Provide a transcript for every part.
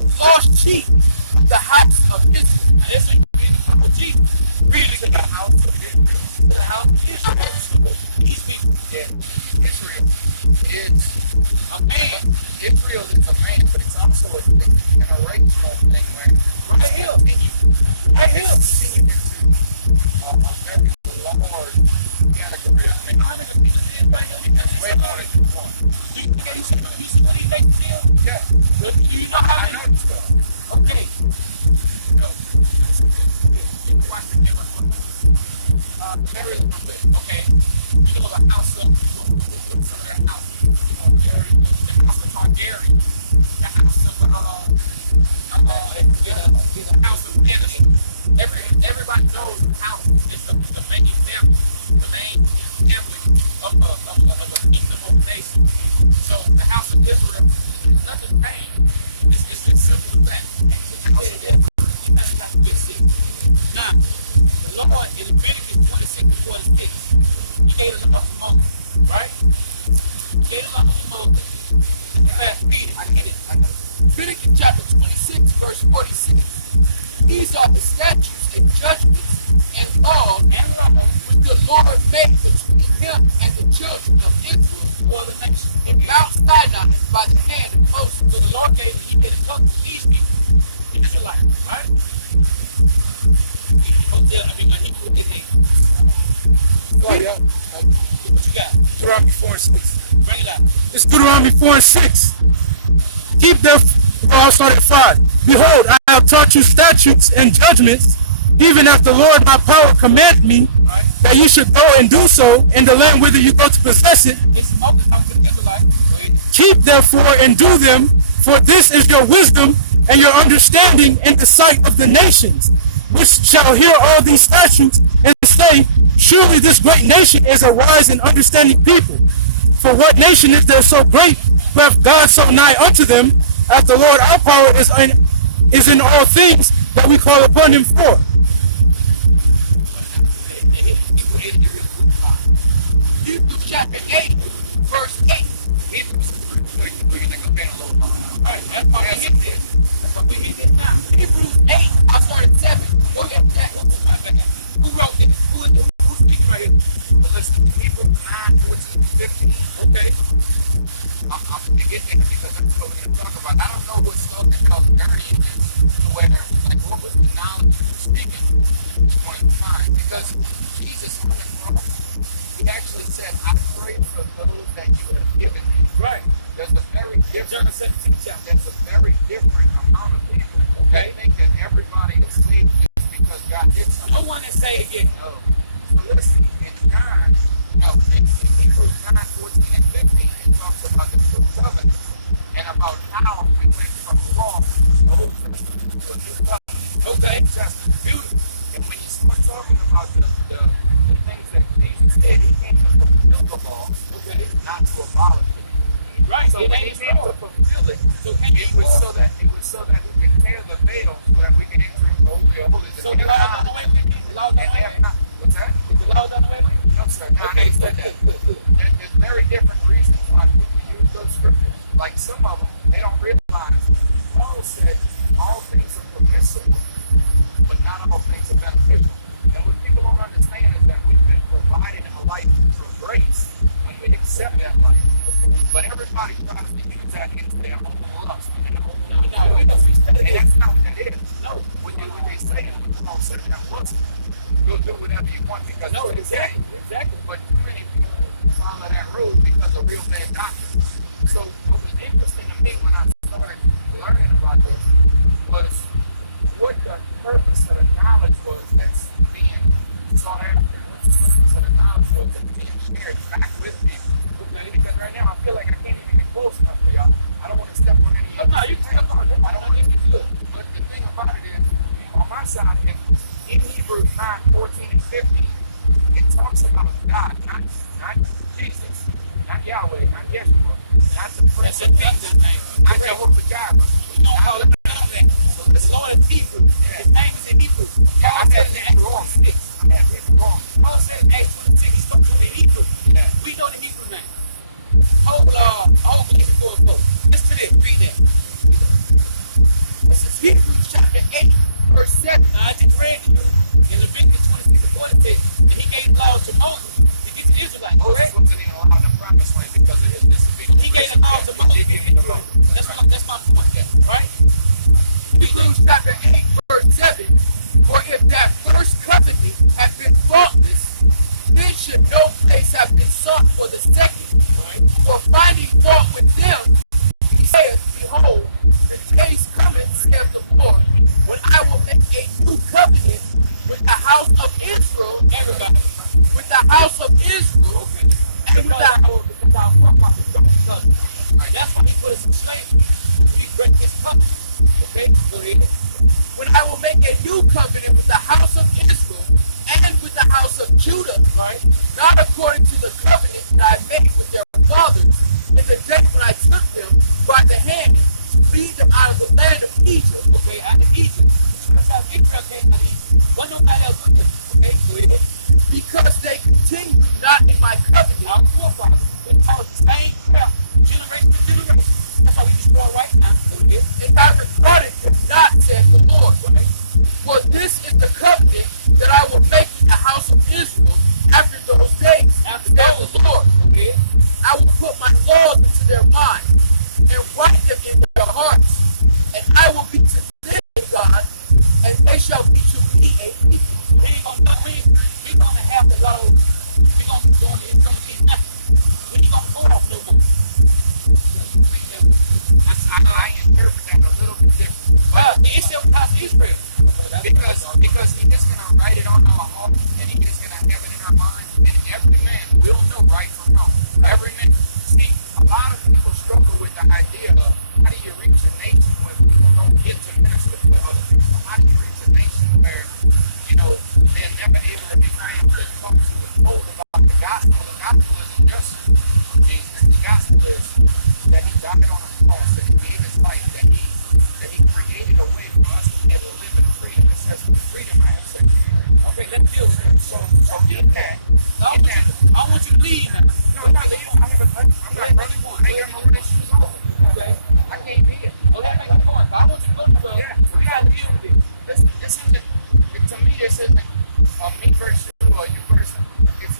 the lost sheep of the house of Israel. Now, this ain't reading from Jesus. Reading to the house of Israel. To the house of Israel. These people, Israel is a man. Israel is a man, but it's also a thing, an arrangement thing, right? right here. Right here. Continue into a very large category of things. I'm going to be the man right here. Where more than you want. You see what he makes feel? Yeah. Do you know how I know it's stuff. Okay. No. There is one. Okay. You know the house of the house of Targaryen. The house of the house of Dennis. Everybody knows the house is the main family. The main family of a kingdom of nation. So the house of Israel is nothing bad. It's as simple as that. Now, the Lord in Leviticus 26 and 46, he gave us a Moses, right? He gave us a Moses. Read it. I get it. Leviticus chapter 26, verse 46. These are the statutes and judgments and laws which the Lord made between him and the children of Israel for the nation. In Mount Sinai by the hand of Moses. So the Lord gave he did a covenant to these people. Israelites, right? What you got? Deuteronomy 4 and 6. Bring it out. It's Deuteronomy 4 and 6. Keep therefore, I'll start at 5. Behold, I have taught you statutes and judgments, even as the Lord my power commanded me, that you should go and do so in the land whither you go to possess it. Keep therefore and do them, for this is your wisdom and your understanding in the sight of the nations, which shall hear all these statutes and say, surely this great nation is a wise and understanding people. For what nation is there so great, who hath God so nigh unto them, as the Lord our power is in all things that we call upon him for? Hebrews chapter 8, verse 8. Alright, that's why we get this. That's why we get this now. Hebrews 8, I started 7. Go ahead, Jack. Who wrote this? Who's speaking right here? Well, listen, Hebrews 9, 14, 15. Okay. I'm getting it because that's what we're going to talk about. I don't know what's spoken about Targaryen is, where, like, what was the knowledge he was speaking at this point in time? Because Jesus on the cross, he actually said, I pray for those that you have given me. Right. There's a very different, there's a very different amount of people. Okay. They think that everybody is saved just because God did something. No one is saved yet. No. So listen, in John, in Hebrews 9, 14, and 15, it talks about the new covenant and about how we went from law to the Old Testament to a new covenant. Okay. Testament. Beautiful. And when you start talking about the things that Jesus did, he came to fulfill the law, okay, not to abolish it. Right. So when he came to fulfill it, it was so that he could tear the veil so that we could enter into the Holy of Holies. So the law done away with? The law done away with? What's that? Is the law done away with? No, sir. No, okay, so there's very different reasons why people use those scriptures. Like some of them, they don't realize Paul said all things are permissible, but not all things are beneficial. And what people don't understand is that we've been provided a life through grace when we accept that life. But everybody tries to use that into their own lust and their own and that's not what it is. No. What they say is when Paul said that was, go do whatever you want because no, it's okay. Exactly. But too many people follow that rule because of real bad doctrine. So what was interesting to me when I started learning about this was what the purpose of the knowledge was that's being sought after. What the purpose of the knowledge was that's being shared back with people. Because right now I feel like I can't even get close enough to y'all. I don't want to step on any of No, you can step on it. I don't want to get good. But the thing about it is, on my side, in Hebrews 9, 14, and 15, it talks about God, not Jesus, not Yahweh, not Yeshua, not the Prince of Peace, not Jehovah Jireh. The Lord is Hebrew. His name is in Hebrew. Yeah, I had it wrong. I had it wrong. Paul said, hey, he's talking in Hebrew. Yeah. We know the Hebrew name. Hold on, keep it going, folks. Listen to this, read that. covenant with the house of Israel and with the house of Judah, right? Not according to the covenant that I made with their fathers in the day when I took them by the hand to lead them out of the land of Egypt. Okay, out of Egypt. That's how Israel came out of Egypt. One nobody else with them. Okay, go ahead. Because they continue not in my covenant, our forefathers, they taught the same crap, generation to generation. That's how we destroy right now. And I regarded them not, says the Lord, right? For this is the covenant that I will make with the house of Israel after those days, after the Lord. Okay? I will put my laws into their minds and write them in their hearts, and I will be to them God, and they shall be to me a people. We gonna have the laws. We gonna be doing it. It's gonna be nothing. We ain't gonna go off no more. I interpret that a little bit different. But it's still past Israel. Because he is going to write it on our heart, and he is going to have it in our mind, and every man will know right from wrong. Every man. See, a lot of people struggle with the idea of how do you reach a nation when people don't get to minister to other people? How do you reach a nation where, you know, they're never able to be framed to come to and told about the gospel? The gospel isn't just Jesus. The gospel is that he died on a cross, that he gave his life, that he created a way for us to be able to live in freedom. It says the freedom I have set you free. Okay, let's deal with it. So get that. I want you to leave now. No, I'm not leaving. I'm not running. I ain't got no relations on. Okay. I can't be it. Okay, make a point. I want you to go to the. Yeah. We gotta deal with it. This isn't, to me, this isn't me versus you or you versus.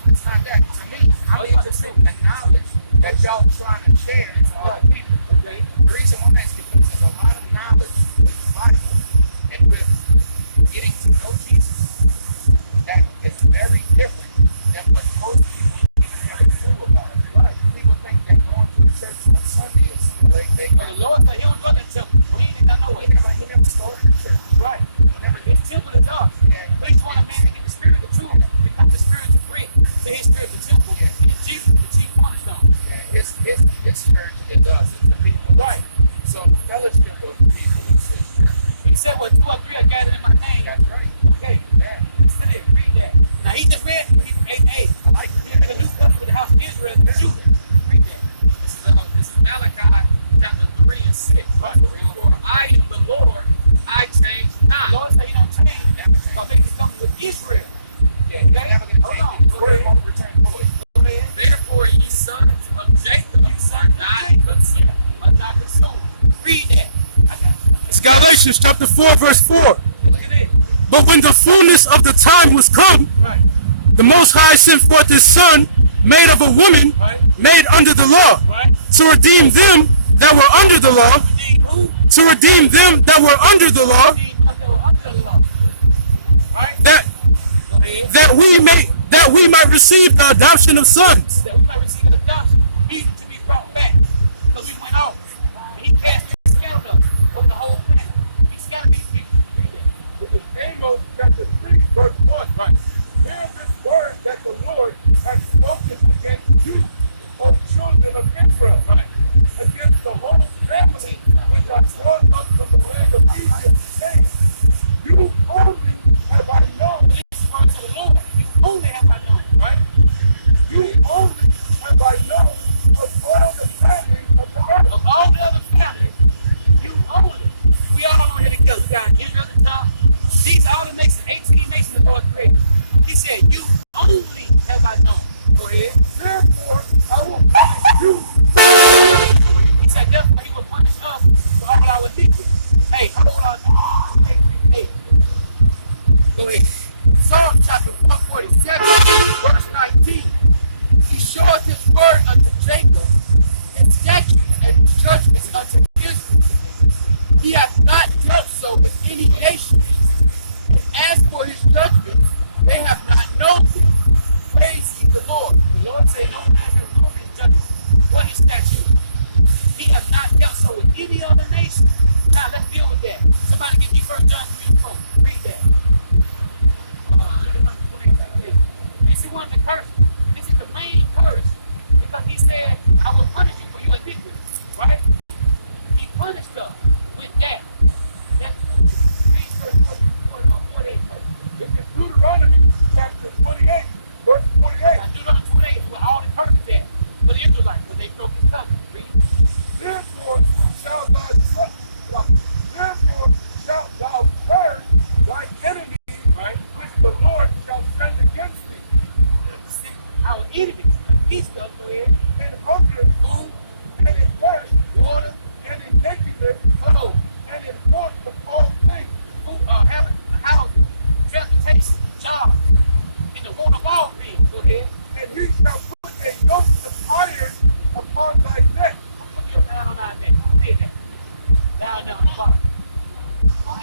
It's not that. To me, I'm interested in the knowledge that y'all trying to share to other people. Okay. The reason why is because there's a lot of knowledge with the Bible and with getting to know Jesus that is very different than what most people even have a clue about. Right? People think that going to church on Sunday is they The Lord said he don't go to temple. He ain't got no way. he never started the church. Right. His temple is us. Yeah. But he's trying to man to get the spirit of the truth. Become the spiritual friend. So his spirit of the temple. Yeah. And Jesus, the chief cornerstone. Yeah, it's church, it does, it's the people. Right. So fellowship with the people, he said. He said, well, 2 or 3 are gathered in my name. That's right. Okay. Yeah. Say it. Read that. Now he just read. Hey, I like the new covenant with the house of Israel and Judah. Read that. This is Malachi chapter 3 and 6. Right? For I am the Lord, I change not. The Lord said he don't change. Because they can come with Israel. Yeah, he's never going to change. His word won't return void. Therefore, ye sons of Jacob, not consumed. Read that. It's Galatians chapter 4, verse 4. But when the fullness of the time was come, Right. the Most High sent forth his Son, made of a woman, made under the law, Right. to redeem them that were under the law, Redeem who? to redeem them that were under the law, Redeem under the law. Right? that Go ahead. that we might receive the adoption of sons. That we might receive an adoption. He to be brought back. Because we went off. He cast and scattered us from the whole thing. He scattered these people. Amos chapter 3, verse 1. Right. Hear this word that the Lord has spoken against you, O children of Israel, Right. against the whole family which I brought up from the land of Egypt, saying, you only have I known, This is unto the Lord. You only have I known. right? You only have I known of all the families of the earth. Of all the other families, you only. We all know here together. We got Israel at the top. These are all the nations, 18 nations the Lord created. He said, you only have I known. Go ahead. Therefore, I will punish you. He said, therefore, he will punish us for all our iniquities. Hey, hold on. Hey. Go ahead. Psalm chapter 147, verse 19. He showeth his word unto Jacob, his statutes and his judgments unto Israel. He hath not dealt so with any nation. And as for his judgments, they have not known them. Praise ye the Lord. The Lord said, no man has known his judgments. What is statute? He has not dealt so with any other nation. Now let's deal with that. Somebody give me 1 John 3:4. Read that. This is one of the curses. This is the main curse. Because he said, I will punish you for your iniquity. Right? He punished us with that. That's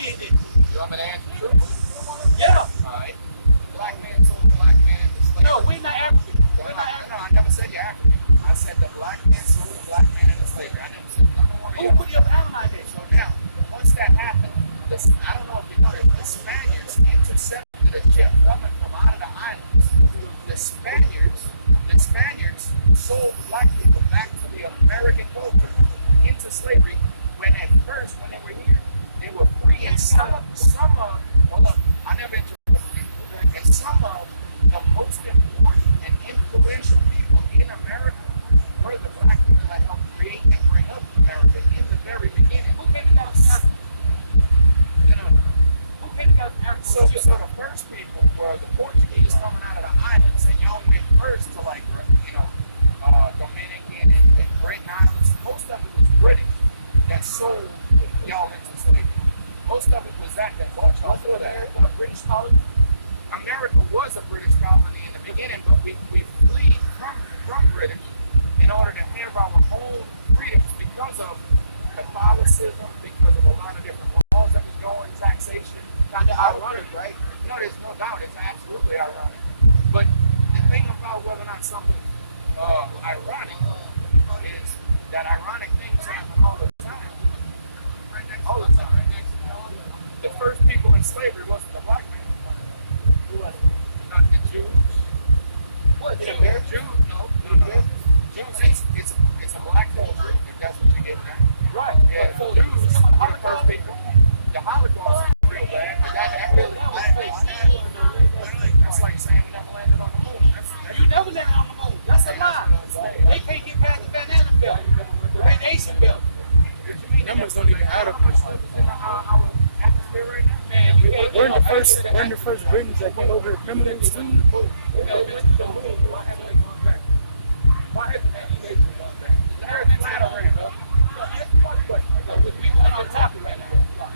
did this. You want me to answer truthfully? Yeah. All right. Black man sold the black man into slavery. No, we're not African. No, I never said you're African. I said the black man sold the black man into slavery. I never said number one of Who you. put your ally there? So now, once that happened, I don't know if you know this, the Spaniards intercepted a ship coming from out of the islands. The Spaniards sold black people back to the American culture into slavery. When at first, when they were here, they were free, and some of hold up, I never interrupted you. And some of the most important and influential people in America were the black people that helped create and bring up America in the very beginning. Who came to Africa? Who came to Africa? So the first people were the Portuguese coming out of the islands, and y'all went first to Dominican and Britain Islands. Most of it was British that sold y'all into slavery. Most of it was that bought y'all for that. A British colony? America was a British colony in the beginning, but we fled from Britain in order to have our own freedoms because of Catholicism, because of a lot of different laws that was going, taxation. Kind of ironic, right? No, there's no doubt. It's absolutely ironic. But the thing about whether or not something's ironic is that ironic things happen all the time. All the time. The first people in slavery wasn't the black man. Who was it? Not the Jews. What? Jews? No. Jews, it's a black culture, if that's what you're getting at. Right. Yeah, So Jews were the first people. The Holocaust was real bad. That really, that's like saying we never landed on the moon. You never landed on the moon. That's a lie. They can't get past the banana belt, the radiation belt. Numbers don't even add up. Our atmosphere right now? Man, you can't We're the first Britons that came over to criminals too.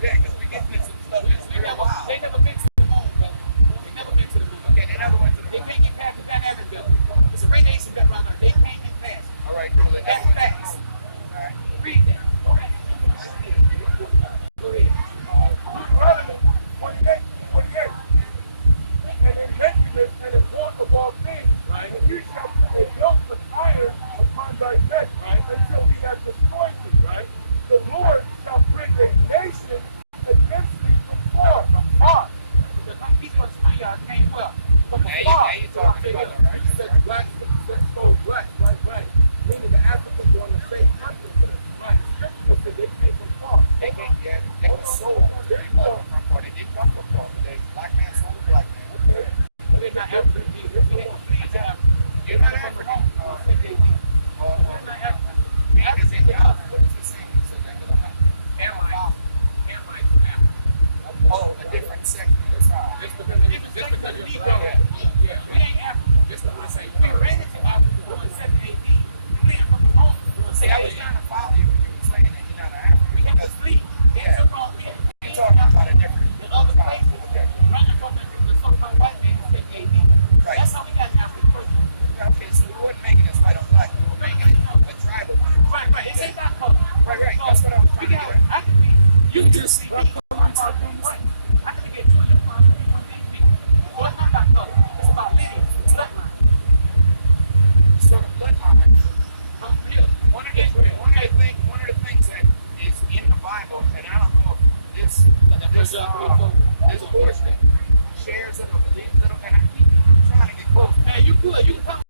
Yeah, because we're getting into stuff that's real wild. They never been to the moon, bro. They never been to the moon. Okay, they never went to the They moon. can't get past the banana belt. It's a radiation belt right now. They can't get past. All right, cool. They That's never went to the facts. moon. All right. Read that. Go ahead. Deuteronomy 28, 28. And they mention it in the walk of all things. And you shall put a yoke of iron upon thy neck, until he hath destroyed thee. The Lord shall bring a nation against thee from far. The people of Spain came well from Now afar. you talking about it, right? You said black, so black, right. Meaning the Africans were on the same continent with us. But they came from far. They came, yeah, they were sold. They didn't come from far. They didn't come from far. They black man sold black man. But they're not African. You're not African. Being is in God. What is he saying? He said that oh, a different section of the tribe. Just because we ain't African. Just what I'm saying. We ran into Africa during 7 AD. We came from the home. See, I was trying to follow you when you were saying that you're not an African. We had to flee. Yeah. So called You're talking about a different in other places. Running from the so-called white man in 7 AD. Right. That's how we got African first. Okay, so we weren't making us white on black. We were making it a tribal one. Right. It ain't that color. Right. That's what I was We trying to got get at. I can be. You just see me. I can get you in the front. So it's not about color. It's about living. It's not mine. Sort of bloodline. One of the things that is in the Bible, and I don't know if this portion shares of a belief little, and I keep trying to get close. Man, you good. You come.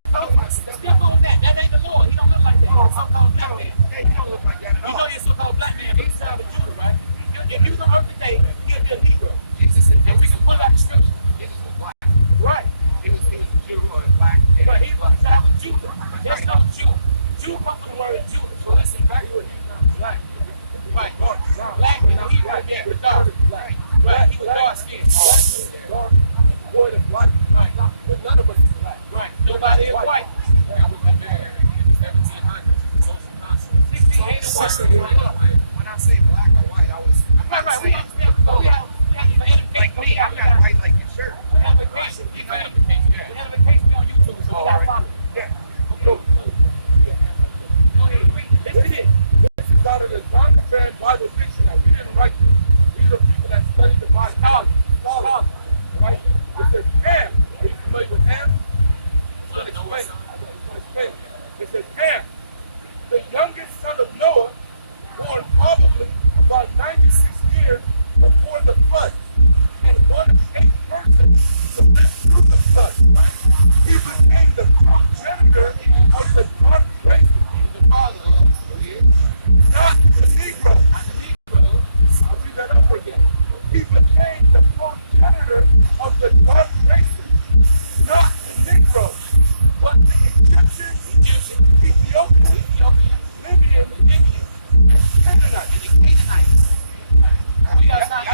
Step on that. That ain't the Lord. He don't look like that. So-called black man. Yeah, you don't look like that at You all. know you're so-called black man. He's telling the truth, right? If you don't earth today, he'll be a Negro. Jesus And we can pull out the scripture. was black. Right. He was a Jew or a black. But he was a child of Judah. There's no Jew. Jew comes from the word Judah. So listen back to it. Black. Right. Black in the Hebrew meant the dark. Right. He was dark skinned. Boy, the black. But none of us is black. Right. Nobody is white. When I say black or white, I'm Right. not We saying understand. like me. I'm not white like your shirt. We have a case. We have a case on YouTube. So All stop right. following. Yeah. Go ahead. Let's get it. This is out of the Contraband Bible Dictionary. We didn't write this. These are people that he became the progenitor of the dark races, not the Negroes, but the Egyptians, Ethiopians, Libyans, and Canaanites. You guys not.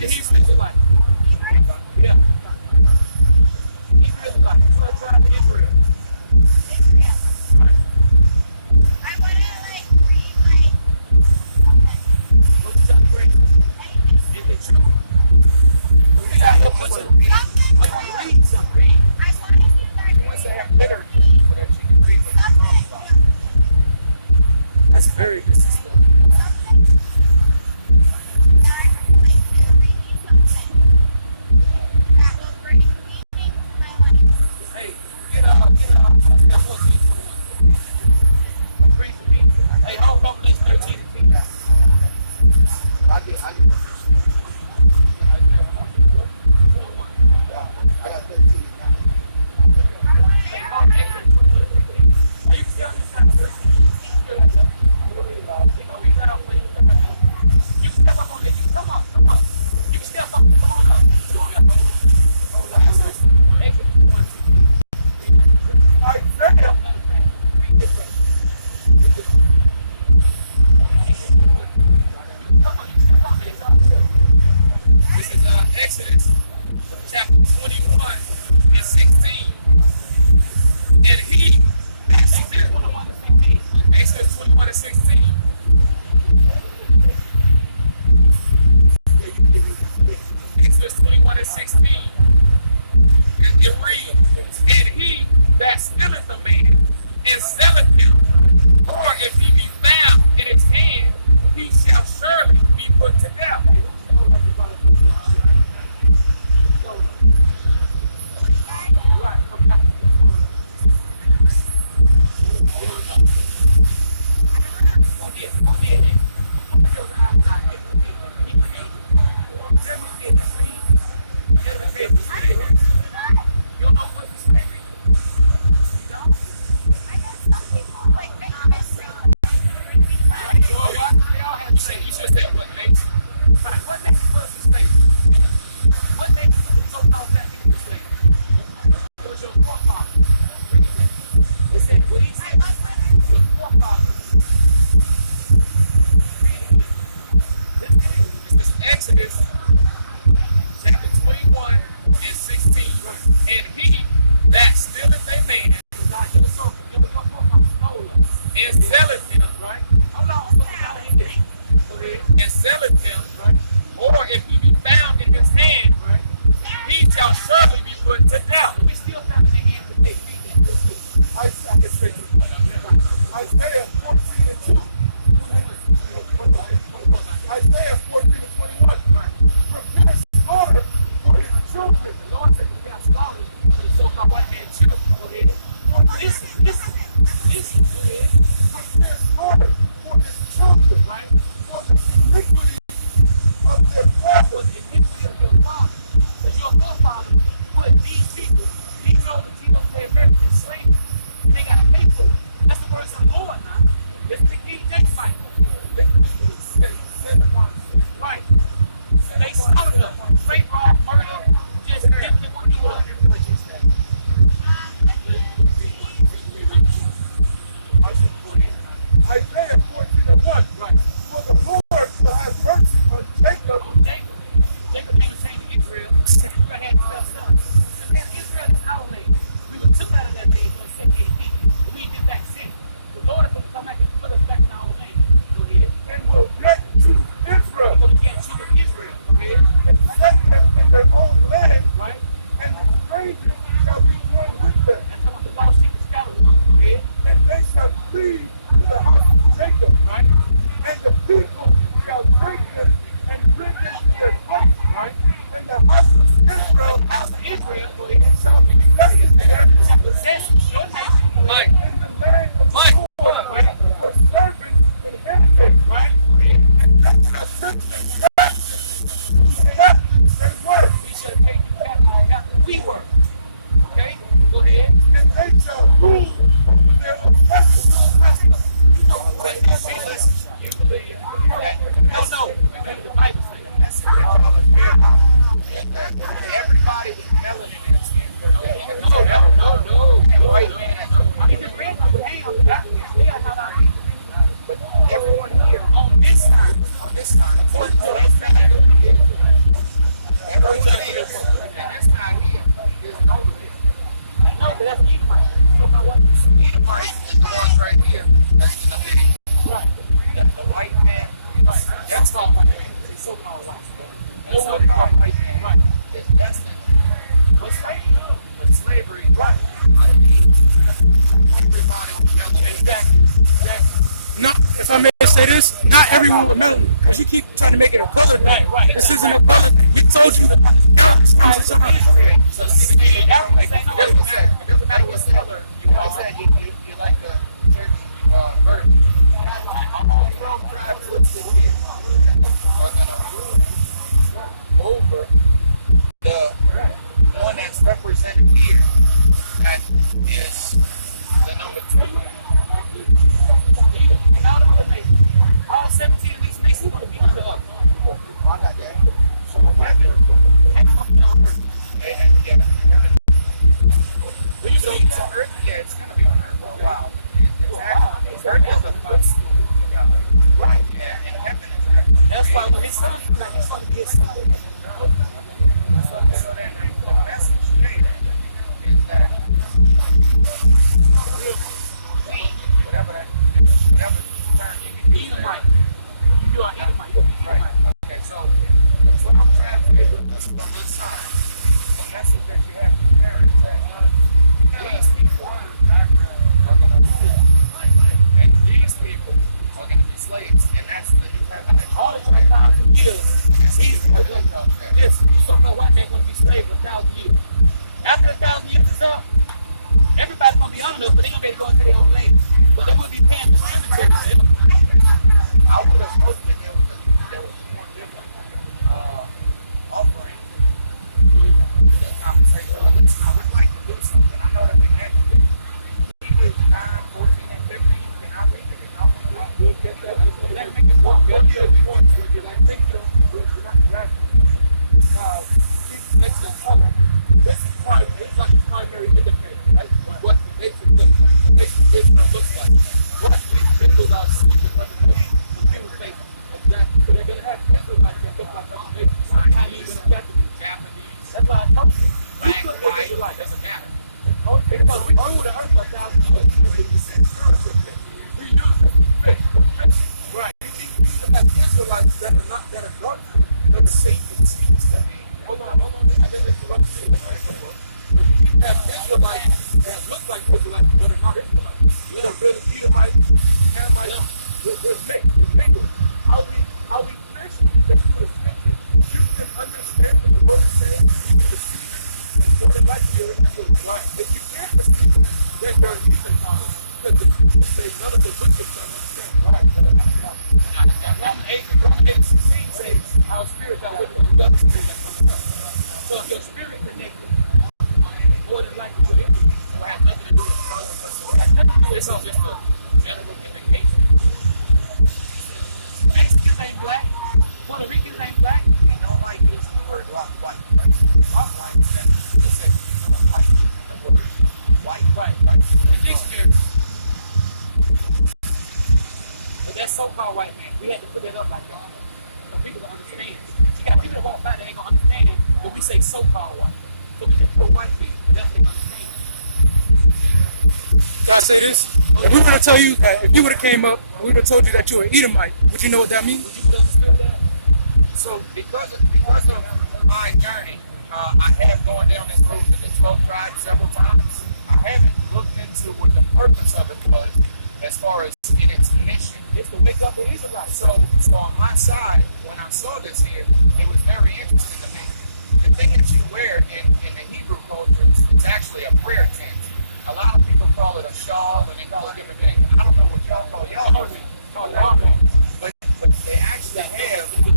He's Israelite. Yeah. He's Israelite. What's out of Israel? What's that great? Is it true? You got to put some read something. Once they have better so that she can read what you're talking about. That's very consistent. Hey, get up. Hey, hold on, let's 13. I get I got 13 now. Are you still in the You step up on it. Come on. You step up. Isaiah. This is Exodus chapter 21 and 16. And he, Exodus 21 and 16. Exodus 21 and 16. And it reads, and he that stealeth a man and selleth him, or if he be found in his hand, he shall surely be put to death. You should say what makes what makes a person stay? What makes a so-called that stay? What's your forefather? They say, what he said? Your forefather. This is Exodus chapter 21 and 16. And he that stealeth a man and selleth him, right? Hold on. And selleth him, right? Or if he be found in his hand, right? He shall surely be put to death. We still found in the hand of the Isaiah 14 and 2. Isaiah 14 and 21. Prepare slaughter for his children. The Lord said we got slaughtered for the so-called white man children. This is Prepare Edomites is the ones right here. That's the white man. That's called white man. It's so-called white man. That's So what it's called. white man Right. is destined for slavery. Right. Everybody, Exactly. No, if I may say this, not everyone will know because you keep trying to make it a color. Right. This isn't a color. We told you about it. Doesn't matter what color. You said you like the version. All 12 tribes listed here are going to rule over the one that's represented here. That is the number 2. All 17 of these nations will be under us. I got that. So Earth, it's going to be wow. Earth is the first. Right. And heaven is right. That's why when he's going to get started. So then the message today is that whatever term you can use, Right. You are Edomite. right? Okay, so that's what I'm trying to do. That's what I'm trying. The message that you have to carry is that these people are going to rule. And these people are going to be slaves. And that's the new covenant. All the 1,000 years. He's so no white man going to be slave for 1,000 years. After 1,000 years is up, everybody's going to be under them, but they're going to be going to their own land. But they will be paying the cemetery to them. I would have hoped that there was more different offering to the conversation. I would like to do something. I know that we have to do. Hebrews 9, 14, and 15. Can I read it? We'll get that. Let's make it work. We'll do it once. Would you like to take it? This is primary. It's like a primary indicator, right? What the nation looks like. The nation Israel looks like. What the Israel are sleeping under the human face. Exactly. So they're going to have Israelites that look like other nations. Chinese and Japanese. That's why I told you. You could have been Israelite. Doesn't matter. Because we ruled the earth for 1,000 years. We use it. Right. You have Israelites that are not that are dark. They're the Satan seeds. Hold on. I got to interrupt you. You have Israelites that look like Israelites, but are not Israelites. You have really Edomites, Hamites, we're made. How we mention that you was making, you can understand what the word says, you can receive it. So they like you, right? If you can't receive it, then you're a decent God. Because the people say none of the wicked shall understand. Right? Romans 8:16 says, our spirits are wicked and the spirit that comes up. So if your spirit connected, more than likely to it will have nothing to do with it. It's all just a general indication. Mexicans ain't black. Puerto Ricans ain't black. I don't like this word white. Right. The dictionary. But that so-called white man, we had to put it up like that. For people to understand. You got people that walk by that ain't gonna understand it, but we say so-called white. So we just put white people, that's what they understand. So I say this: if we were to tell you that, if you would have came up and we would have told you that you were Edomite, would you know what that means? Would you understand that? So because of my journey, I have gone down this route with the 12 tribes several times. I haven't looked into what the purpose of it was as far as in its mission. It's to wake up the Israelites. So on my side, when I saw this here, it was very interesting to me. The thing that you wear in the Hebrew culture, it's actually a prayer tent. A lot of people call it a shawl and they call it different things. I don't know what y'all call y'all. But they actually have the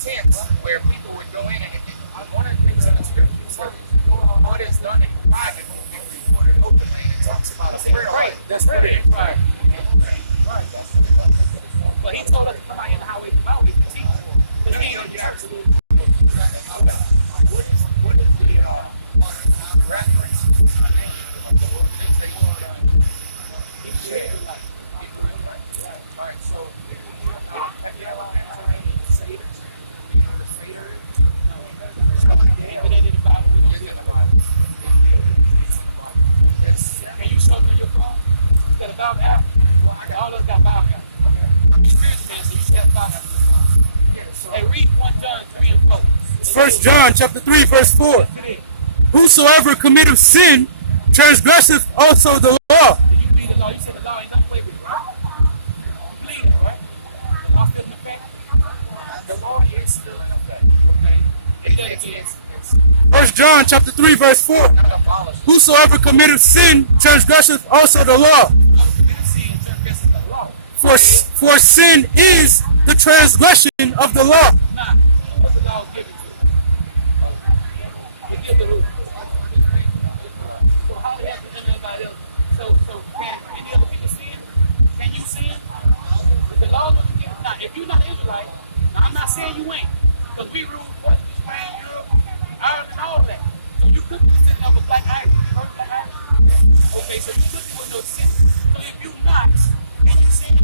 tents where people would go in and one of the things in the scripture what is done in private will be reported openly. It talks about a prayer. Right, that's right. Right. But he told us to come out in the highways and byways to teach. But he ain't absolutely. What is the reference? Alright, so have you ever been to any satyrs? You know the satyr? If it ain't in the Bible, we don't do it. Yes. Can you show me your phone? be spiritual man, so you should have God after the Son. Hey, read 1 John 3 and 4. 1 John chapter 3, verse 4. Whosoever committeth sin transgresseth also the law. Did you believe the law? You said the law ain't nothing to play with, right? You believe it, right? The law still in effect? The law is still in effect. Okay. Read that again. 1 John chapter 3, verse 4. Not abolished. Whosoever committeth sin transgresseth also the law. Whoever commits sin transgresses the law. For sin is the transgression of the law. Nah, what the law is given to. It gives the rule. So how it happens to everybody else? So can any other people sin? Can you sin? If the law was given, now if you're not Israelite, now I'm not saying you ain't, because we rule Portuguese, Spain, Europe, Ireland, and all that. So you could be sitting up with Black Irish, Black Irish. Okay, so you could with no sin. So if you not, can you sin?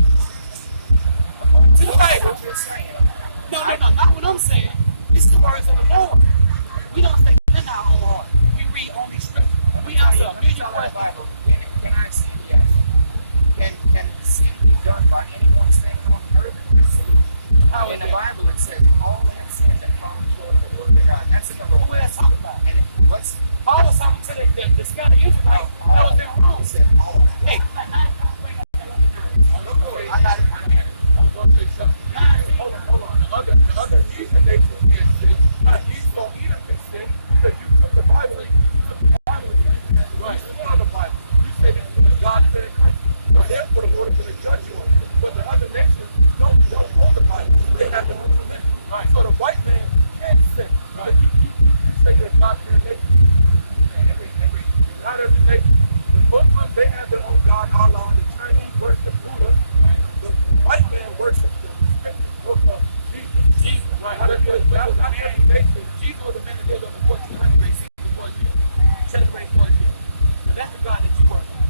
To the Bible. No, not what I'm saying. It's the words of the Lord. We don't think in our own heart. We read only scripture. We answer a million questions. Can I see yes? Can sin be done by anyone standing on earth? How In is the that? Bible it says all have sinned and come short of the glory of God. That's in the What Lord. let's talk about? And what's Paul was talking to the scattered Israelites. That was their rule. Hey, I got it. I'm going to say something. Hold on. The other heathen nations can't sin. He's going to eat a sin because you took the Bible. You took the Bible. Right. You know the Bible. You say this is what God said. So therefore the Lord is going to judge you on it. But the other nations don't hold the Bible. They have the Bible. Right. So the white man can't sin. Right. You say you're not their nation. Not every nation. The Muslims, they have their own God, Allah. The Chinese worship Buddha. The white man worships Jesus. Right. That's not any nation. Jesus was the man that lived on the 1400 BC before you. Celebrate for you. And that's the God that you worship.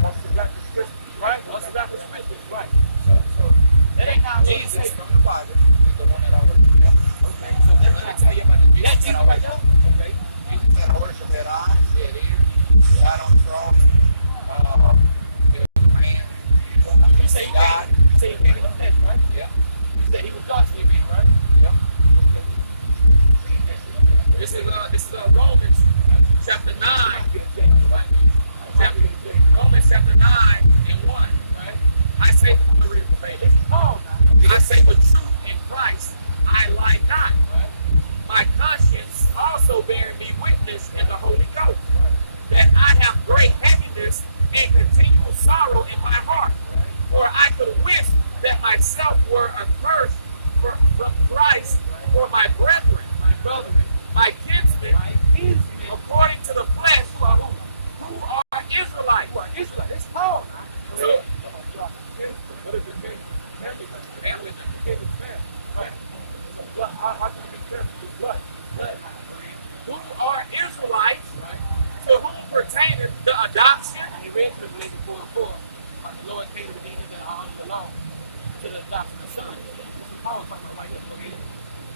That's the black Christian. Right? That's the Baptist Christians. Right. So That ain't how Jesus Jesus. from the Bible is the one that I worship. Okay. So that's what I tell you about the Jesus. That Jesus right there? Okay. Jesus that I worship that eye, that ear, God on the throne, the man, You say God. You say he came in the flesh, right? yeah. You say he was God to you, right? Yeah. This is Romans chapter 9. Right? Romans chapter 9 and 1. Right? I say, I'm going to read it. It's Paul now. I say, but truth in Christ, I lie not. Right? My conscience also bearing me witness in the Holy Ghost, that I have great heaviness and continual sorrow in my heart. For I could wish that myself were accursed from Christ for my brethren, my brethren, my kinsmen, according to the flesh, who are Israelites. Who are Israelites? It's Paul. So, What is the name? Family. Family. Right. But how can you be careful with blood? who are Israelites, to whom pertaineth the adoption. He read to the lady 4:4. The Lord paid the deed of all the law to the adoption of sons. Paul was talking about Israel.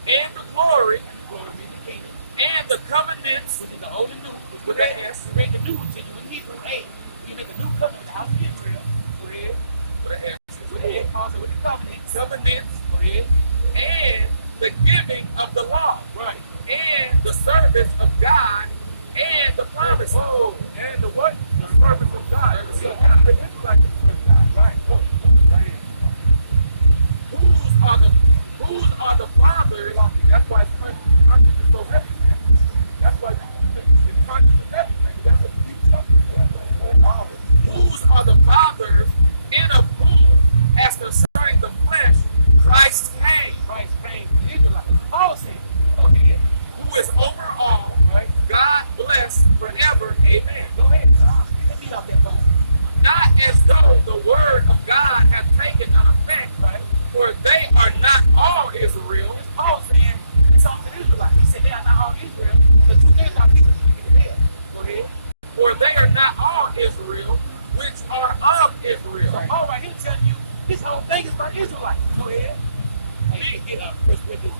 And the glory be the kingdom, and the covenants, which is the old and new. Go ahead, let's read the new one to you in Hebrew. Hey, you make a new covenant with the house of Israel. Go ahead. Paul said with the covenants, go ahead. And the giving of the law. Right. And the service of God and the promise. Oh, and the what? The service of God. So, the Israelites is God. Right. Whose are the fathers? That's why conscience is so heavy. That's why it's conscience is heavy. That's what you talking about. Whose are the fathers, and of whom, as concerning the flesh, Christ came. Christ came to Israelites. Paul said, okay, who is over all, right? God bless forever. Amen. Go ahead. Let me out there, folks. Not as though the word of God hath taken an effect, right? For they are not all Israel. It's Paul saying it's all the Israelites. He said they are not all Israel. The two things are people there. Go ahead. For they are not all Israel, which are of Israel. So Paul right here telling you this whole thing is about Israelites. Go ahead. Hey, First Corinthians,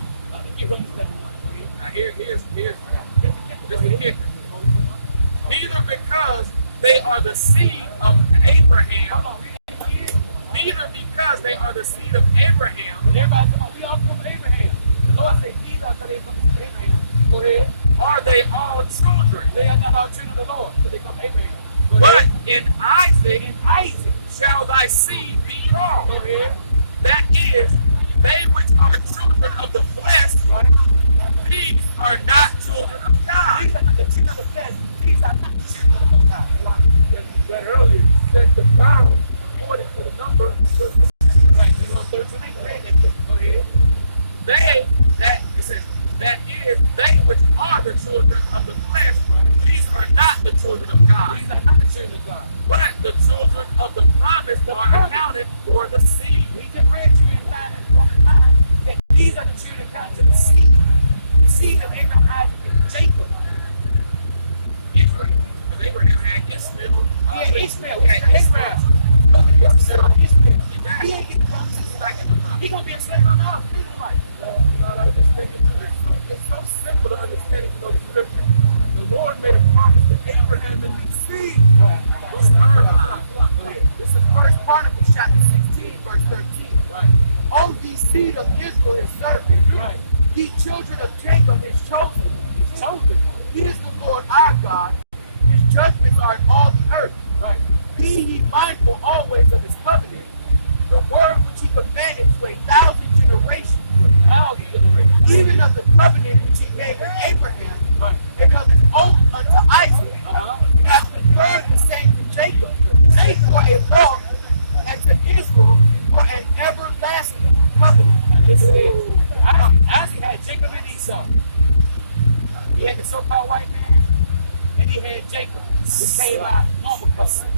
give understanding. Here's this is it. Neither because they are the seed of Abraham, neither because they are are the seed of Abraham. But everybody come on, we all come from Abraham. The Lord said, these are they come from Abraham. Go ahead. Are they all children? They are not all children of the Lord, so they come from Abraham. Go But ahead. in Isaac In Isaac. shall thy seed be called. Go ahead. That is, they which are children of the flesh, these are not children of God. These are not the children of the flesh. These are not the children of the God. As you read earlier, set the bound according to the number of children. Right, you know, 13. Go ahead. It says, that is, they which are the children of the flesh, these are not the children of God. These are not the children of God. But the children of the promise are accounted for the seed. We just read to you in that these are the children of God to the seed. The seed of Abraham, Isaac, and Jacob. Israel. Because Abraham had Ishmael. Yeah, Ishmael. Ishmael. He ain't getting promises like that. He gonna be a slave on all Israelites. It's so simple to understand if you know the scripture. The Lord made a promise to Abraham and his seed. This is First Chronicles chapter 16, verse 13. Right. O ye seed of Israel is servant. Right. Ye children of Jacob is chosen. He's chosen. He is the Lord our God. His judgments are in all the earth. Right. Be ye mindful always of his covenant, the word which he commanded to 1,000 generations, even of the covenant which he gave to Abraham, Right. because his oath unto Isaac hath confirmed the same to Jacob, and for a law, and to Israel for an everlasting covenant. Listen to this. Isaac had Jacob and Esau. He had the so-called white man, and he had Jacob, which came out normal covenant.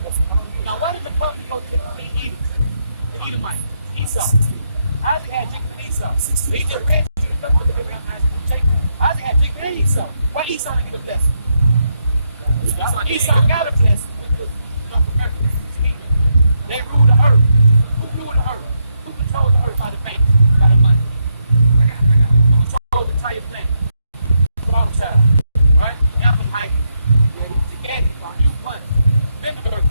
Now, what did the covenant go to between Edom? The Edomite, Esau. Isaac had Jacob and Esau. So he just read to you the covenant of Abraham, Isaac, and Jacob. Isaac had Jacob and Esau. Why Esau didn't get a blessing? Esau got a blessing because North America was kingdom. They ruled the earth. Who ruled the earth? Who controlled the earth by the bank, by the money? Who controlled the entire planet? Father child. Right? Apple Mike. Together, you money. Remember the earth.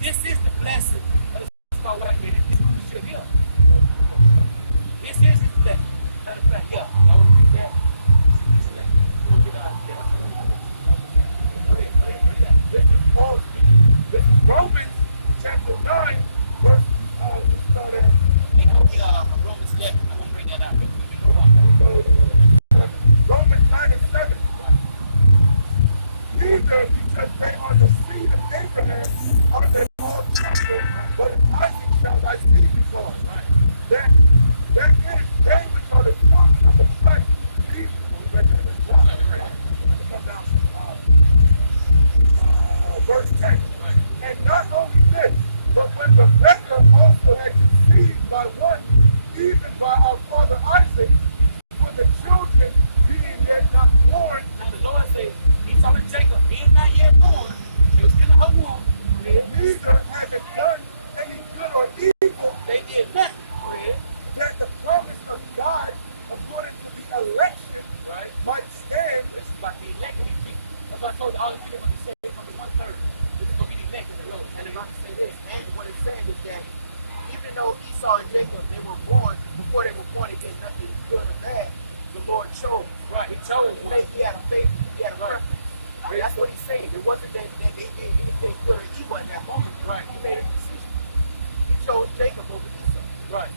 This is the blessing of the so-called white man. This is what we should hear. This is his blessing. Matter of fact, yeah. I want to read that. This is Romans chapter 9, verse Romans 11. I'm going to bring that out real quick. Go on. Romans 9 and 7. Neither because they are the seed of Abraham are they all children, but in Isaac shall thy seed be called. That is, they which are the children of the flesh, these will be the children. Come down verse 10. And not only this, but when Rebekah also had conceived by one, even by our father Isaac, when the children being yet not born, Now the Lord said, he told Jacob, being not yet born, he was in her womb. neither having done any good or evil, They did nothing. that the promise of God, according to the election, Right? might stand. This is about the elected people. That's why I told all the people when they said it's going to be 1/3. This is going to be the elected. And if I can say this, and what it's saying is that even though Esau and Jacob, they were born, before they were born, against nothing good or bad, the Lord chose. Right. He chose one. He had a faith, he had a preference. Right? That's what he's saying. It wasn't that they did anything good or evil at that moment. Right. He made a decision. He chose Jacob over Esau. Right.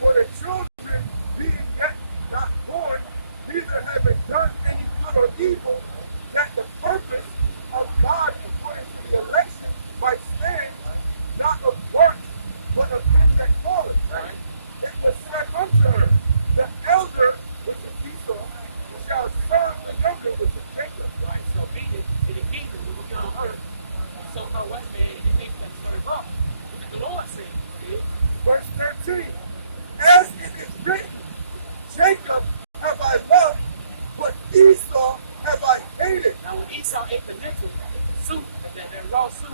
For the children being yet not born, neither having done any good or evil, that the purpose of God according to the election might stand, not of works, but of him that calleth. Right. It was said unto her, the elder, which is Esau, shall serve the younger, which is Jacob. Right. So meaning, in the kingdom, we will get on earth. So-called white man, and he needs to serve up. What did the Lord say? Verse 13. As it is written, Jacob have I loved, but Esau have I hated. Now, when Esau ate the lentil soup, that raw soup,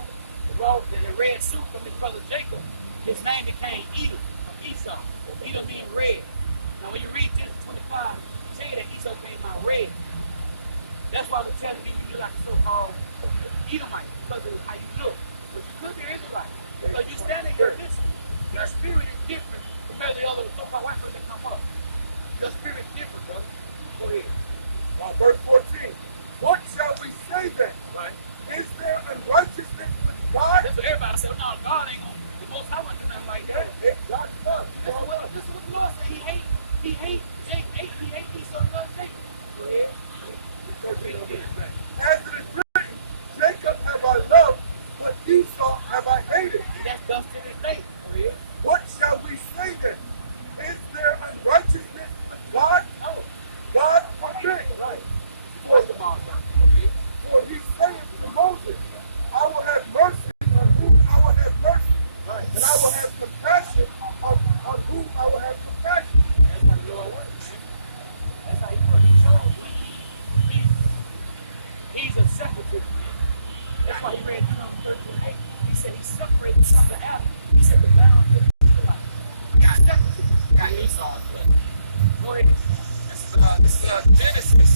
the red soup from his brother Jacob, his name became Edom, from Esau. Edom being red. Now, when you read Genesis 25, you say that Esau came out red. That's why I'm telling you, you're like a so-called Edomite, because of how you look. But you could be Israelite. Because you standing here Your spirit is different from every other so-called white person that come up. Your spirit is different, brother. Go ahead. Verse 14. What shall we say then? Right. Is there unrighteousness with God? That's what everybody said. No, God ain't gonna. The Most High wouldn't do nothing like that. It's God's son. This is what the Lord said. He hate Esau, love Jacob. Go ahead. As it is written, Jacob have I loved, but Esau have I hated. That's dust to this day. Go ahead. What shall we say then? Is there unrighteousness with God? No. God forbid. Right. First of all, For he saith to Moses, I will have mercy on whom I will have mercy, right. and I will have compassion on whom I will have compassion. That's how the Lord works. That's how he works. He chose me. He's a separatist. That's why he read Psalm 13:8. He said he separated from the Adam. He said the bound to the life. We got separatists. We got Esau. Go ahead. This is Genesis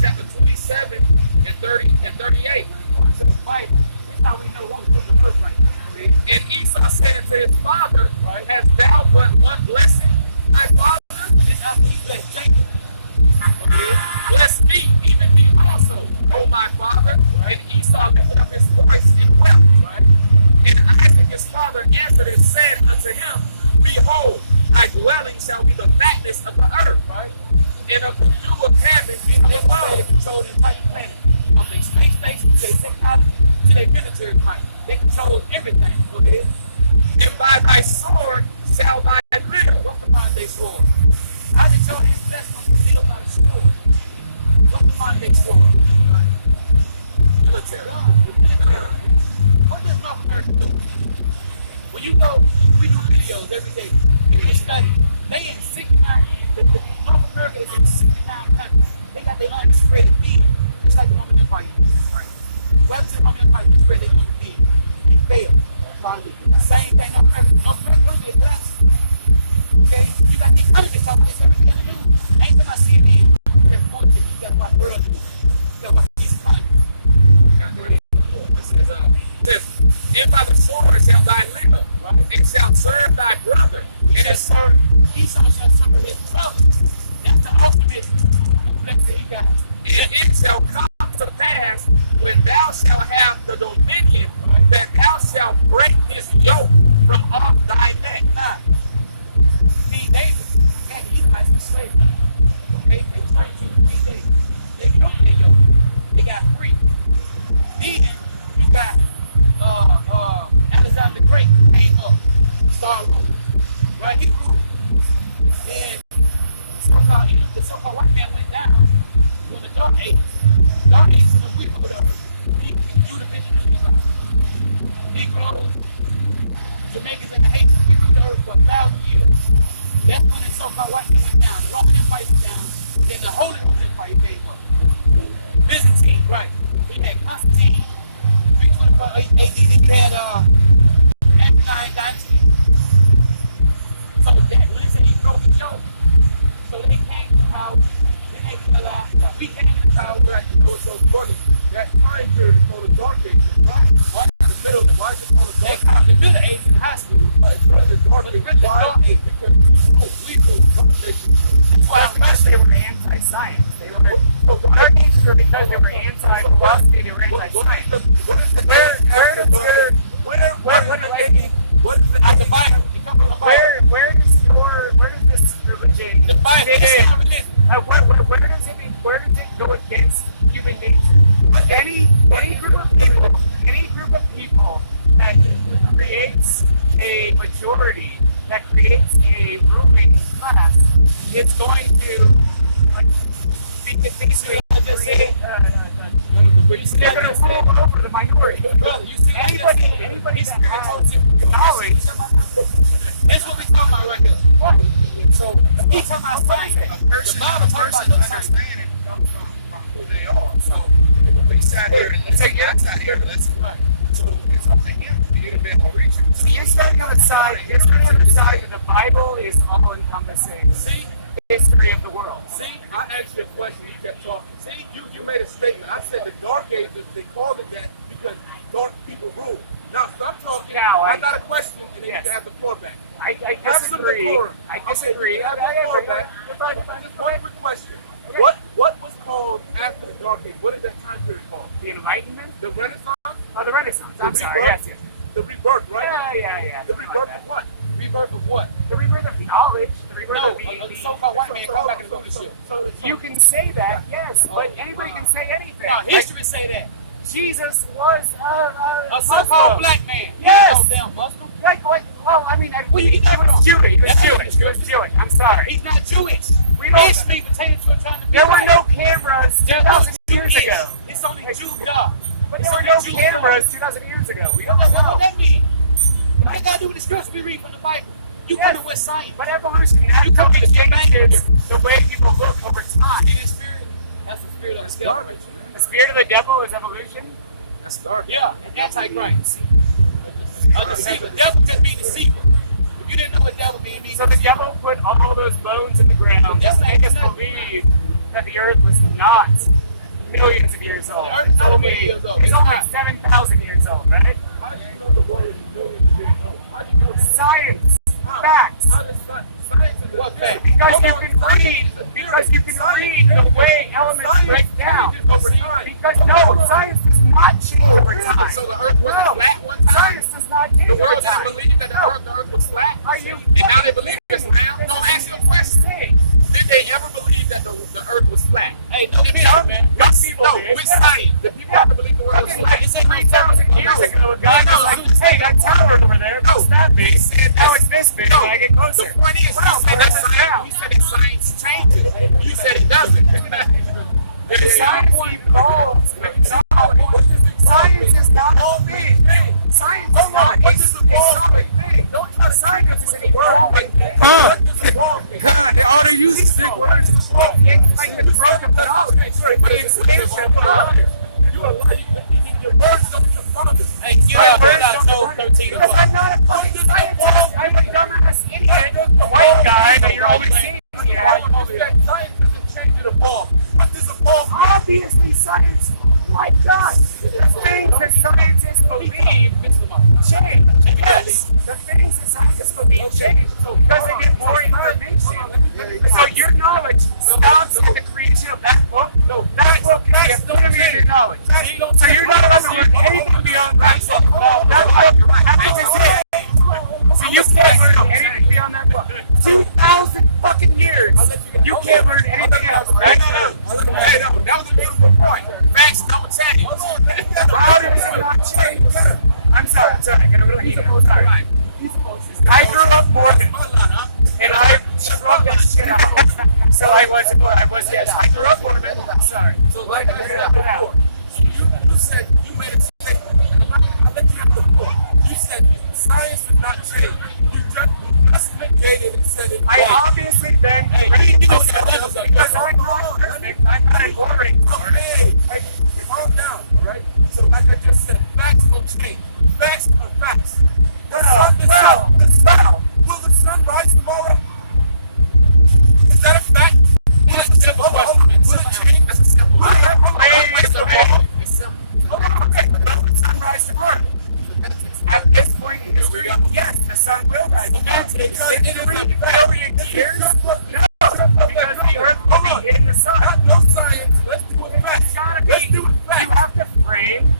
chapter 27 and 30 and 38. To the Bible. That's how we know what was the first right now. And Esau said to his father, right, hast thou but one blessing, thy father? That's how he blessed Jacob. Bless me, even me also, O my father. Right? Esau lifted up his voice and wept. Right? And Isaac his father answered and said unto him, Behold, thy dwelling shall be the fatness of the earth, right? And of the dew of heaven be the world. They control the entire planet. From their space station to their technology to their military might. They control everything. Go ahead. And by thy sword shall thy live. What's the modern day sword? How did you his best to steal by the sword? What's the modern day sword? Military. What does North America do? When you go, we do videos every day. And we study. They in 69. North America is in 69 countries. They got their own spread of feed. Just like the Roman Empire. Right? Webs and Roman Empire spread their own feed. They failed. Same thing North America. North America is blessed. Okay? You got the economy talking about everything in the news. Ain't about CNN. That's bullshit. You got to watch world news. You got to watch these economies. And by the sword shall thy live, and shall serve thy brother, You shall serve. Esau shall serve his brother. That's the ultimate blessing you got. and it shall come to pass when thou shalt have the dominion, that thou shalt break this yoke from off thy neck. Now, these neighbors, man, these guys are slaves. Okay? They trying to be slaves. They broke their yoke. They got free. Then, you got Alexander the Great came up, started ruling. Right? He ruled. And the so-called white man went down during the Dark Ages. Dark Ages was weak or whatever. He drew the vision of the Negroes, Jamaicans, and the Haitians. He ruled the earth for 1,000 years. That's when the so-called white man went down. The Roman Empire went down. Then the Holy Roman Empire came up. Byzantine, right. We had Constantine, 325 AD, then you had Antonine Dynasty. So that reason he broke the yoke. So they came to power. They came to life. We came to power. So funny. That time period is called the Dark Ages, right? Why in the middle? Why is it called the They Dark called the Middle Ages in high school. Ages? Right, the Dark Ages. The Dark Why? Ages. Because we go Dark Ages. That's why I'm Because they were anti-science. Dark Ages were because they were anti-philosophy, they were anti-science. Where does this religion The Bible, fit it's in? not religion. Where does it go against human nature? Any group of people that creates a majority, that creates a ruling class, it's going to basically they're going to rule over the minority. Anybody that has knowledge. That's what we talking about right here. What? So he's talking about science. The Bible talks about the science. Understanding comes from who they are. So we sat here and listen. So it's up to him for you to be able to reach it. So you're standing on the side that the Bible is all-encompassing See? history of the world. See? I asked you a question, you kept talking. See, you made a statement. I said the Dark Ages, they called it that because dark people rule. Now, stop talking. Now, I got a question, and then yes. you can have the disagree. Just one quick question. What was called after the Dark Age? What is that time period called? The Enlightenment? The Renaissance? Oh, the Renaissance. I'm sorry. Rebirth? Yes. The rebirth, right? Yeah. The something rebirth like of what? Rebirth of what? that. The rebirth of knowledge. The rebirth No, of the so-called white man come back and do this shit. You can say that, yes, but anybody can say anything. No, history say that. Jesus was A Muslim. so-called black man. Yes. No damn Muslim. Well, I mean, Where you get that he was from? Jewish. He was Jewish. I'm sorry. He's not Jewish. We don't- His meat potatoes were trying to be There were white. no cameras There's no 2,000 years Jewish. ago. It's only Jew God. But It's there were only no Jew cameras 2,000 years ago. We don't God. What know. that mean? What that got to do with the scripture we read from the Bible? You Yes. come in with science. But evolution You come naturally to get back here. changes the way people look over time. In the spirit, that's the spirit of the skeleton. The spirit of the devil is evolution. That's dark. Yeah, antichrist. A deceiver. Devil just be deceiver. If you didn't know what devil means, So the devil put all those bones in the ground That's to make us not- believe that the earth was not millions of years old. The earth is It's not only, millions years old. it's It's only not. 7,000 years old, right? Science, facts. what fact? Because you can read the way elements break down. Because no, science does not change over time. So the earth was No, flat one time? science does not change The over world time. didn't believe that the earth was flat? Are you? And now they believe it's round? No, ask you a question. Hey, Did they ever believe that the earth was flat? Hey, no Did picture, man. Young people, no, with science. The people ever believe the world was flat? This ain't no 3,000 years ago, a guy was like, hey, that tower over there, it's that big. Now it's this big, and I get The closer. point is, Wow, you said where's that it science, now? you said that science changes. You said it doesn't. Science evolves. Science is not all big. Science is not. What does evolve mean? Hey, don't trust science is any word. What does evolve mean? All they use is big words. It's like the drug of knowledge. It's expansion of knowledge. You are lying. Your words don't confirm it. Hey, get out of here. I told 13 Because of I'm not a fucking scientist. I'm a dumbass idiot. White guy that you're always saying. Science doesn't change, it evolves. What does evolve mean? Obviously, science. My God, the things that scientists believe change. Yes, the things that scientists believe change because they get more information. So your knowledge stops at the creation of that book. No, that book has no limited knowledge. So you're not learning anything beyond that book. That book is it. So you can't learn anything beyond that book. 2,000 fucking years. You can't learn anything else. Hey, no, that was a beautiful point. Facts don't change. How does it not change? I'm sorry. I'm going to use sorry. I grew up Morgan, and I shrugged that shit out. So I was, yes, I grew up Morgan. I'm sorry. So like I said before, you said you made a statement. I let you have the floor. You said science did not change. You just justificated and said it. I obviously then because I'm not perfect. I'm not an orator. Hey, calm down, all right? So like I just said, facts don't change. Facts are facts. The sun. Will the sun rise tomorrow? Is that a fact? That's a simple question. Will it change? That's a simple question. It's simple. Okay, but will the sun rise tomorrow? At this point in history, yes, the sun will rise. Because it is a fact. Billion years. Because the earth will be in the sun. No science. Let's do it facts. Let's do it facts. You have to frame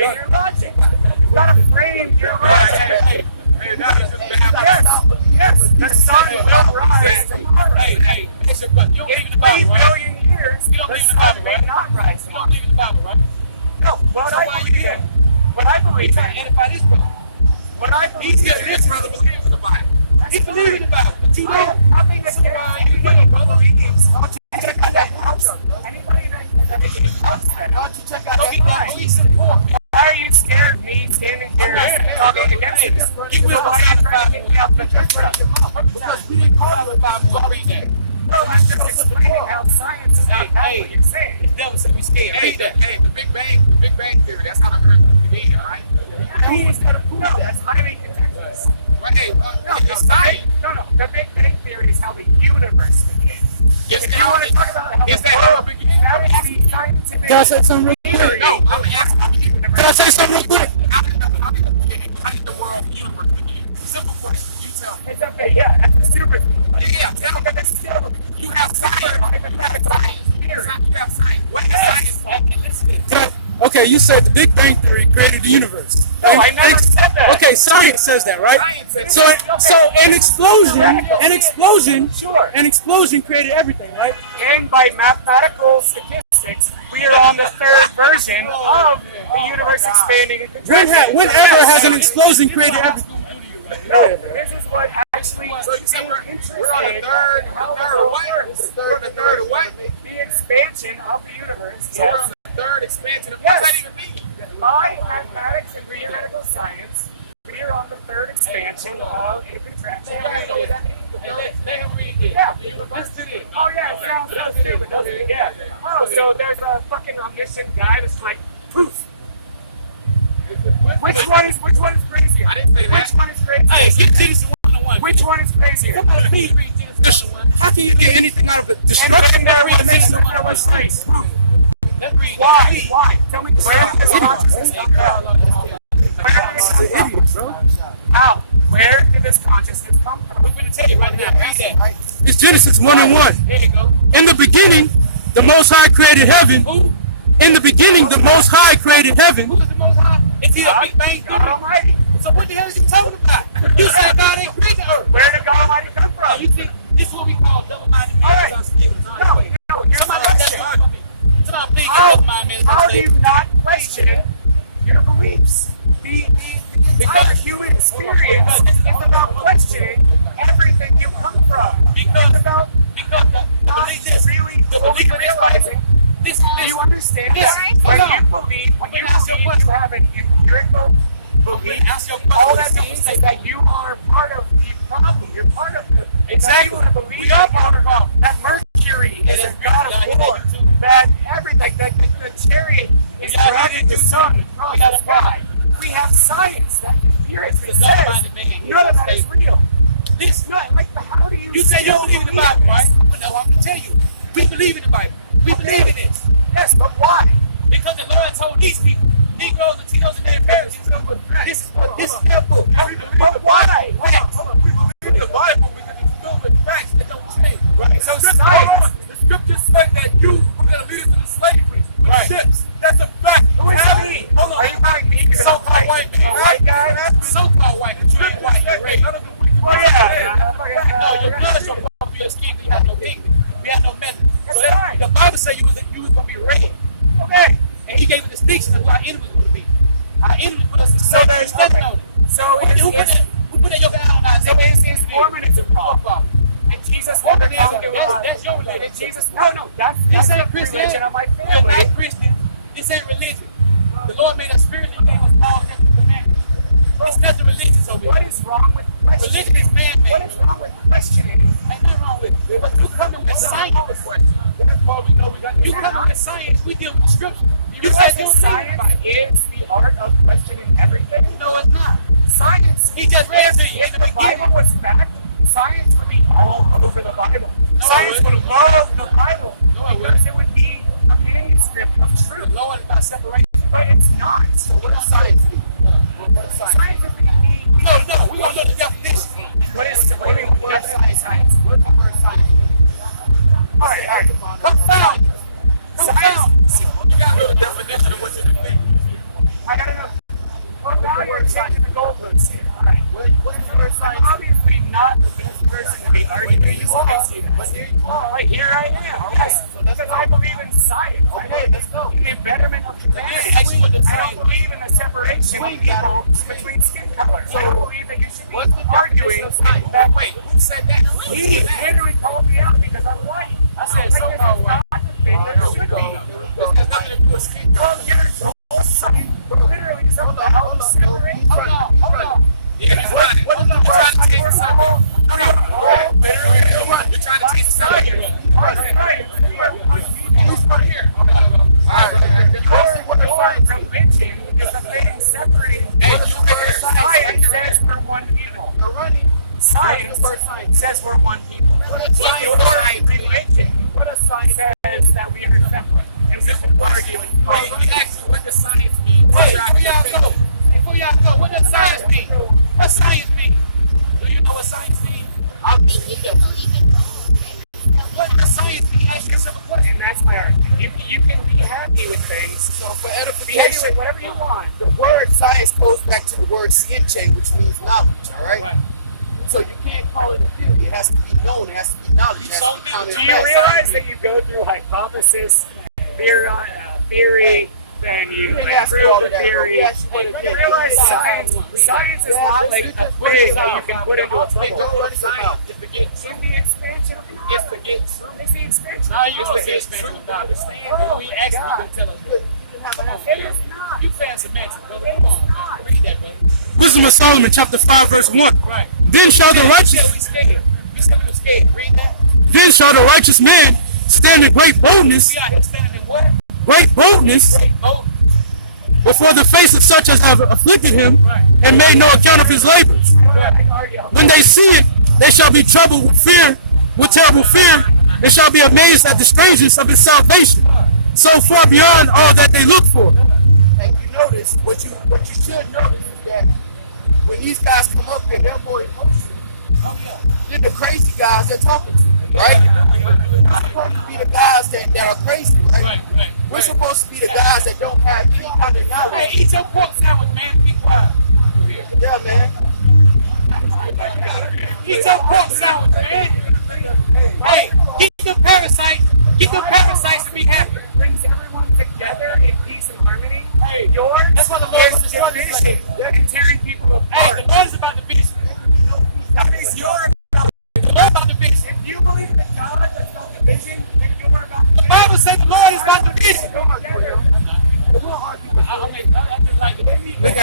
your logic. You gotta frame your logic. Yes, the sun will rise tomorrow. Hey, it's your question. You don't believe in the In 3 Bible, right? billion years, You don't the believe in the sun Bible, may right? not rise You tomorrow. don't believe in the Bible, right? No, what I believe in, He's trying to edify this brother. what I He's believe here, in, this brother believes in the Bible. He believes in the Bible, but you I don't. think that's So why you know, brother? check out that house. Anybody that check out Go get that recent pork. Why are you scared of me standing here talking against this? You will believe the Bible. Because we didn't call it the Bible, so read that. No, I'm just explaining how science is not what you're saying. The devil said we scared. Read that. Hey, the Big Bang Theory, that's how the earth began, all right? Who was going to prove that? That's highly contentious. Well, hey, it's science. No, the Big Bang Theory is how the universe began. Yes, If you want to talk about how Is the that how world it began? that is the scientific Can I say something real quick? theory. No, I'm asking how the universe. Can I say something real quick? How did the world, the universe begin? Simple question. You tell me. It's okay, yeah, that's a super you said the Big Bang Theory created the universe. No, I never said that. Okay, science says that, right? So an explosion created everything, right? And by mathematical statistics, we are on the third version of the universe expanding and contracting. Whenever has an explosion created everything? No, this is what actually We're on the third what? the expansion of the universe. So we're on the third expansion of Yes. what's that even mean? By mathematics and theoretical science, we are on the third expansion of a contraction. Yeah. Listen to this. Oh yeah, it sounds so stupid, doesn't it? Yeah. Oh, so there's a fucking omniscient guy that's like, poof. Which one is crazier? I didn't say that. Which one is crazier? Hey, get Genesis 1:1. Which one is crazier? Somebody please read Genesis 1:1. How can you get anything out of the And destruction? was like, poof. Let's read. Why? Why? Tell me where does consciousness come from? Idiot, bro. How? Where did this consciousness come from? We're going to tell you right now. Read that. It's Genesis 1:1. There you go. In the beginning, the Most High created heaven. Who? In the beginning, the Most High created heaven. Who is the Most High? Is he a Big Bang God Theory? Almighty. So what the hell is you talking about? You said God ain't created the earth. Where did God Almighty come Now, from? you think this is what we call double-minded All right. man? No, here's my question. Somebody please get How, double-minded man. how do you not question your beliefs? The entire human experience is about questioning everything you come from. Because It's about the not belief is really the belief is realizing. this Do you understand Yes. that? Hold on. When you have an empirical belief, Ask your all question. that means is that you are part of the problem. You're part of the Exactly. that you believe We are part of the problem. that Mercury is a god of war. That everything, that the chariot is Yeah, driving we the did sun do- across we got the a sky. We have science that empirically It's a says double-minded man. none of that is real. This, Not like, how do you? you say you don't still believe in the Bible, this? right? But no, I'm going to tell you. We believe in the Bible. We believe in this. Yes, but why? Because the Lord told these people, Negroes, Latinos, and their parents, this is their book. But why? Facts. We believe in the Bible because it's filled with facts that don't change. Right? So Scripture- science- hold on. The scriptures say that you were going to lead us into slavery with Right. ships. That's a fact. Who is that me? Hold on. Are you buying me? So-called white man. White guy? So-called white, but you ain't white, you're red. None of them we Oh, yeah. No, your blood is going to be a skin. We have no dignity. We have no method. So That's right. the Bible says you was going to be red. Okay. And he gave us distinctions of who our enemies were going to be. Our enemies put us in So slavery. there's Studying nothing. on it. So Who put that yoke down on our So neck? is Mormonism wrong? And Jesus never came to That's your religion. And Jesus, no, that's This ain't the Christianity. religion of my You're family. not Christian. This ain't religion. The Lord made us spiritual and gave us all different commandments. It's nothing religious over What here. is wrong with questioning? Religion is man-made. What is wrong with questioning? Ain't nothing wrong with it. But you coming with science. That's why we know we got You coming with science. We deal with the scripture. You Because said you don't see science anybody. is the art of questioning everything. No, it's not. Science. He just read to you in the If the beginning. Bible was fact, science would be all over the Bible. No, Science it would wouldn't. love the Bible No, it because it would be a manuscript of The truth. Lord is about separation. But it's not. So What does science mean? What is science? Science is the No, we're going to know the definition. What is what do you mean? What is science? What is the word science? All right. Confound. Science. You got to know the definition of what you think. I gotta know. Well, now you're changing the goalposts here. All right. What is the word I'm science? obviously not the best person to be arguing with you are. But here you are. Right, here I am. Yes. Because I believe in science. Okay, let's go. In the betterment of humanity. Ask you what the I science don't believe in the separation of people between skin colors. I don't believe that you should be What's the arguing definition of science? that Wait, who said that? he literally called me out because I'm white. I said so-called white. There should be. This has nothing to do with skin color. Well, you're so literally so Hold on. separate. Hold on. Yeah, that's right. What is the word? You're trying to take something. You're right. You're trying to take something. Who's right here? All right. What is science? Religion is a thing separated. What is the word Science science? says we're one people. Now, running. Science What is the word science? says we're one people. What does science mean? Religion, what does science says that we are separate? And we should argue. Well, let me ask you, what does science mean? Hey, before y'all go, what does science mean? What science mean? Do you know what science means? I believe in God. What science be asking yourself a question. And that's my argument. You can be happy with things. So for Be happy edification, with whatever you want. the word science goes back to the word science, which means knowledge, all right? So you can't call it a theory. It has to be known. It has to be knowledge. It has to be counted. Do you realize that you go through hypothesis, theory, then you didn't like, ask prove me all the of that, bro. theory? We asked you what it You is. realize Yeah. science is Yeah, not like just a run thing it that you out. can put into a Don't bubble. run it out. It's begins. In the expansion of It's begins. it's the expansion Now of you gonna say knowledge. expansion of knowledge. Oh We my actually God. gonna tell us. It is not. You fan semantics, brother. Come on, man. Read that, brother. Wisdom of Solomon, chapter 5, verse 1. Right. Then shall the We righteous, scared. We said we were scared. Read that. then shall the righteous man stand in great boldness, We out here standing in what? great boldness, Great boat. before the face of such as have afflicted him, and made no account of his labors. When they see it, they shall be troubled with fear, with terrible fear, and shall be amazed at the strangeness of his salvation, so far beyond all that they look for. And you notice, what you should notice is that when these guys come up here, they're more emotional than the crazy guys they're talking to, right? We're supposed to be the guys that are crazy, right? We're supposed to be the guys that don't have any kind of Hey, knowledge. eat your pork sandwich, man. Be quiet. Yeah, man. Eat your pork sandwich, man. Hey, get the parasites. Get the parasites to be happy. Brings everyone together in peace and harmony. Yours That's why the Lord was is destroying division and tearing people Hey, apart. the Lord is about to finish. That means you're The Lord is about to finish. if you believe in God, there's no division, then you're about The Bible says the Lord is about to finish. to go together. I just like it.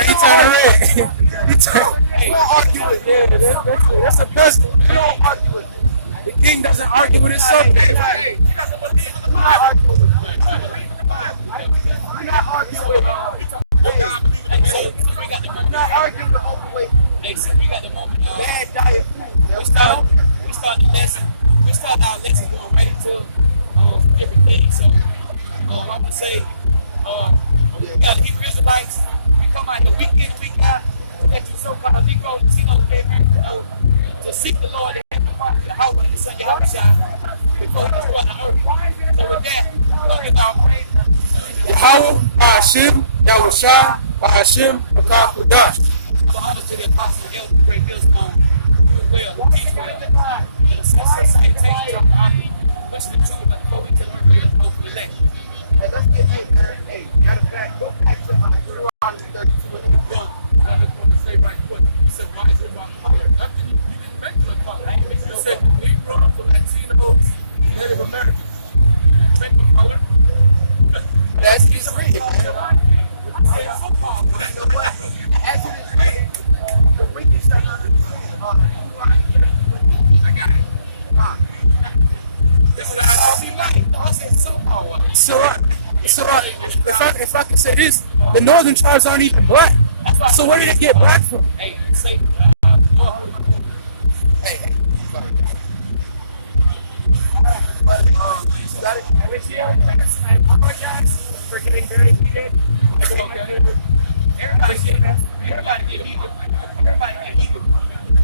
He turned red. He turned. We don't argue with it. That's the best. We don't argue with it. The king doesn't argue with his subject. We're not arguing with it. We're not arguing with it. We're not arguing with overweight, Hey, so we got the moment. bad diet food. We start the lesson. We start our lesson going right into everything. So I'm gonna say we got the Hebrew Israelites. We come out here week in, week out. That you so-called Negro Latinos came here to seek the Lord and the house of the Son of God before he destroyed the earth. So with that, we'll get our praise. Yahweh, Hashem, Yahushua, Hashem, Makah Kudash. For honor to the apostle, the elder, great millstone, do well, teach well, and assess citation of the honor, much the truth, but before we tell our prayers, hope for elect. Hey, let's get in. Hey, matter of fact, go back to my Deuteronomy 32 and you go. I just want to say right quick, you said, why is it about color? Nothing, you didn't make to a color. I ain't fixing to say, we brought up to Latinos, Native Americans. Make a color. That's just written, man. Say football, but You know what? As it is written, the wicked shall not this is how I'll be like. I say football. If I can say this, the northern tribes aren't even black. So where did it get black from? Hey, say, Hey. Got it? I apologize for getting very heated. everybody get heated. Everybody get heated.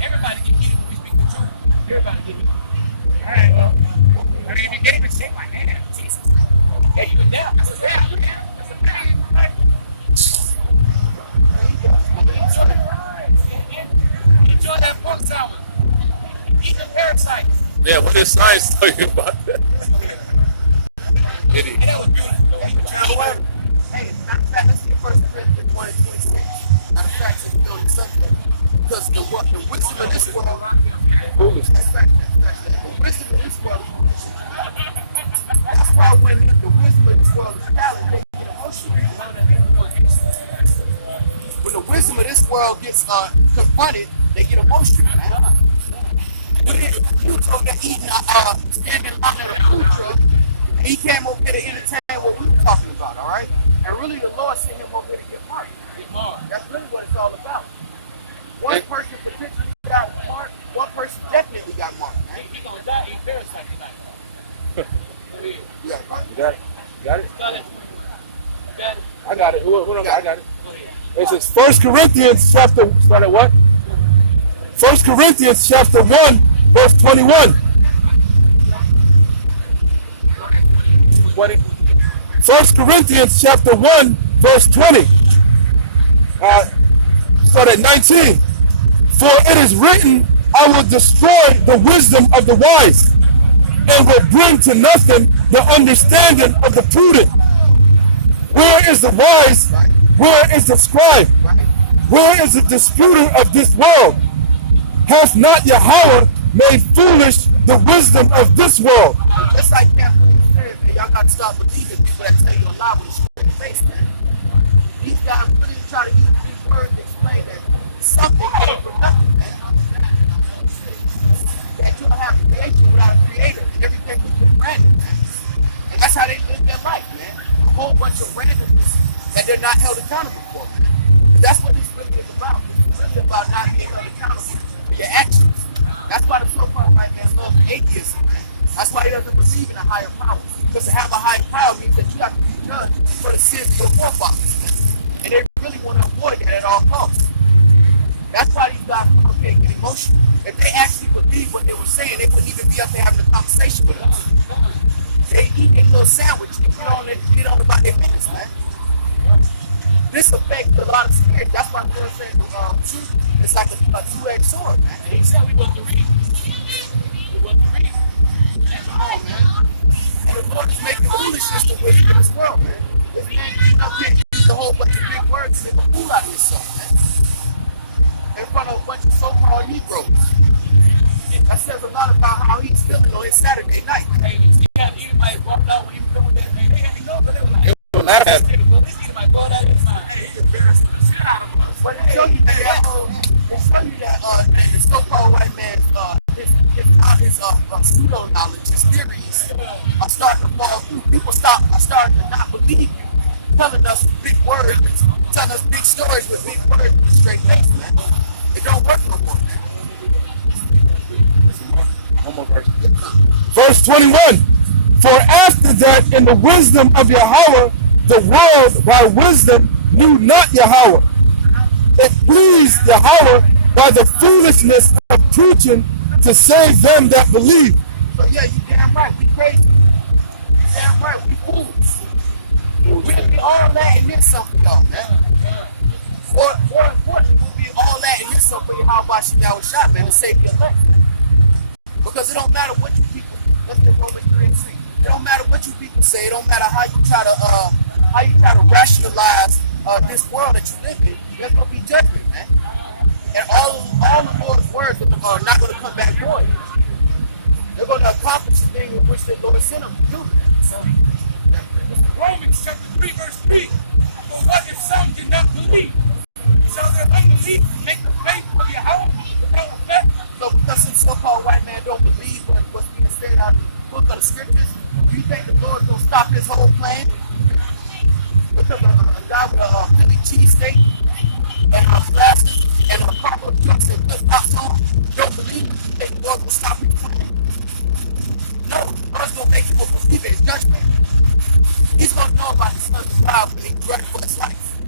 Everybody get heated when we speak the truth. Everybody get heated. Alright, well, I mean, if you can't even shake my hand, Jesus. Yeah, you can down. That's a down. Enjoy that pork sandwich. Eat the parasites. Yeah, what is science talking about that? Idiot. That was beautiful. You know what? Hey, matter of fact, let's get 1 Corinthians 1 and 26. Matter of fact, since we're on the subject, because the wisdom of this world, Foolishness. the wisdom of this world, that's why when the wisdom of this world is challenged, they get emotional. When the wisdom of this world gets confronted, they get emotional, man. You was over there eating, standing out at a food truck, and he came over here to entertain what we were talking about, all right? And really, the Lord sent him over here to get marked. That's really what it's all about. One person potentially got marked, one person definitely got marked, man. He gonna die eating parasites tonight. Yeah, right. You got it? You got it? Got it. Got it. I got it. I got it. It says 1 Corinthians chapter, start at what? 1 Corinthians chapter 1, verse 21. What it, 1 Corinthians chapter 1, verse 20. Start at 19. For it is written, I will destroy the wisdom of the wise, and will bring to nothing the understanding of the prudent. Where is the wise? Where is the scribe? Where is the disputer of this world? Hath not Yahweh made foolish the wisdom of this world? Just like Kathleen said, man, y'all got to stop believing people that tell you a lie with a straight face, man. These guys really try to use these words to explain that something came from nothing, man. That you don't have creation without a creator, and everything was just random, man. And that's how they live their life, man. A whole bunch of randomness that they're not held accountable for, man. But that's what this really is about. It's really about not being held accountable for your actions. That's why the so-called white man loves atheism, man. That's why he doesn't believe in a higher power. Because to have a higher power means that you have to be judged for the sins of your forefathers, man. And they really want to avoid that at all costs. That's why these guys come up here and get emotional. If they actually believe what they were saying, they wouldn't even be up there having a conversation with us. They eat a little sandwich and get on about their business, man. This affects a lot of spirits. That's why I'm going to say truth is like a two-edged sword, man. and he said we want to read. We want to read. Come on, man. And the Lord is making foolishness the wisdom in this world, man. This man, can't use a whole bunch of big words to make a fool out of himself, man. In front of a bunch of so-called Negroes. That says a lot about how he's feeling on his Saturday night. Hey, you see how the Edomite walked out when he was doing that? Hey, they had to know, but they were like, this Edomite brought out his mind. But it show you that the so-called white man, his pseudo knowledge, his theories are starting to fall through. People are starting to not believe you, telling us big words, telling us big stories with big words with a straight face, man. It don't work no more, man. One more verse. Verse 21. For after that, in the wisdom of Yahweh, the world by wisdom knew not Yahweh. It pleased Yahweh by the foolishness of preaching to save them that believe. So yeah, you damn right, we crazy. You damn right, we fools. We all that and then something, y'all, man. Or importantly, we'll be all that and then something. How about you now shot, man, to save your life? Because it don't matter what you people. Let's get Romans 3 and 3. It don't matter what you people say. It don't matter how you try to rationalize this world that you live in. There's gonna be judgment, man. And all the Lord's words are not gonna come back void. They're gonna accomplish the thing in which the Lord sent them to do. Romans chapter 3, verse 3. For what if some did not believe? So their unbelief make the faith of Yahweh without effect. So because some so-called white man don't believe what's being said out of the book of the scriptures, do you think the Lord's gonna stop his whole plan? Because a guy with a Philly cheesesteak and glasses and a cargo trucks and good pops on don't believe him, you think the Lord will stop his plan? No, the Lord's gonna make people believe in his judgment. He's gonna know about his son's job when he's ready for his life.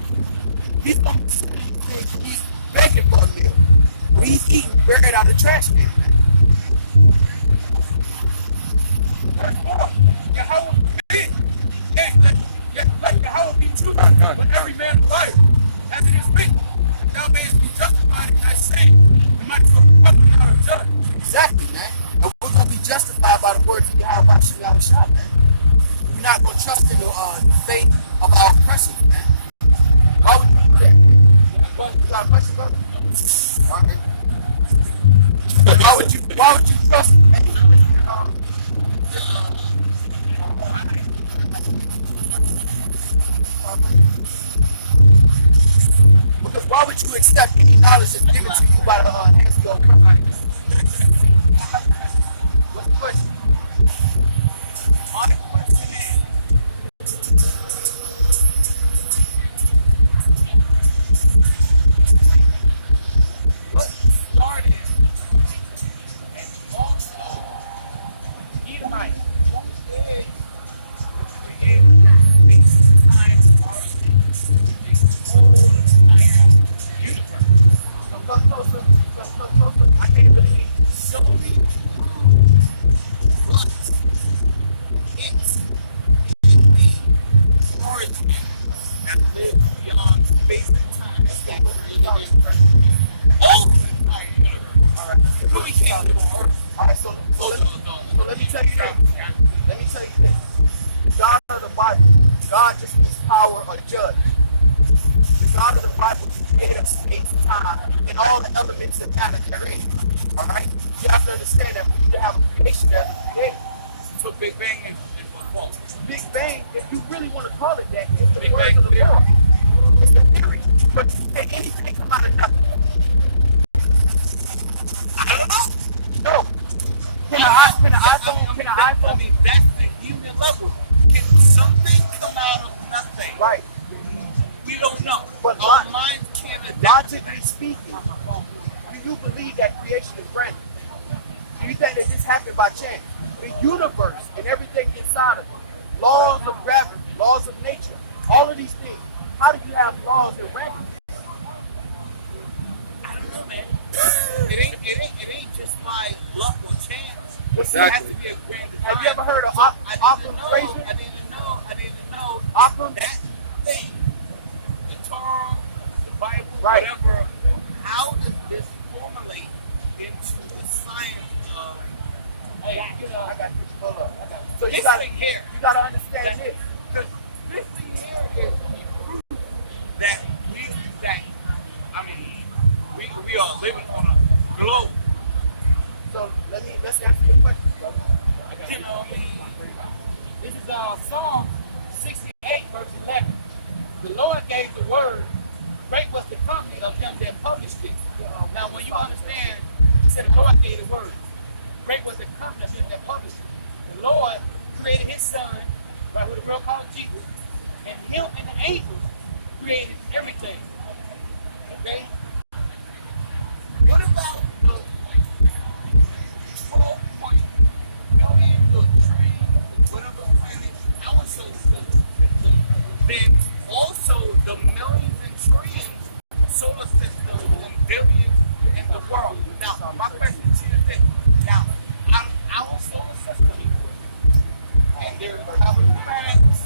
He's gonna think he's begging for a meal. When he's eating buried out of the trash can, man. Yahweh forbid. Let Yahweh be true, but every man a liar. As it is written, thou mayest be justified in thy saying, and might for public not a judge. Exactly, man. And we're gonna be justified by the words of Yahweh Shah, man. We're not gonna trust in the faith of our oppressors, man. Why would you do that? You got a question, brother? Okay. Why would you trust me? Because why would you accept any knowledge that's given to you by the hands of your oppressor? What's the question? My question is, what started and also Edomite created space and time this whole entire universe? So come closer. I can't really All the entire universe. All right. But we can't live on Earth. All right. So let me tell you this. Let me tell you this. The God of the Bible, God just means power or judge. The God of the Bible created space, time, and all the elements that matter therein. All right? You have to understand that we need to have a creation that is created. So Big Bang is what false. Big Bang, if you really want to call it that, is the Big words Bang of the theory. Lord. It's the theory. But can anything come out of nothing? I don't know. No. Can an iPhone? I mean, that's the human level. Can something come out of nothing? Right. We don't know. But our minds can't adapt. Logically speaking, do you believe that creation is random? Do you think that this happened by chance? The universe and everything inside of it, laws of gravity, laws of nature, all of these things. How do you have laws and random? I don't know, man. It ain't just by luck or chance. Exactly. It has to be a grand design. Have you ever heard of Occam's razor? I didn't know Occam? that thing, the Torah, the Bible, Right. whatever. How does this formulate into the science of? Hey, I got you. Hold up. So this you got thing here. You got to understand this. Because this thing here is the proof that we are living on a globe. So let's answer your question, brother. You know what I mean? This is Psalm 68, verse 11. The Lord gave the word, great was the company of them that published it. Now, when you understand, he said the Lord gave the word, great was the company of them that published it. The Lord created his son, right, who the world called Jesus, and him and the angels created everything. Okay? What about the 12 million trillion, whatever planet, our solar system? Then also the millions and trillions solar systems and billions in the world. Now, my question to you is this. Now, out of our solar system, and there's how many planets?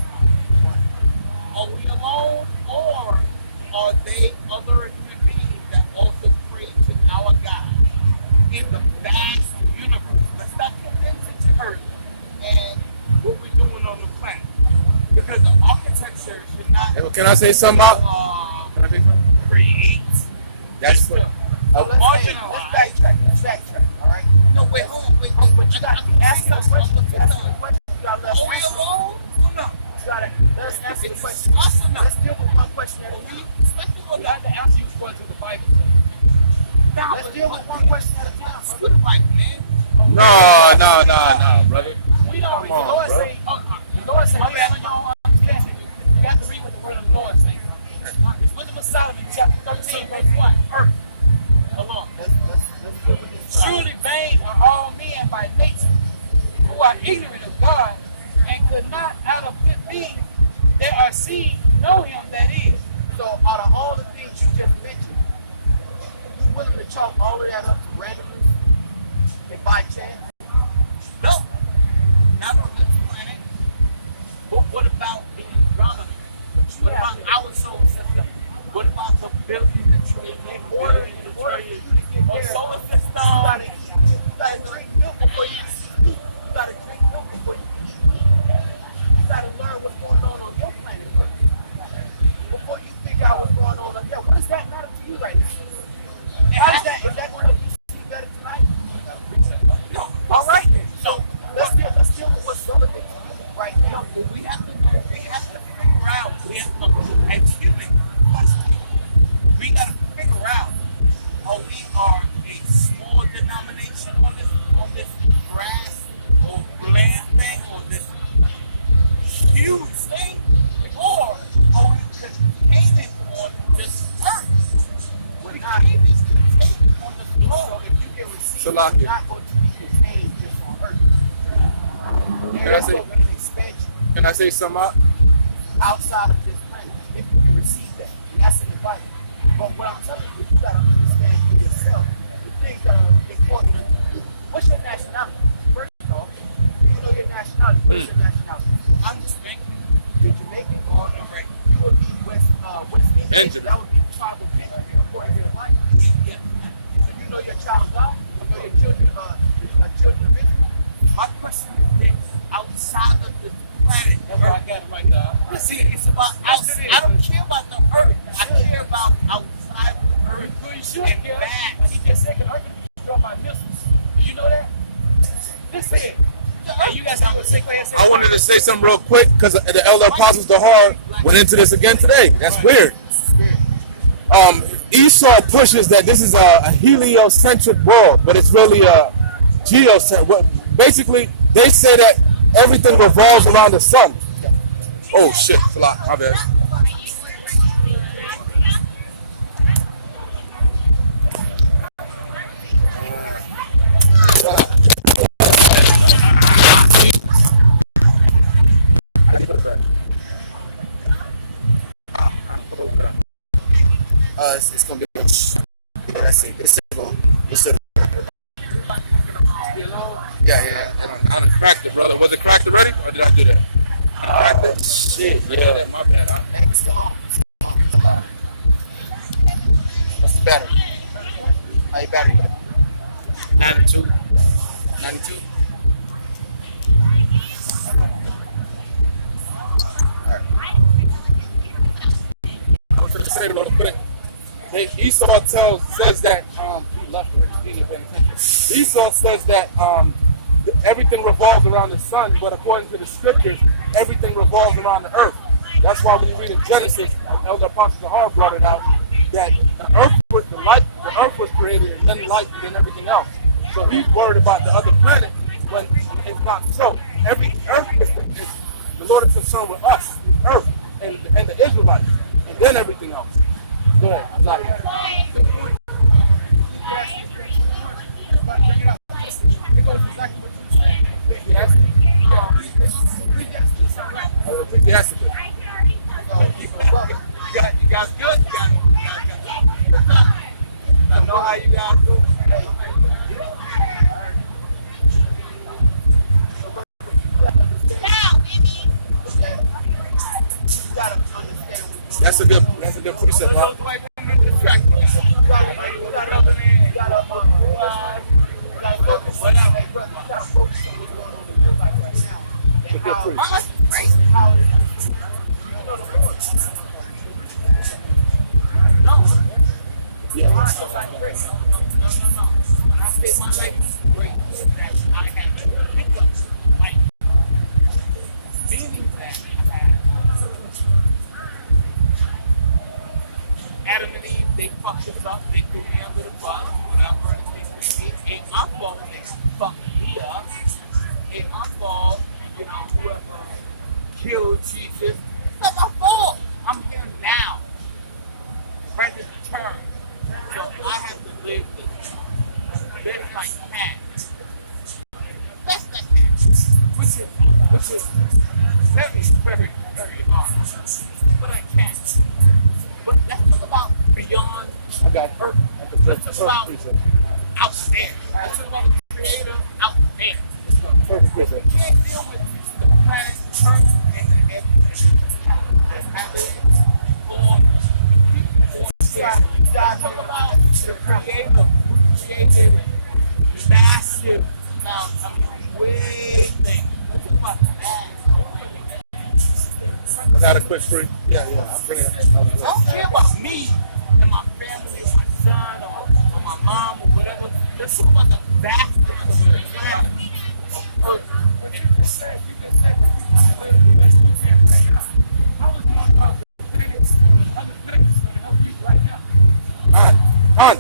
Are we alone, or are they other human beings that also pray to our God in the vast universe? Let's not condense it to Earth and what we're doing on the planet. Because the architecture should not Can I say something about? create That's just what. marginalized. Let's backtrack. All right. No, wait, hold on, wait. But you got to ask the question. You got to Are we alone or no? Let's answer the It's question. us or no? Let's deal with one question at a Are we time. special or You not? have to answer you according to the Bible says. Nah, Let's deal with one question at a time. It's good right, man. No, brother. We don't read. Come The on, Lord bro. say, the Lord said, lean on your own understanding. You have to read what the word of the Lord says. It's Wisdom of Solomon, chapter 13, verse 1. Earth alone. Let's deal with this. Truly vain are all men by nature, who are ignorant of God, and could not out of good things that are seen know him that is. So out of all the things you just mentioned, you willing to chalk all of that up to randomness and by chance? No, not on this planet. But what about the Andromeda? What about our solar system? What about the billions and trillions and billions and trillions of solar You system? gotta drink milk before you eat meat. You gotta drink milk before you eat meat. You gotta learn what's going on your planet first. Before you figure out what's going on up there. What does that matter to you right now? How does that, is that going to help you see better tonight? No. All right then. So Let's deal with what's relevant to you right now. we have to figure out. As humans, we got to figure out how we are a small denomination on this grass or land thing, or this huge thing, or are we contained on this earth? We're not. We is contained on this So globe. if you can receive, Salaki. you're not going to be contained just on earth. Can I There's say- going to be an expansion Can I say something out? outside of this planet if you can receive that. And that's in the Bible. But what I'm telling you, you got to understand for yourself the things that are important to you. What's your nationality? First off, you know your nationality. What's your nationality? I'm just thinking. You're Jamaican. Or you would be West Indian. Benjamin. That would be tribal Benjamin. Yeah. You know your child God. You know your children, children of Israel. My question is this: outside of the planet, That's why I got it right now. listen, it's about outside. I don't care about the earth. I care about outside of the earth. Well, you should And care. that. He just said the earth is destroyed by missiles. Do you know that? Listen. Hey, you guys have a sick way. I wanted to say something real quick because the elder apostles Dahar went into this again today. That's weird. Esau pushes that this is a heliocentric world, but it's really a geocentric. Basically, they say that everything revolves around the sun. Oh shit, it's a lot. My bad. It's gonna be. Let's see. Yeah. I done cracked it, brother. Was it cracked already, or did I do that? Cracked it? Shit, yeah. My bad. What's the battery? How your battery? 92. 92. I was going to say real quick. Esau says that he left her. He didn't pay attention. Esau says that everything revolves around the sun, but according to the scriptures, everything revolves around the earth. That's why when you read in Genesis, Elder Apostle Zahar brought it out that the earth was created, and then light, and then everything else. So he's worried about the other planet when it's not so. Every earth is the Lord is concerned with us, earth, and the Israelites, and then everything else. Go ahead. I'm not here. Ecclesiasticus. You guys good? I know how you guys do. That's a good precept, huh? That's a good precept. Yeah. When I say my life is great, that I have a pickup life. Meaning that I had Adam and Eve, they fucked us up, they threw me under the bus, whatever. It ain't my fault they fucked me up. Ain't my fault, whoever killed Jesus. It's not my fault. I'm here now. Present term. So I have to live the best I can. Best I can. Which is very, very, very hard. But I can. But that's all about beyond I got earth. That's That's about out there. That's about the creator out there. perfect precept. You can't deal with the planet Earth and everything that's happening on talk about the creator created massive amount of way things. I got a quick free. Yeah. I'm bringing it. I don't care about me and my family or my son or my mom or whatever. There's so much of vastness of the planet of Earth. On.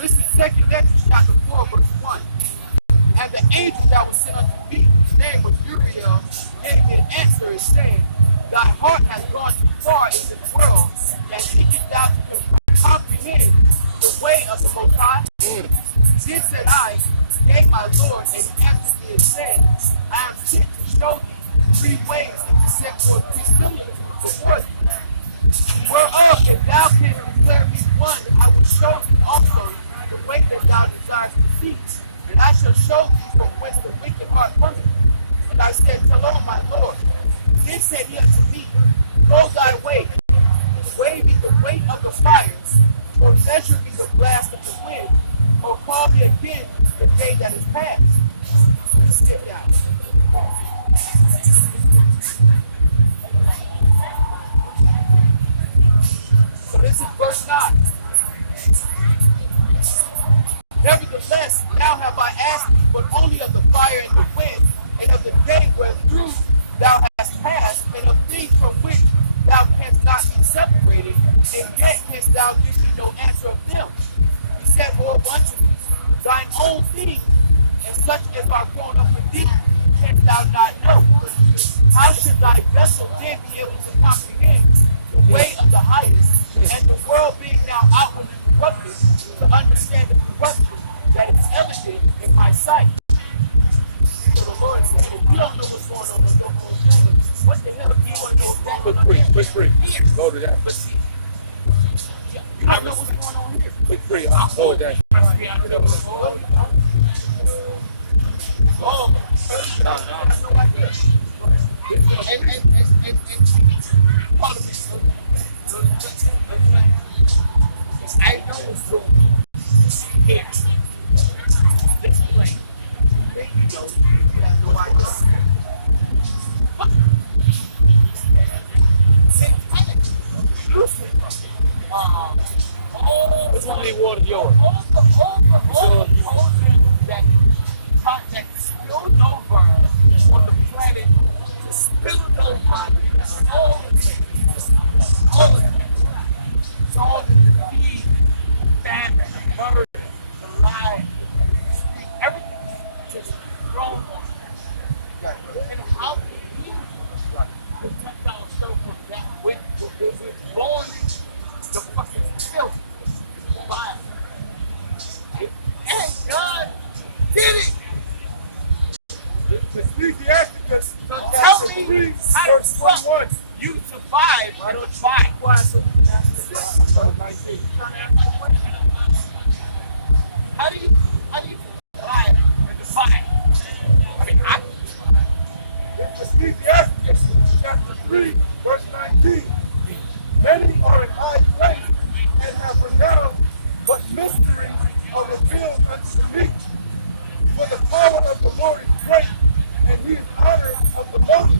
This is second lecture, chapter 4, verse 1. And the angel that was sent unto me, his name was Uriel, gave me an answer and saying, Thy heart has gone too far into the world, that seekest thou to comprehend the way of the Most High. Then said I, Yea, my Lord, and he answered me and said, I am sent to show thee 3 ways and to set forth 3 similar before thee. the fires, or measure me the blast of the wind, or call me again the day that is past. Sit down. So this is verse 9. Nevertheless, now have I asked thee, but only of the fire and the wind, and of the day wherethrough thou hast passed, and of things from which thou canst not be separated, and yet canst thou give me no answer of them. He said, moreover unto me, thine own things, and such as are grown up with thee, canst thou not know. How should thy vessel then be able to comprehend the way of the highest, and the world being now outwardly corrupted, to understand the corruption that is evident in my sight? So the Lord said, if you don't know what's going on with your whole thing, what the hell do you want to get that? Click free. Go to that. But see, you don't know what's going on here. Click free. I'll go to that. Oh, I have no idea. And follow me. I know what's going on. Here. This plane. You know, you have no idea. Which one of these waters yours? All the things that spilled over on the planet, just spilled over all the things. All of it. It's all the defeat, famine, the murder, the lie, everything just thrown on us. And how can we protect ourselves from that? We're born the fucking filth. And God did it! Ecclesiasticus, Tell me how verse 21. you survive and don't fight. How do you survive and define? I mean, Ecclesiasticus, chapter 3, verse 19. Many are in high place and have renowned, but mystery are revealed unto me. For the power of the Lord is great, and he is honored of the lowly.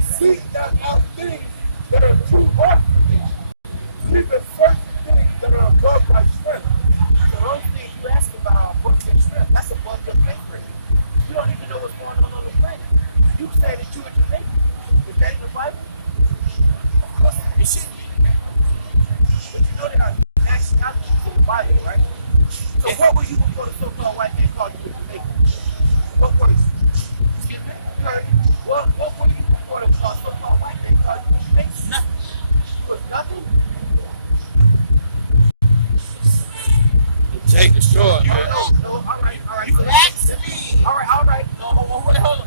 Seek not out things that are too hard for thee, neither search the things that are above thy strength. So those things you ask about are above your strength. That's above your pay grade. You don't even know what's going on the planet. You say that you are Jamaican. Is that in the Bible? Of course, it should be. But you know there are nationalities in the Bible, right? So what were you before the so-called white man called you a Jamaican? What were you? Excuse me? What were you before the so-called white man called you a Jamaican? Nothing. Was nothing? Take the short, man. No, all right. You asked me. All right. No, hold on.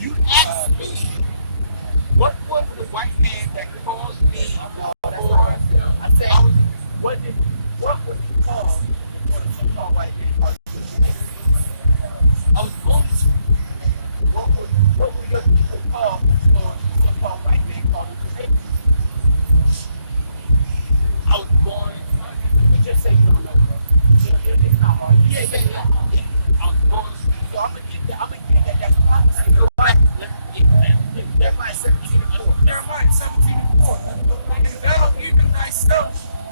You asked me, what was the white man that called me before? I said, what was he called? What was he called white man called you? I was going to. What were your people called before the so-called white man called you Jamaican? I was born. You just say you don't know, bro. It's not hard. Yeah. I was born. So I'm gonna get that. That's prophecy. Go back. Jeremiah 17:4. Jeremiah 17:4. And thou even thyself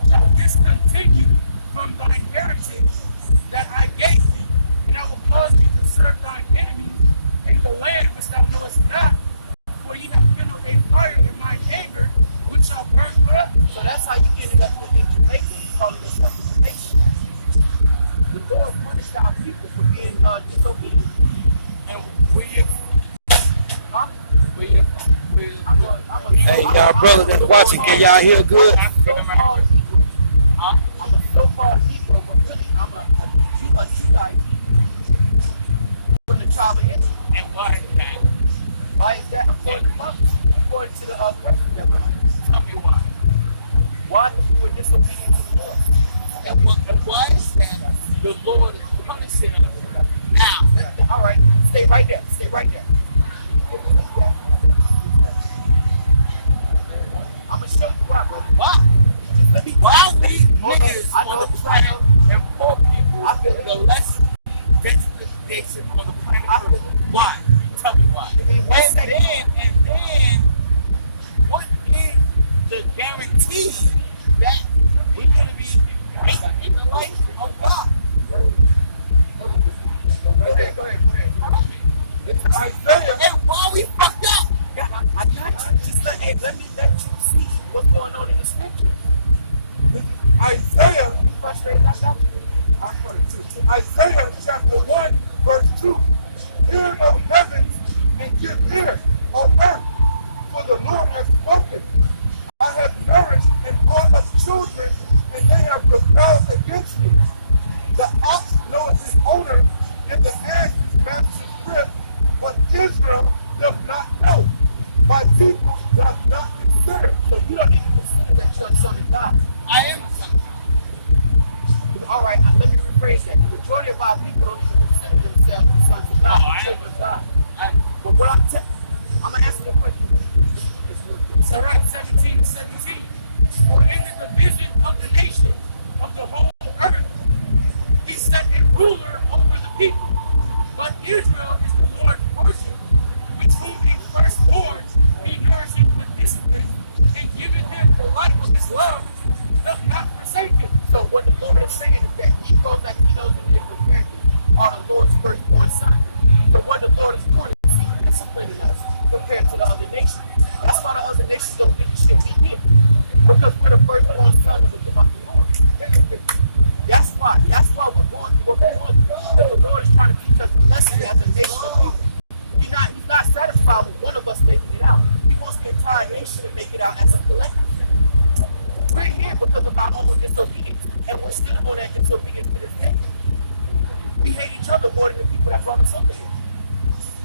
shalt discontinue from thine heritage that I gave thee, and I will cause thee to serve thine enemies in the land which thou knowest not. For ye have kindled a fire in my anger, which shall burn forever. So that's how you ended up in Jamaica, calling yourself a nation. The Lord punished our people for being disobedient. And Hey, y'all brothers that's watching, can y'all hear good? African American. I'm a so-called Negro, but really I'm a Israelite from the tribe of Israel. And why is that? Why is that? According to the question that we're on. Tell me why. Why because we were disobedient to the Lord? And why is that the Lord is punishing us now? All right, stay right there. I'm gonna show show you why, brother. Why? Let me Why we niggas I on know the planet and poor people, I feel the less vegetation on the planet Earth? Why? Tell me why. And then, what is the guarantee that we're gonna be great in the light of God? Go ahead. And why we fucked up? I got you. Just let me let you see what's going on in the scripture. Isaiah, You frustrated? I got you. Isaiah chapter 1, verse 2. Hear, O heavens, and give ear, O earth, for the Lord has spoken. I have nourished and brought up children, and they have rebelled against me. The ox knoweth his owner, and the ass his master's grip, but Israel does not know. My people does not consider. So you don't even consider that your son is God. I am the son. All right, let me rephrase that. The majority of our people don't even consider themselves the sons of God. No, I am the son. But what I'm going to answer the question. All right, 17. For in the division of the nation of the whole earth, he set a ruler over the people. But Israel is the Lord's portion, which whom he firstborn, he nourishes with discipline, and giving him the life of his love, does not forsake him. So what the Lord is saying is that he goes that he knows the different characters are the Lord's firstborn son. But what the Lord is doing is he's disciplining us compared to the other nations. That's why the other nations don't think shit in here. Because we're the firstborn son of the fucking Lord. That's why we're going through what we're going through. The Lord is trying to teach us a lesson as a nation. He's not satisfied with one of us making it out. He wants the entire nation to make it out as a collective. We're here because of our own disobedience, and we're still on that disobedience to this day. We hate each other more than the people that brought us up here.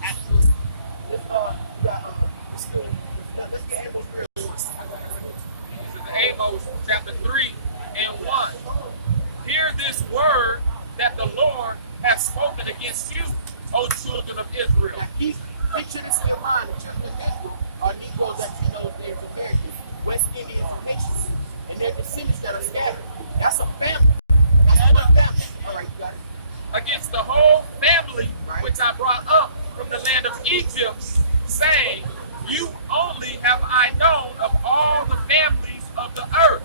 Absolutely. Let's get Amos real. This is Amos chapter 3 and 1. Hear this word that the Lord has spoken against you, O children of Israel. Now, picture this in your mind. The children of Israel are Negroes that you know they're Americans, West Indians and Haitians, and their descendants that are scattered. That's a family. That's one family. All right, you got it. Against the whole family which I brought up from the land of Egypt, saying, you only have I known of all the families of the earth.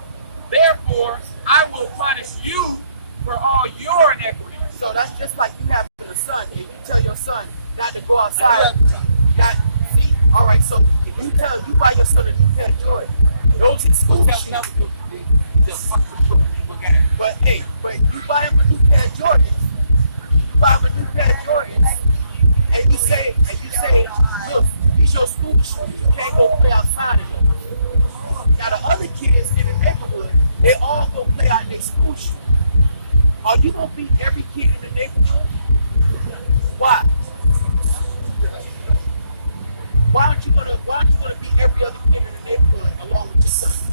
Therefore, I will punish you for all your iniquities. So that's just like you have a son, and you tell your son not to go outside. See? All right, so if you buy your son a new pair of Jordan, those in school tell him but hey, you buy him a new pair of Jordans. You buy him a new pair of Jordans, and you say, look, these your school shoes. You can't go play outside anymore. Now the other kids in the neighborhood, they all go play out in their school shoes. Are you gonna beat every kid in the neighborhood? Why? Why aren't you gonna beat every other kid in the neighborhood along with your son?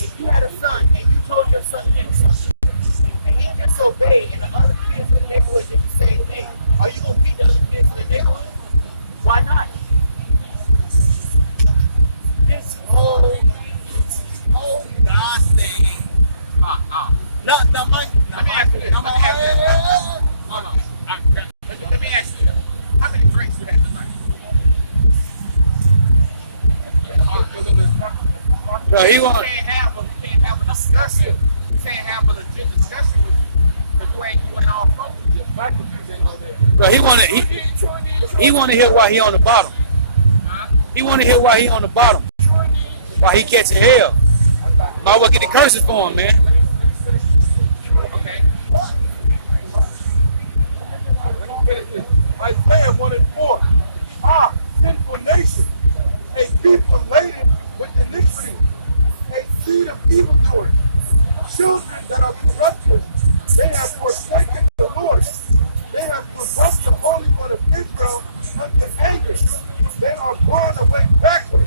If you had a son and you told your son anything, and he disobeyed, and the other kids in the neighborhood did the same thing, are you gonna beat the other kids in the neighborhood? Why not? This whole God thing. Let me ask you, how many drinks you had tonight? Bro, he want. You can't have a discussion. You can't have a legit discussion with you. But you ain't all focused. Bro, he want to hear why he on the bottom. He want to hear why he on the bottom. Why he catching hell. Might well get the curses for him, man. Okay. Isaiah 1 and 4. Sinful nation, a people laden with iniquity, a seed of evildoers, children that are corrupted. They have forsaken the Lord. They have provoked the Holy One of Israel unto anger. They are gone away backward.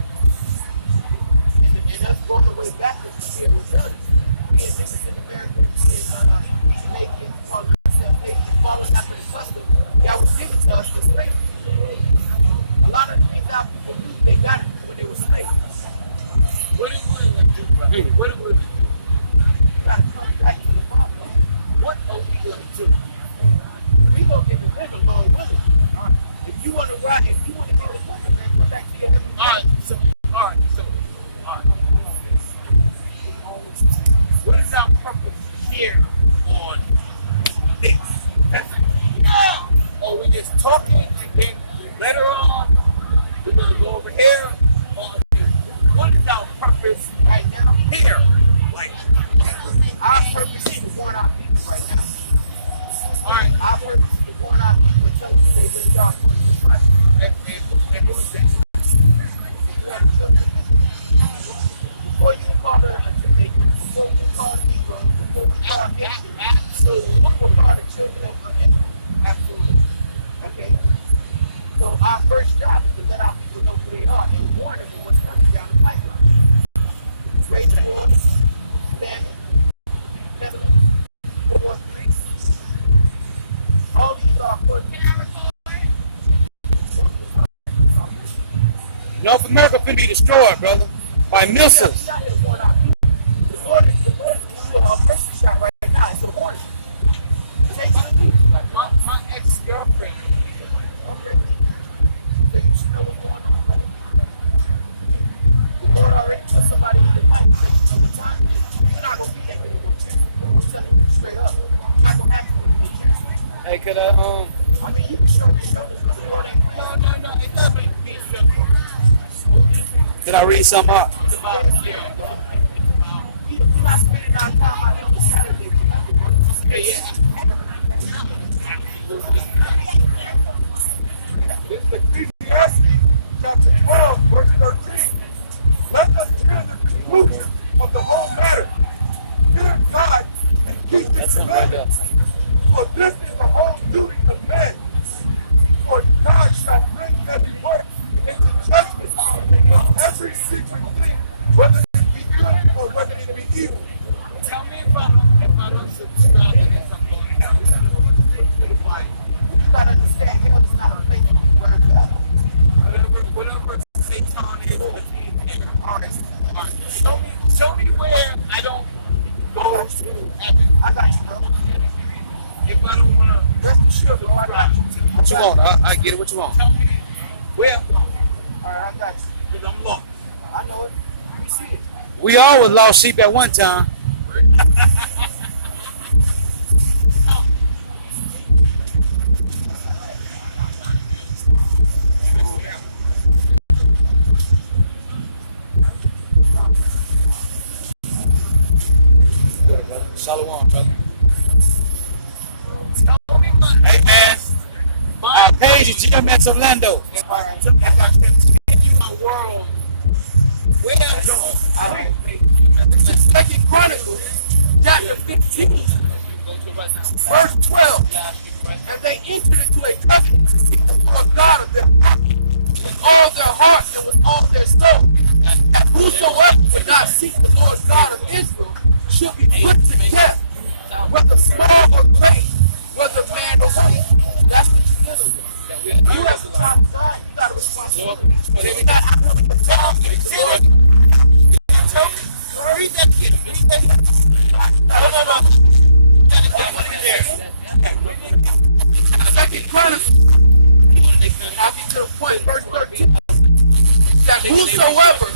and that's going away backwards to see a result. And this is in America, in Jamaica, here on this. Or we just talking and then later on we're gonna go over here on what is our purpose right now here. Like our purpose is going out right now. Alright, our purpose is going out and who is that? Or you can call it absolutely. Okay. So our first job is to let our people know who they are and warn them what's coming down the pipeline. Raise your hand. Stand. Stand up. For what reason? All these are for North America finna be destroyed, brother, by missiles. my ex-girlfriend. Hey, could I No, it doesn't make me feel could I read something up? about it. It's Ecclesiastes chapter 12, verse 13. Let us hear the conclusion of the whole matter. Fear God and keep His That's something right commandments. there. For this is the whole duty of man. For God shall bring every work into judgment, and every secret thing, whether it be good or whether it be evil. Tell me if I don't subscribe to this, I'm going down. You gotta understand, hell is not a thing on the word of God. Whatever Satan is, alright. Show me where I don't go to heaven. I got you, bro. If I don't wanna, that's the sure, bro. I got you. What you want? I get it. What you want? Tell me where I'm going. Alright, I got you. Because I'm lost. I know it. You see it. We all was lost sheep at one time. Shalom, brother. Hey, man. Our page is GMS Orlando. If I continue my world, where I'm going, I don't think. Second Chronicles, chapter 15, verse 12. And they entered into a covenant to seek the Lord God of their heart, with all their heart and with all their soul. And whosoever would not seek the Lord God of Israel should be put to death, whether small or great, whether man or woman. That's what you do. You have a child, you got a responsibility. But if not, I'm going to tell you. Read that kid. Read that. No. Second Chronicles. I'll get to the point. Verse 13. That whosoever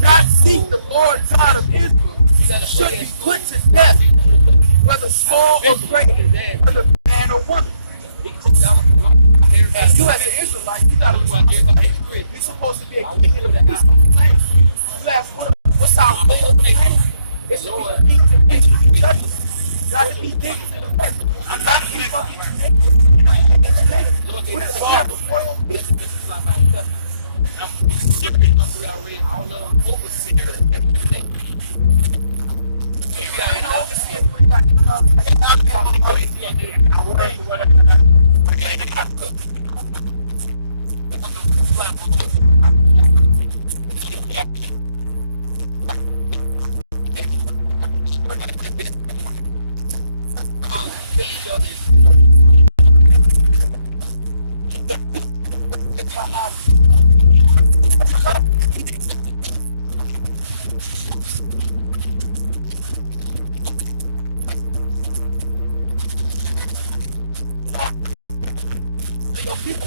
not seek the Lord God of Israel should be put to death, whether small or great, whether man or woman. You as an Israelite, you gotta be you're supposed to be a king of the East. You ask what's our goal? It's to be king to judges. You gotta be big. I'm not being fucking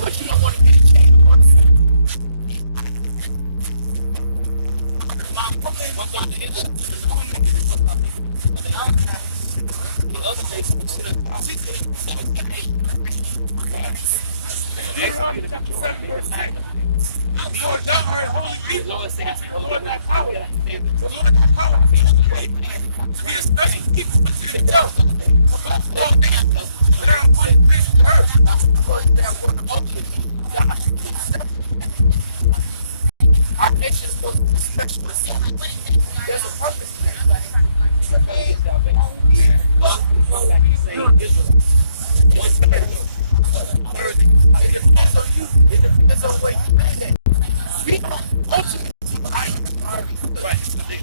but you don't want to get a change. My woman was on the Our nation is supposed to be special. There's a purpose to that. Like you say, Israel. So you, it depends on what you mandate. We don't ultimately right.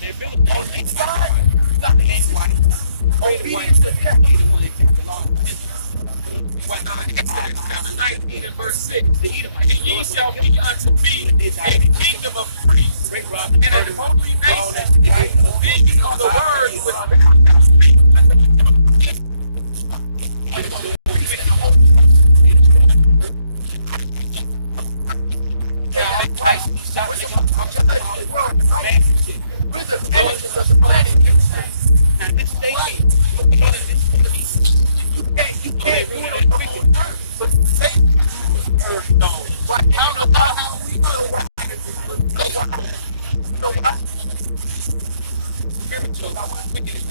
They built on the inside. Nothing ain't white. Obedience to that. When 19 and verse 6, the Edomites, ye shall be unto me a kingdom of priests, and a holy nation, speaking of the word with you can't do it quick, but Satan no. How we know spiritual wickedness.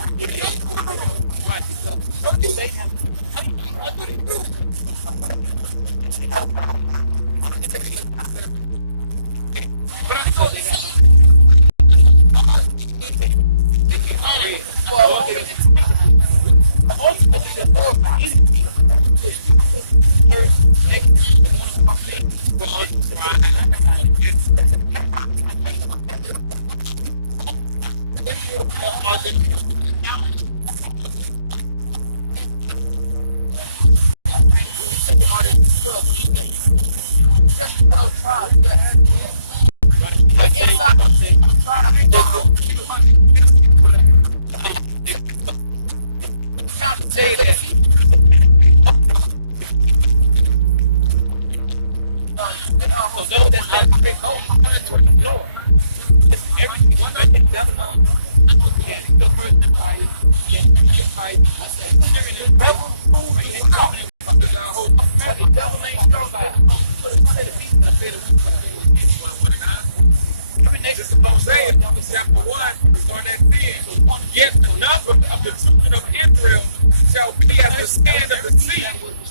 Yet the number of the children of Israel shall be as the sand of the sea,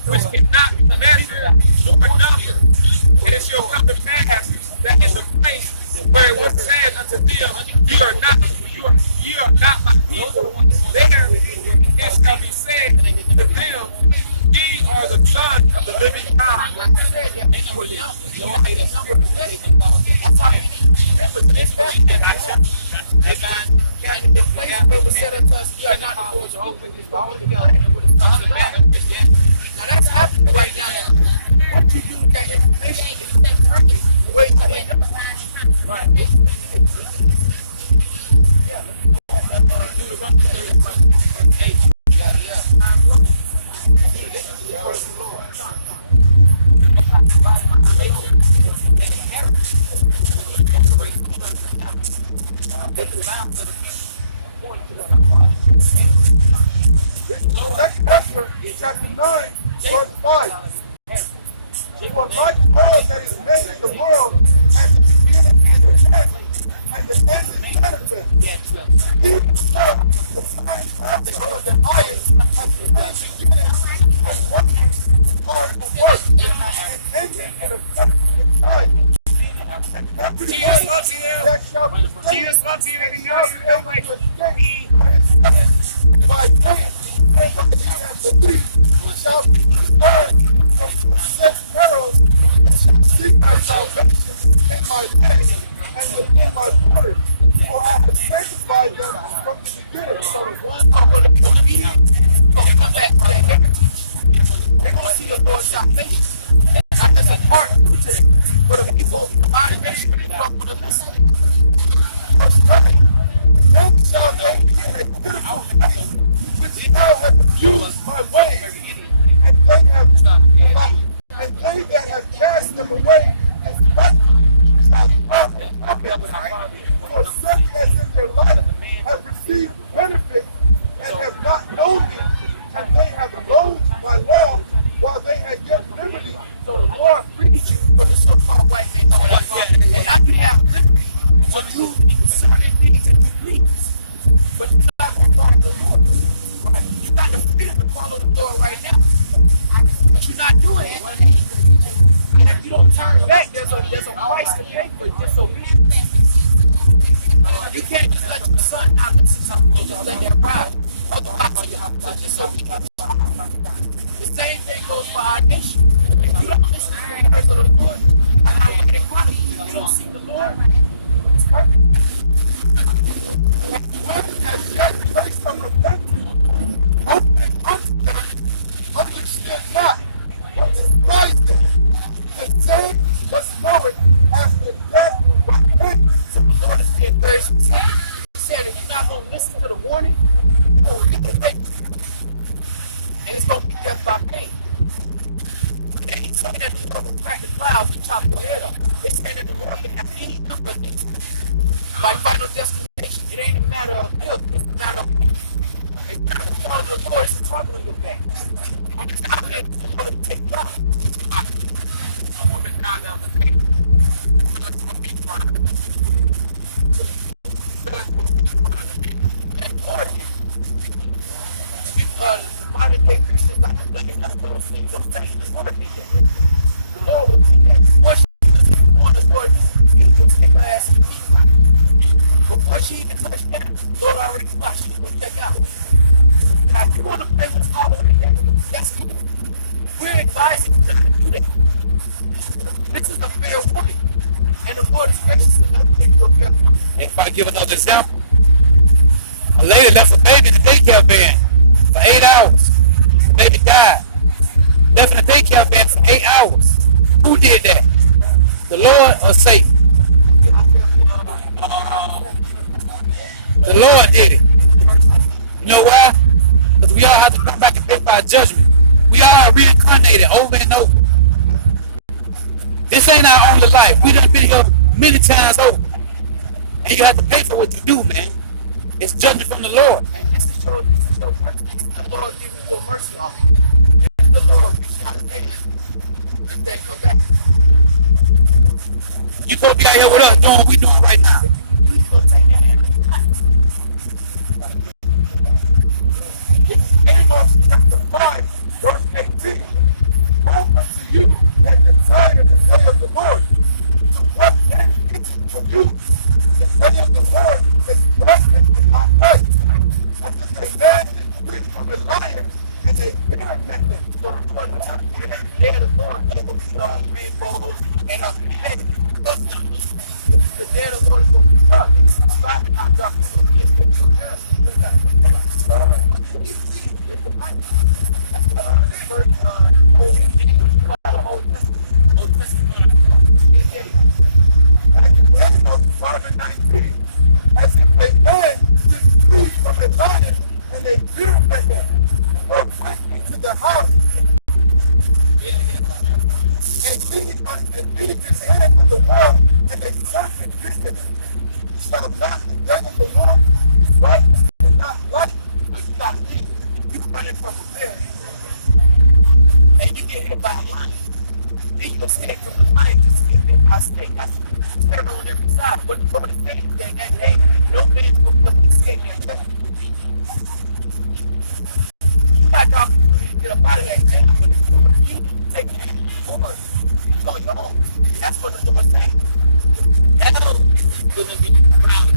which cannot be measured nor numbered. And it shall come to pass that in the place where it was said unto them, ye are not my people, there it shall be said to them, ye are the sons of the living God. That's happening right now. What you do with that information is that purpose. Wait, Chapter 9, verse 5. For much more that is made in the world, at the beginning is manifest, at the end is manifest. Even so, the same object of the highest has been beginning and working hard to work, and ending in a perfect time. And everyone that shall be saved shall be able to escape by faith. Shall be restored from set perils and shall seek my salvation in my tent and within my borders. For I have sanctified them from the beginning. They're going to see the Lord's salvation. And as a part of the for the people, I mentioned it from the Messiah. Verse 9. Then shall they be in a beautiful place, which now have abused my way, and they that have cast them away as brethren shall come and come in time. For such as in their life have received benefit and have not known me, and they follow the Lord right now, but you're not doing it. And if you don't turn back, there's a price to pay for disobedience. You can't just let your son not listen to you, just let that ride. Otherwise, you're disobedient. The same thing goes for our nation. If you don't listen to the words of the Lord, you don't see the Lord, it's perfect. Understand not what is rising. The same was Lord after death. So the Lord is being very specific. He said if you're not going to listen to the warning, you're going to get the pain. And it's going to be death by pain. And he's saying that the Lord will crack the clouds and chop your head up. It's saying that the Lord can have any number of things. Like final destination, it ain't a matter of guilt, it's a matter of pain. If you're following the Lord, it's a trouble in your back. And it's not that the Lord will take you out. I want to die down the pain. That's going to be part of it. Modern day Christians, I can look at those things on saying the Lord will take that. Before she even on the Lord, he can take her ass and keep her. Before she even touched that, the Lord already flushed. She's going to check out. Now, if you want to play what's already there, that's good. We're advising you to do that. This is a fair warning. And the Lord is gracious enough to give you a fair warning. If I give another example, a lady left a baby in the daycare van for 8 hours. The baby died. Left in the daycare van for 8 hours. Who did that? The Lord or Satan? The Lord did it. You know why? Because we all have to come back and pay for our judgment. We all are reincarnated over and over. This ain't our only life. We done been here many times over. And you have to pay for what you do, man. It's judgment from the Lord. This is your mercy. The Lord gives you a mercy on you. If the Lord reaches out and takes you, You supposed to be out here with us doing what we doing right now. you going to take that hand. Amos chapter 5, verse 18. Over to you that desire the day of the Lord. So what can it for you? The day of the Lord is present in my life. And they man is free from the lion, and they fear them. So the day of the Lord is rainbow and a head. The day of the Lord is going to be dark. It's not dark. It's going to be as if they man is free from the lion, and they fear them. Go quickly to the house and leave his hand in the world, and they serve and visit him. So not the day of the Lord is right and not light. It's not legal. You running from the bed. and you get hit by a lion. Then you escape from the lion to escape hit by a snake. That's turn on every side. But the Lord is saying that day, no man will put the snake in there. You got to get up out of that jail. But if you take it forward, you on your own. That's what the Lord said. Hell is going to be around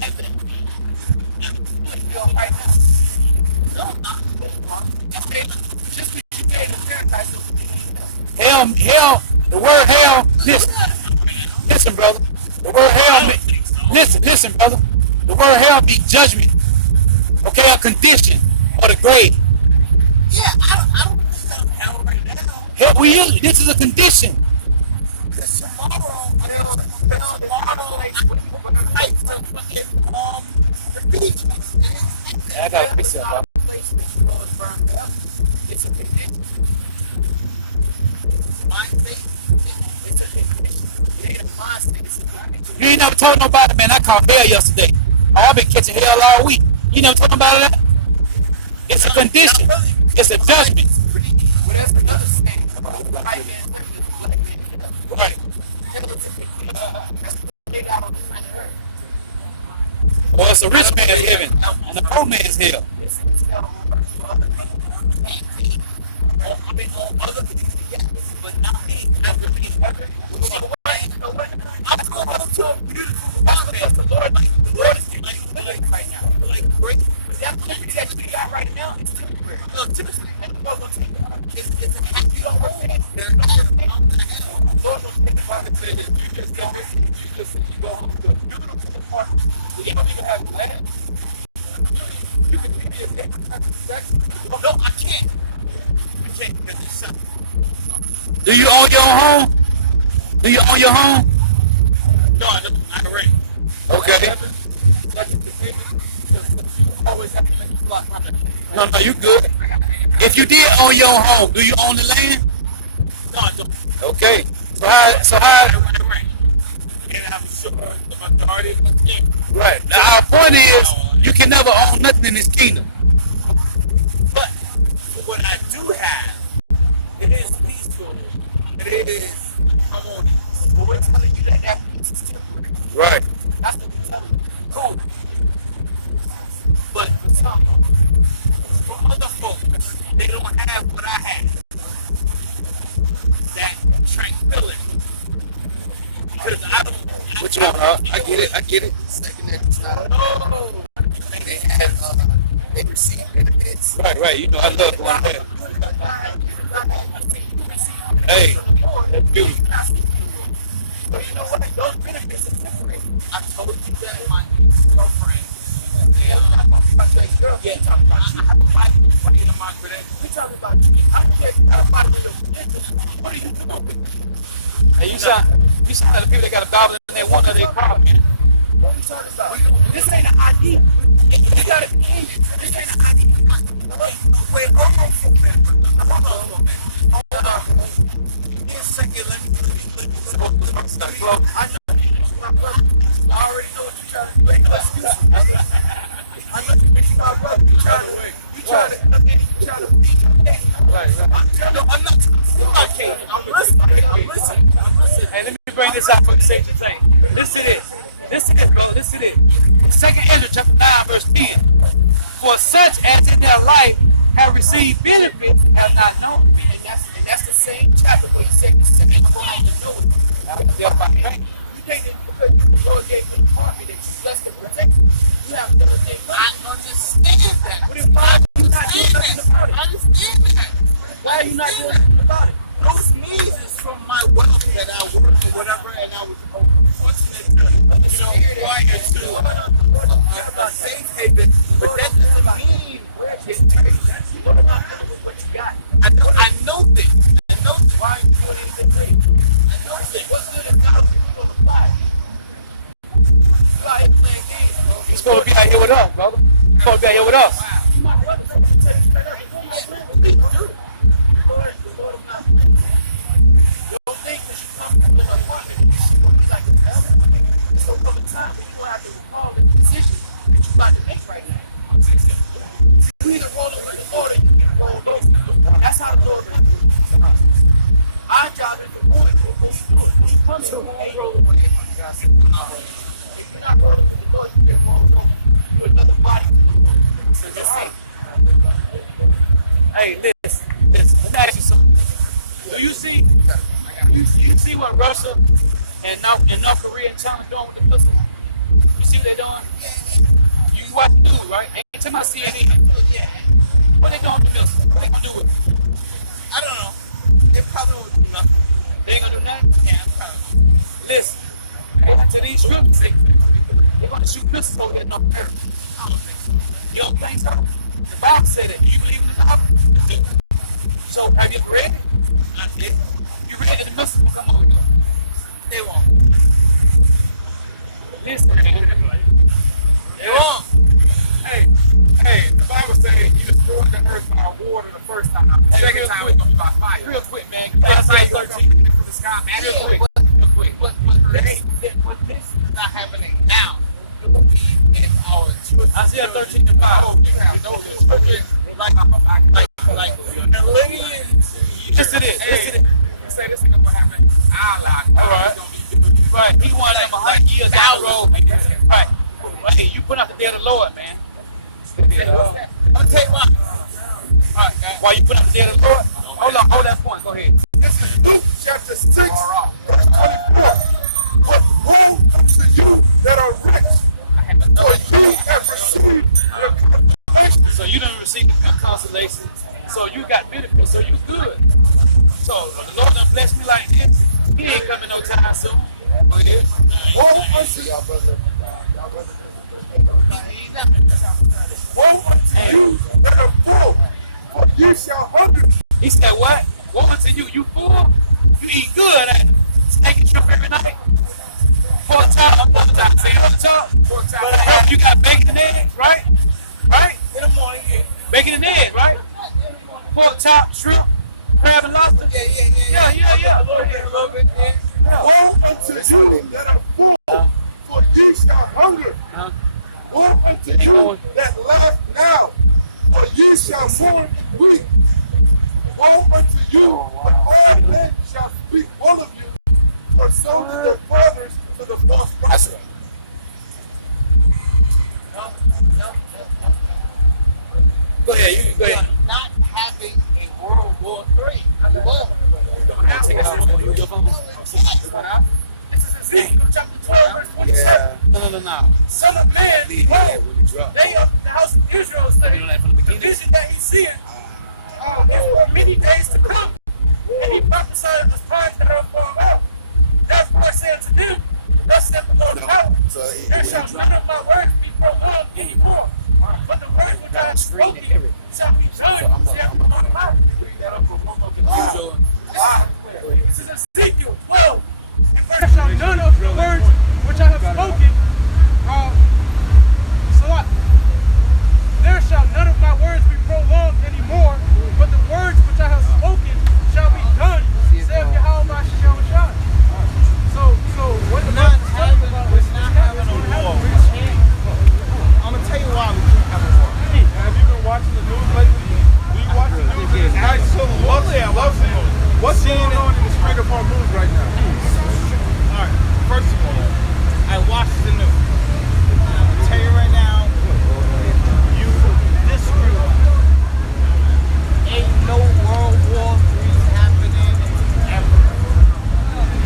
heaven. You know, right now. No, just because you made a paradise. Hell, the word hell, listen, brother. The word hell, listen, brother. The word hell means judgment. Okay, a condition or the grade. Yeah, I don't think I'm hell right now. Hell, this is a condition. Tomorrow, like, when the lights are fucking, the beach. I gotta fix that, bro. It's a condition. My faith, it's a condition. It ain't a mind state, it's a condition. You ain't never told nobody, man, I caught hell yesterday. Oh, I've been catching hell all week. You never told nobody that? It's a condition. It's a judgment. Well, that's another thing. Right. Well, it's a rich man's heaven and a poor man's hell. I mean, on other people, yes, but not me. After me, you know what? I'm going home to a beautiful father because the Lord, the Lord is like right now. Like great. But that liberty that you got right now is temporary. No, temporary. And the Lord will take it. It's a happy, you don't understand. There's no the Lord don't take the Bible says you just go you go home to a beautiful apartment. You don't even have land. You can be this no, I can't. I can't because it's something. Do you own your home? Do you own your home? No, I don't. I rent. Okay. Always have to make a block. No, you good. If you did own your home, do you own the land? No, I don't. Okay. So I rent. And I'm sure the majority of the team. right. Now our point is, you can never own nothing in this kingdom. But what I do have, it is peaceful. It is harmonious. But we're telling you that peace is temporary. Right. That's what we're telling you. Cool. But for other folk, they don't have what I have. That tranquility. Because I don't. What you want? I get it. Second exercise. No. They had, they received benefits. Right. You know I love going there. Hey, that's beautiful. But you know what? Those benefits are temporary. I told you that my girlfriend. Yeah, talking about I have a Bible right in my credentials. We talking about you. I got a Bible in the credentials. What are you doing with it? Hey, you sound like the people that got a Bible in their one of their car, man. What are you talking about? This ain't an ID. You gotta be in it. This ain't an ID. Wait, hold on for a minute. Hold on. Give me a second. Let me I already know what you're trying to do. I know you think my brother. You trying to beat me. I'm not kidding. I'm listening. Hey, let me bring this out for the sake of the thing. Listen to this, brother. Listen to this. 2 Ezra chapter 9, verse 10. For such as in their life have received benefits have not known. And that's the same chapter where he said the second line to know it. Thereby, right? You think that because you go against the army that you blessed and protected, you have to understand. I understand that. But if why are you not doing nothing about it? I understand that. Why are you not doing nothing about it? Those means is from my wealth that I worked or whatever, and I was fortunate to, acquire to a safe haven. But that doesn't mean it's what you got. I know this. I know this. Why are you doing anything? I know this. What's good is God will apply. You out here playing games, bro. You're supposed to be out here with us, brother. You're supposed to be out here with us. You my brother. Please do. Don't think that you come from the apartment, you're going to be like the devil. It's going to come a time when you're going to have to recall the decision that you're about to make right now. You either roll over the Lord or you can roll over. That's how the Lord comes. Our job is to warn you. When you come to him, you roll over. If you're not rolling with the Lord, you get rolled over. You're another body. So just say, Hey, listen. Let me ask you something. Do you see? You see what Russia and North Korea and China doing with the missiles? You see what they're doing? You watch the news, right? Ain't tell my CNN. What they doing with the missiles? What they gonna do with it? I don't know. They probably won't do nothing. They ain't gonna do nothing? Yeah, probably. Listen, to these troops, they're gonna shoot missiles over there in North America. I don't think so. You don't think so? The Bible said that. Do you believe in this Bible? So have you read it? I did. You read that the missiles will come over there. They won't. Listen, They won't. Hey, the Bible says you destroyed the earth by water the first time. The Hey, second real time quick. it's going to be by fire. real quick, man. That's how Isaiah you 13. come from the sky, man. Real quick. But this is not happening now. It will be in our children. Isaiah 13 and 5. Oh, you have no children. Like millions. Listen to this. Listen to this. You say this is going to happen. Allah. All right. Right. He wanted them 100 years down the road. Right. Hey, you put out the day of the Lord, man. I'm going to tell you why. While you put up the day of the Lord, hold that point. Go ahead. This is Luke chapter 6, verse 24. But woe unto you that are rich, for you have received your consolation. So you done received good consolation. So you got benefits. So you good. So the Lord done blessed me like this. He ain't coming no time soon. Go ahead. Woe unto you. Woe unto you that are full, for ye shall hunger. He said, what? Woe unto you. You full? You eat good, ain't you? Steak and shrimp every night? Pork chop, another time. Say another chop. Pork chop. You got bacon and eggs, right? Right? In the morning, yeah. Bacon and eggs, right? Pork chop, shrimp, crab and lobster. Yeah. A little bit, yeah. Woe unto you that are full, for ye shall hunger. Woe unto you that laugh now, for ye shall mourn and weep. Woe unto you, when all men shall speak well of you, for so did their fathers to the false prophet. Go ahead, you go ahead. Not having a World War III. You won't. Take it off. Your phone. This is Ezekiel chapter 12, verse 27. No. Son of man, behold, they of the house of Israel say, You know that from the the beginning? vision that he seeth is for many days to come. And he prophesied of the times that are far off. Therefore I say unto them, thus saith the Lord of hosts, there shall none of my words be prolonged anymore. But the words which I have spoken shall be done, saith the Lord of hosts. This is Ezekiel 12. There shall none of the words which I have spoken, there shall none of my words be prolonged anymore, but the words which I have spoken shall be done, saith Yahweh Shah. So what the not Bible is talking about is not having a war. I'm gonna tell you why we can't have a war. Have you been watching the news lately? Do you watch the news? Absolutely, I love it. What's going on in the Strait of Hormuz right now? All right, first of all, I watched the news. And I'm gonna tell you right now, this group ain't no World War III happening ever.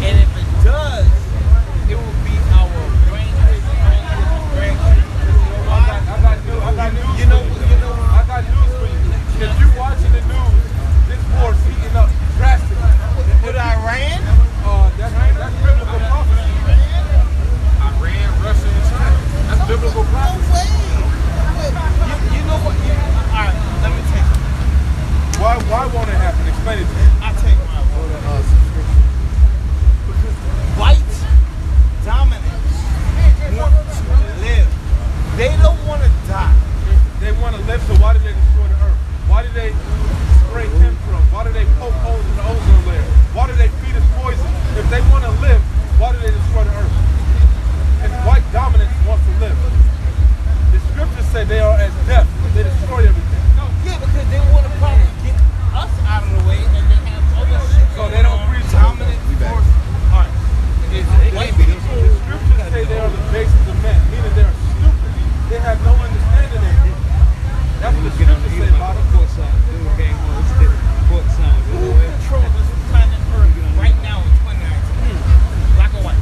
And if it does, it will be our grandkids. I got news for you. If you watching the news, this war's heating up drastically. With Iran? That's biblical prophecy. Iran, Russia, and China. That's biblical No prophecy. way. You know what? All right, let me tell you. Why won't it happen? Explain it to me. I'll take my subscription. Because white dominance want to live. They don't want to die. They want to live, so why did they destroy the earth? Why did they spray chemtrails? Why did they poke holes in the ozone layer? Why did they feed us poison? If they want to live, why did they destroy the earth? And white dominance wants to live. The scriptures say they are as death. They destroy everything. Yeah, because they want to probably get us out of the way and then have other shit. So they don't preach dominant force. All right. White people, the scriptures say they are the basis of men, meaning they are stupid. They have no understanding of it. That's what the scriptures say about it. Who controls this planet Earth right now in 2019? Black or white?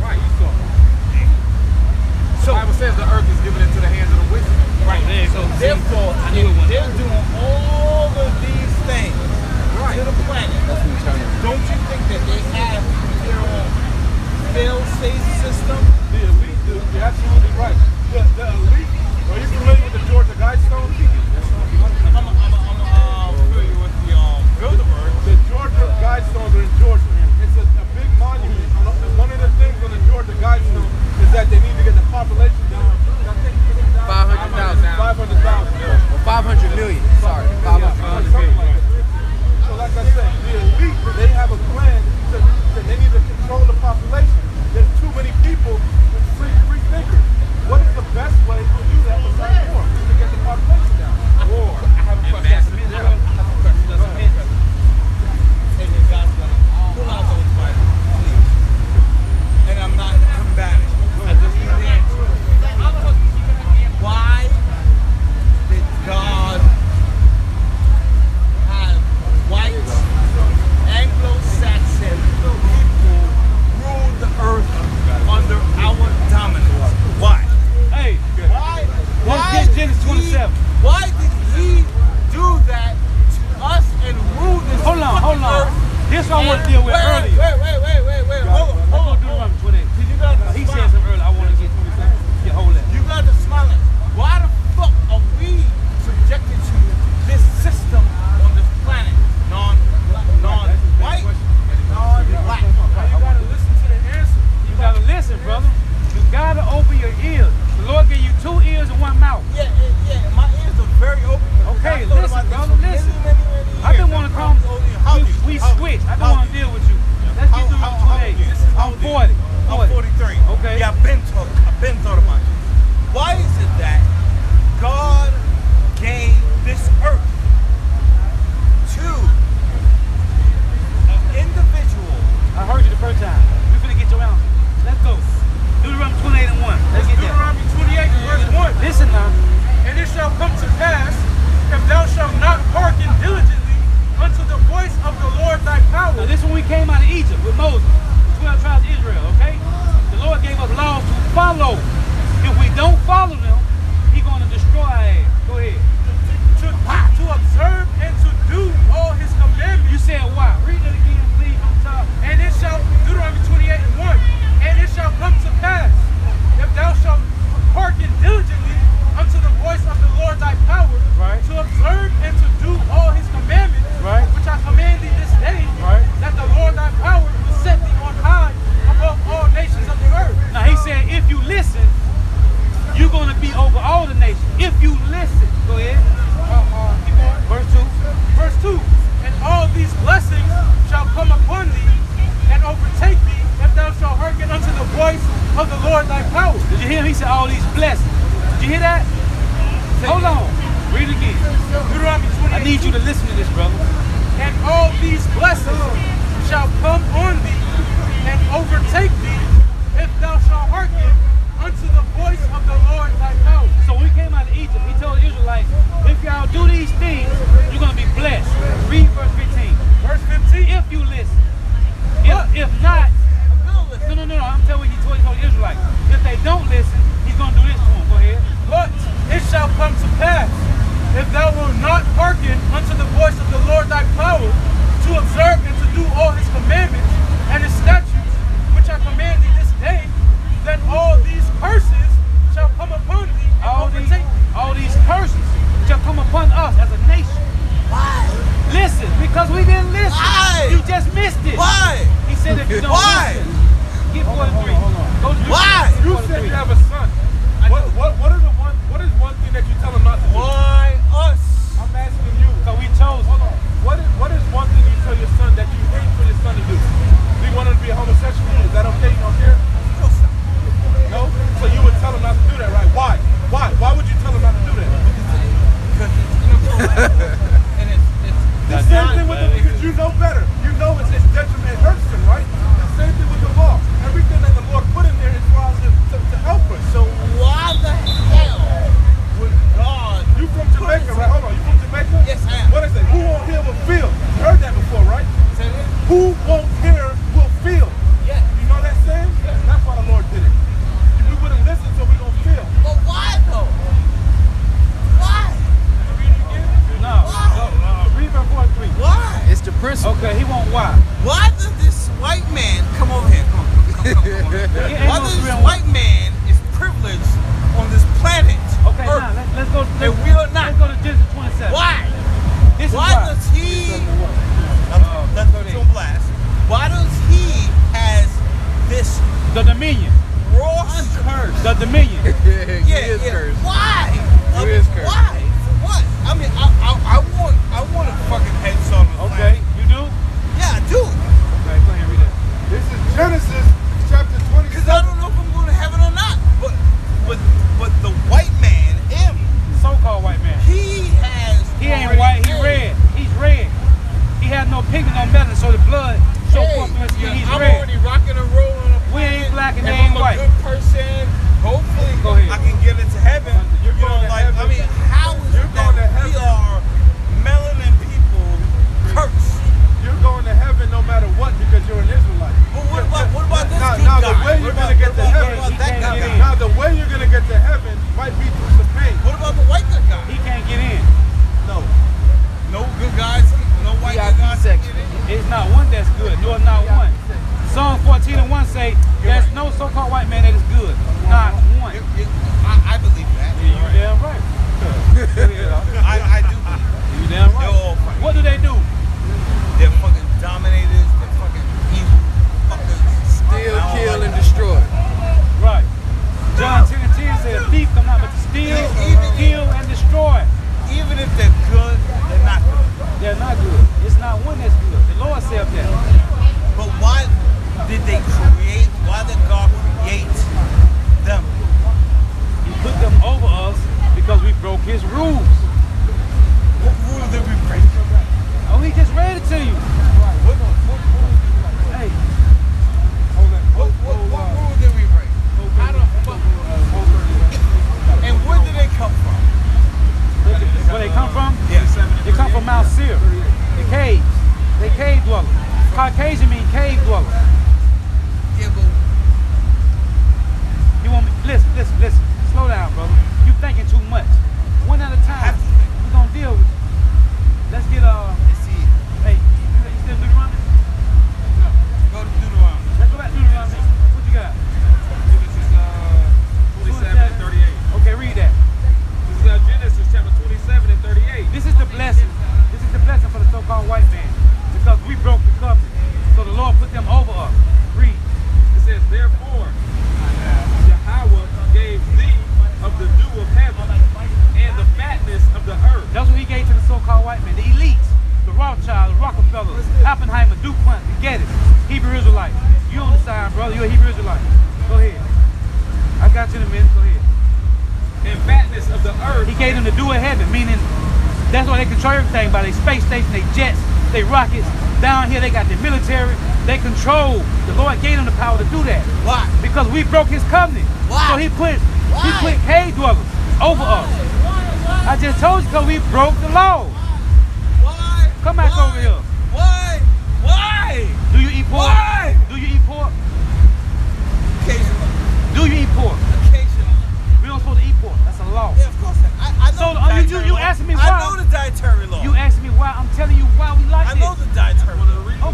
Right, you saw it. So, The Bible says the earth is given into the hands of the wicked. right. So therefore, they're doing all of these things to the planet. Don't you think that they have their own fail-safe system? The elite do. You're absolutely right. The elite. Are you familiar with the Georgia Guidestone? I'm familiar with the Bilderberg. The Georgia Guidestones are in Georgia. It's a big monument. One of the things on the Georgia Guidestone is that they need to get the population down. 500,000. 500,000. Or 500 million. Sorry. 500 million. So like I said, the elite, they have a plan to they need to control the population. There's too many people with free thinkers. What is the best way to do that besides war? To get the population down. War. I have a question. And then God's gonna pull out those fighters, please. And I'm not combating. I just need the answer. Why did God voice of the Lord thy power. Did you hear him? He said all these blessings. Did you hear that? Hold on. Read it again. Deuteronomy 28. I need you to listen to this, brother. And all these blessings shall come on thee and overtake thee if thou shalt hearken unto the voice of the Lord thy power. So when we came out of Egypt, he told the Israelites, if y'all do these things, you're going to be blessed. Read verse 15. Verse 15? If you listen. If not, no. I'm telling you, he told the Israelites. If they don't listen, he's going to do this to them. Go ahead. But it shall come to pass, if thou wilt not hearken unto the voice of the Lord thy power, to observe and to do all his commandments and his statutes, which I command thee this day, then all these curses shall come upon thee and overtake thee. All these curses shall come upon us as a nation. Why? Listen, because we didn't listen. Why? You just missed it. Why? He said if you don't listen, get 4 and 3. Go to Why? You said you have a son. What is one thing that you tell him not to do? Why us? I'm asking you. So we chose. Hold on. What is one thing you tell your son that you hate for your son to do? Do you want him to be a homosexual? Is that okay? You don't care? No? So you would tell him not to do that, right? Why? Why would you tell him not to do that? Because and The same thing with the, because you know better. You know it's detriment, it hurts him, right? The same thing with the law. Everything that the Lord put in there is for us to help us. so why the hell would God? You from Jamaica, right? Hold on, you from Jamaica? Yes, I am. What is it? Who won't hear will feel. You heard that before, right? Say that? Who won't hear will feel. Yeah. You know that saying? That's why the Lord did it. We wouldn't listen, so we don't feel. But why though? Why? No. Read verse 4 and 3. Why? It's the principle. Okay, he won't why. Why does this white man come over here? Come on. Why does this white man is privileged on this planet? Okay, Earth, now let's go. and we are not. Let's go to Genesis 27. Why? This is Why does he? Let's go to blast. Why does he has this the dominion? raw curse? The dominion. Yeah. Why? He is cursed. Why? For what? I mean, I want a fucking headstone on the Okay, planet. you do? Yeah, I do. Okay, go ahead and read that. This is Genesis chapter 27. Because I don't know if I'm going to heaven or not. But the white man, him, So-called white man. he has. He ain't already white, he paid. red. He's red. He has no pigment, no melanin, so the blood show Hey, forth through his skin. He's I'm red. already rocking and rolling. We ain't black and if they ain't I'm white. a good person, hopefully Go ahead. I can get into heaven. You're going to heaven. I mean, how is You're it going to that we heaven. are melanin people cursed? You're going to heaven no matter what because you're an Israelite. But what about this good Now guy? the way you're going to get to heaven, What about that He can't good get guy? in. now the way you're going to get to heaven might be through some pain. What about the white good guy? He can't get in. No. No good guys, no white good VIP guys. section. It's not one that's good, nor not one. Psalm 14 and 1 say, there's no so-called white man that is good. Not one. I believe that. Yeah, you damn right. I do believe that. You damn right. They're all fucking. What do they do? They're fucking dominators. They're fucking evil fuckers. Steal, kill, and destroy. Right. John 10 and 10 says, a thief come not but to steal, kill, and destroy. Even if they're good, they're not good. They're not good. It's not one that's good. The Lord said that. But why did they create? Why did God create them? He put them over us because we broke his rules. What rule did we break? Oh, he just read it to you. Hey, What rule did we break? How the fuck? And where did they come from? where they come from? Yeah. They come from Mount Seir. The caves. They cave dwellers. Caucasian mean cave dweller. Yeah, but You want me? Listen. Slow down, brother. You thinking too much. One at a time. We're gonna deal with it. Let's get let's see. hey, you still Deuteronomy? Go to Deuteronomy. Let's go back to Deuteronomy. What you got? Genesis 27 and 38. Okay, read that. This is Genesis chapter 27 and 38. This is the blessing. This is the blessing for the so-called white man. Because we broke the covenant. So the Lord put them over us. Read. It says, therefore, Yahweh gave thee of the dew of heaven and the fatness of the earth. That's what he gave to the so-called white man. The elites. The Rothschilds, the Rockefellers, Oppenheimer, DuPont. You get it. Hebrew Israelite. You on the side, brother. You're a Hebrew Israelite. Go ahead. I got you in a minute. Go ahead. And fatness of the earth. He gave them the do of heaven, meaning that's why they control everything by their space station, their jets, their rockets. Down here they got the military. They control. The Lord gave them the power to do that. Why? Because we broke his covenant. Why? So he put cave dwellers over us. I just told you because we broke the law. Why? Come back over here. Why? Why? Do you eat pork? Why? Do you eat pork? Occasionally. Do you eat pork? Occasionally. We don't supposed to eat pork. That's a law. Yeah, of course. I know So, the you dietary law. asking me I why? know the dietary law. You asking me why? I'm telling you why we like I know this. the dietary law.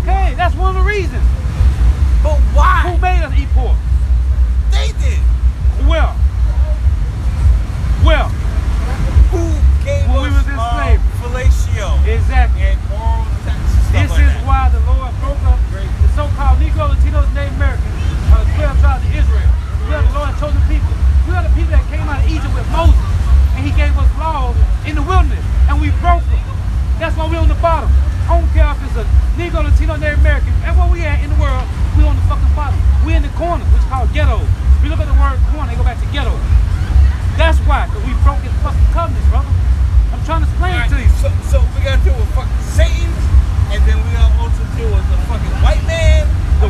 Okay, that's one of the reasons. But why? Who made us eat pork? They did. Well, Who gave When we us was enslaved. fellatio exactly. and oral sex and stuff This like is that? why the Lord broke up the so-called Negro, Latinos, Native Americans, 12 tribes of Israel. We are the Lord's chosen people. We are the people that came out of Egypt with Moses, and he gave us laws in the wilderness, and we broke them. That's why we're on the bottom. I don't care if it's a Negro, Latino, Native American, and where we at in the world, we on the fucking bottom. We in the corner, which is called ghettos. We look at the word corner, they go back to ghetto. That's why, because we broke his fucking covenant, brother. I'm trying to explain it to you. So we gotta deal with fucking Satan, and then we gotta also deal with the fucking white man. The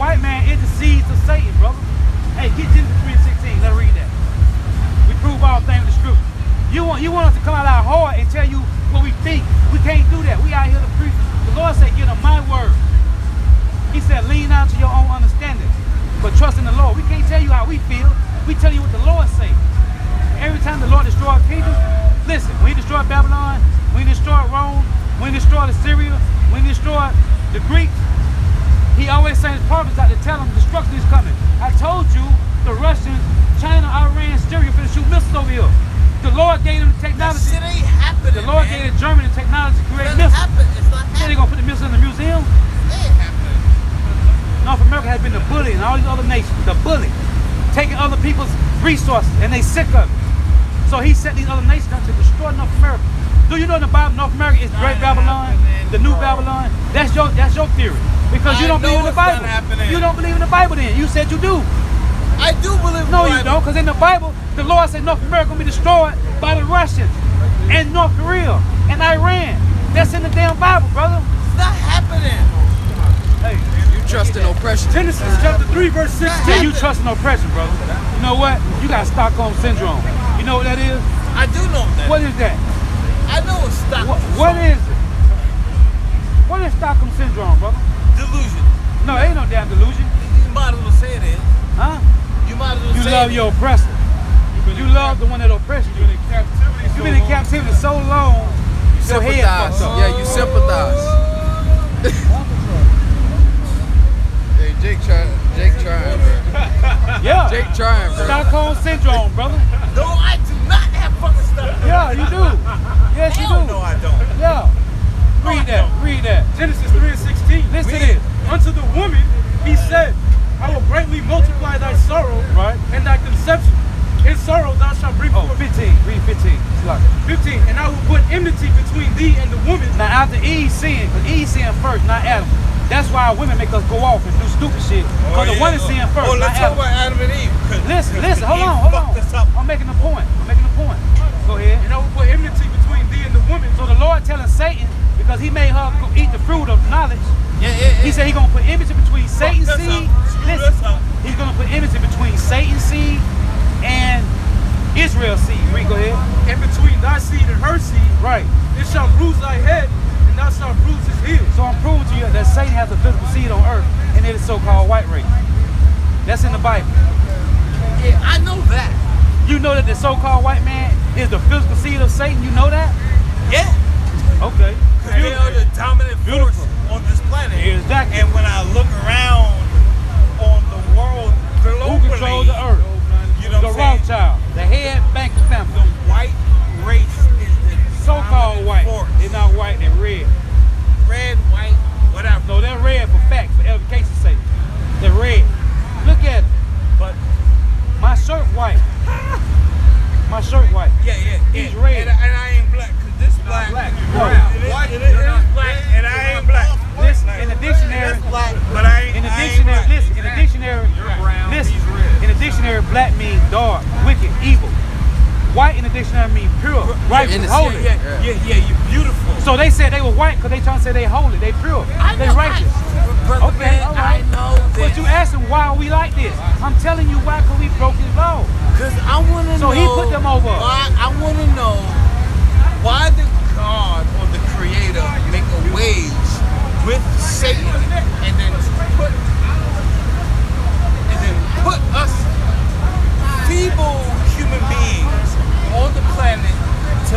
white man intercedes to Satan, brother. Hey, get Genesis 3:16. Let's read that. We prove all things with the scripture. You want us to come out our heart and tell you what we think. We can't do that. We out here to preach. The Lord said, "Get on my word." He said, "Lean out to your own understanding, but trust in the Lord." We can't tell you how we feel. We tell you what the Lord say. Every time the Lord destroyed a kingdom, listen, when he destroyed Babylon, when he destroyed Rome, when he destroyed Assyria, when he destroyed the Greeks, he always sent his prophets out to tell them destruction is coming. I told you the Russians, China, Iran, Syria finna shoot missiles over here. The Lord gave them the technology. That shit ain't happening, The Lord man. gave the German the technology to create It doesn't missiles. happen. It's not Then they happening. gonna put the missiles in the museum? It ain't happening. North America has been the bully and all these other nations, the bully, taking other people's resources, and they sick of it. So he set these other nations out to destroy North America. Do you know in the Bible North America is Great Babylon, the New Babylon? That's your theory. Because you don't believe in the Bible. You don't believe in the Bible then. You said you do. I do believe in No, the you Bible. don't, because in the Bible, the Lord said North America will be destroyed by the Russians and North Korea and Iran. That's in the damn Bible, brother. It's not happening. Hey, You trust in oppression. Genesis chapter 3, verse 16. You trust in oppression, brother. You know what? You got Stockholm Syndrome. You know what that is? I do know that. What is that? I know it's Stockholm. What is it? What is Stockholm Syndrome, brother? Delusion. No, ain't no damn delusion. You might as well say it is. Huh? You might as well You say love it your oppressor. You love the one that oppresses you. You've been in captivity so long, your head Sympathize. fucked up. Yeah, you sympathize. Hey, Jake trying, bro. Yeah. Jake trying, bro. Stockholm Syndrome, brother. No, I do not have fucking stuff. Yeah, you do. Yes, you Hell do. no, I don't. Yeah. Read that. Read that. Genesis 3:16. Listen to this. Unto the woman, he said, I will greatly multiply thy sorrow Right. and thy conception. In sorrow thou shalt bring Oh, forth 15. Read 15. It's like, 15. And I will put enmity between thee and the woman. now after Eve sinned, because Eve sinned first, not Adam. That's why women make us go off and do stupid shit. Because the woman sinned first, Oh, not let's talk Adam. about Adam and Eve. 'cause- Listen, 'cause hold Eve on. fucked us up. I'm making a point. Go ahead. And I will put enmity between thee and the woman. So the Lord telling Satan, because he made her go eat the fruit of knowledge, he said he's going to put enmity between Satan's us seed. up. Screw Listen, us up. he's going to put enmity between Satan's seed and Israel's seed. Read, go ahead. And between thy seed and her seed, Right. it shall bruise thy head, and thou shalt bruise his heel. So I'm proving to you that Satan has a physical seed on earth, and it is so-called white race. That's in the Bible. Yeah, I know that. You know that the so-called white man is the physical seed of Satan? You know that? Yeah. Okay. Because they are the dominant force Beautiful. on this planet. Exactly. And when I look around on the world globally, Who controls the earth? you know The what I'm saying? Rothschild, the head banker The family. white race is the So-called dominant white. force. They're not white, they're red. Red, white, whatever. No, they're red for facts, for edification's sake. They're red. Look at it. But My shirt white. My shirt white. yeah. He's red. And I ain't black, because this black. black. No, No. it is black, and I ain't black. Listen, in the dictionary, That's black, but I ain't in the I ain't dictionary, black. listen, in the dictionary, You're brown, listen, he's Black means dark, wicked, evil. White in the dictionary means pure, righteous, innocent. holy. Yeah, you're beautiful. So they said they were white because they trying to say they holy, they pure, they righteous. Brother Okay, man, all right. I know But that. you asking why are we like this? I'm telling you why, because we broke his law. Because I want to know. So he put them over. Why, I want to know why did God or the Creator make a wage with Satan and then put us feeble human beings on the planet to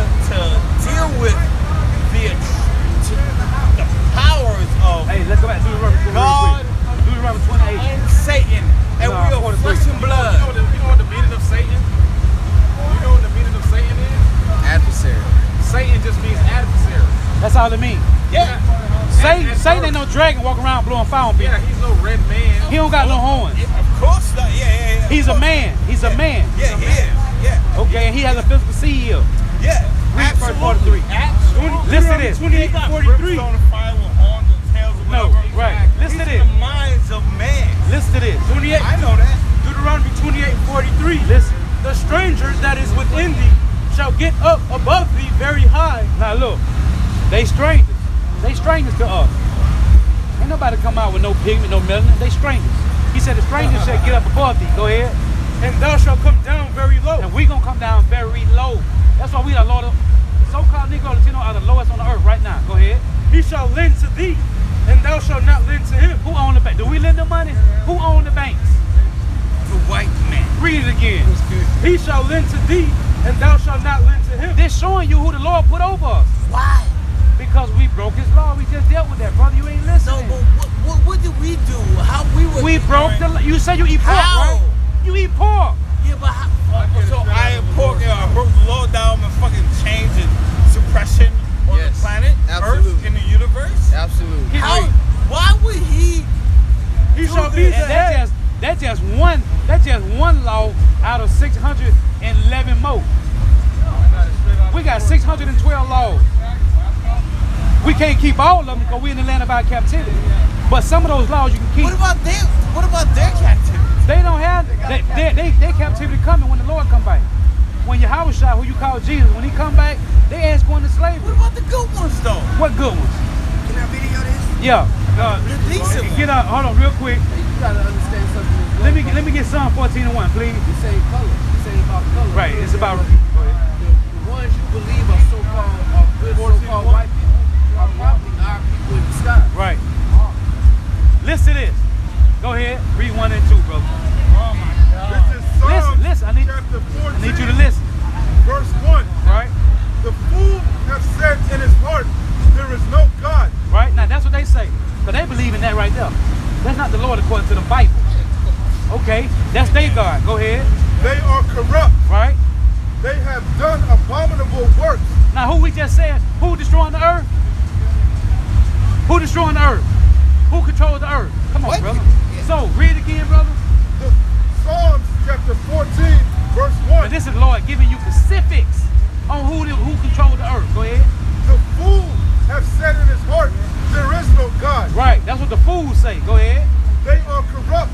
deal with the powers of Hey, let's go back to Deuteronomy 28. God Deuteronomy 28. and Satan, and we are 43. flesh and blood. You know what the meaning of Satan? You know what the meaning of Satan is? Adversary. Satan just means adversary. That's all it means. Yeah. Satan ain't no dragon walking around blowing fire on people. Yeah, he's no red man. He don't got no horns. Of course not. Yeah. He's a man. He's a man. Yeah, he is. Yeah. Okay, and he has a physical seed. Yeah. Read verse Absolutely. 43. Absolutely. Listen to this. 28 and 43. On the fire with horns and tails or No, whatever. right. Listen to These this. are the minds of man. Listen to this. 28. I know that. Deuteronomy 28 and 43. Listen. The stranger that is within thee shall get up above thee very high. Now look, they strangers. They strangers to us. Ain't nobody come out with no pigment, no melanin. They strangers. He said the strangers shall get up above thee. Go ahead. And thou shalt come down very low. And we gonna come down very low. That's why we are Lord of so-called Negro Latino are the lowest on the earth right now. Go ahead. He shall lend to thee, and thou shalt not lend to him. Who own the bank? Do we lend them money? Who own the banks? The white man. Read it again. He shall lend to thee, and thou shalt not lend to him. This showing you who the Lord put over us. Why? Because we broke his law. We just dealt with that, brother. You ain't No, listening. but what did we do? How we were We broke the law. You said you eat pork, How? right? You eat pork. Yeah, but how? So I am pork. I broke the law down and fucking changed the suppression on Yes, the planet, absolutely. Earth, in the universe. Absolutely. How? Why would he? He shall be the And head. that's just one law out of 611 more. We got 612 laws. We can't keep all of them because we're in the land of our captivity. But some of those laws you can keep. What about their captivity? They don't have they captivity coming when the Lord come back. When Yahushua, who you call Jesus, when he come back, they ask going to slavery. What about the good ones though? What good ones? Can I video this? Yeah. The decent ones. Get out. Hold on, real quick. You gotta understand something. Let me get Psalm 14:1, please. This ain't color. This ain't about color. Right. It's about. The ones you believe are so-called good so-called white people are probably our people in disguise. Right. Listen to this. Go ahead. Read 1 and 2, bro. Oh my God. This is Psalms Listen. I need chapter 14, you to listen. verse 1. Right. The fool hath said in his heart, there is no God. Right. Now that's what they say. But they believe in that right there. That's not the Lord according to the Bible. Okay. That's their God. Go ahead. They are corrupt. Right. They have done abominable works. Now who we just said? Who destroying the earth? Who destroying the earth? Who controls the earth? Come on, What? brother. So read it again, brother. The Psalms chapter 14, verse 1. But this is the Lord giving you specifics on who controls the earth. Go ahead. The fool hath said in his heart, there is no God. Right. That's what the fools say. Go ahead. They are corrupt.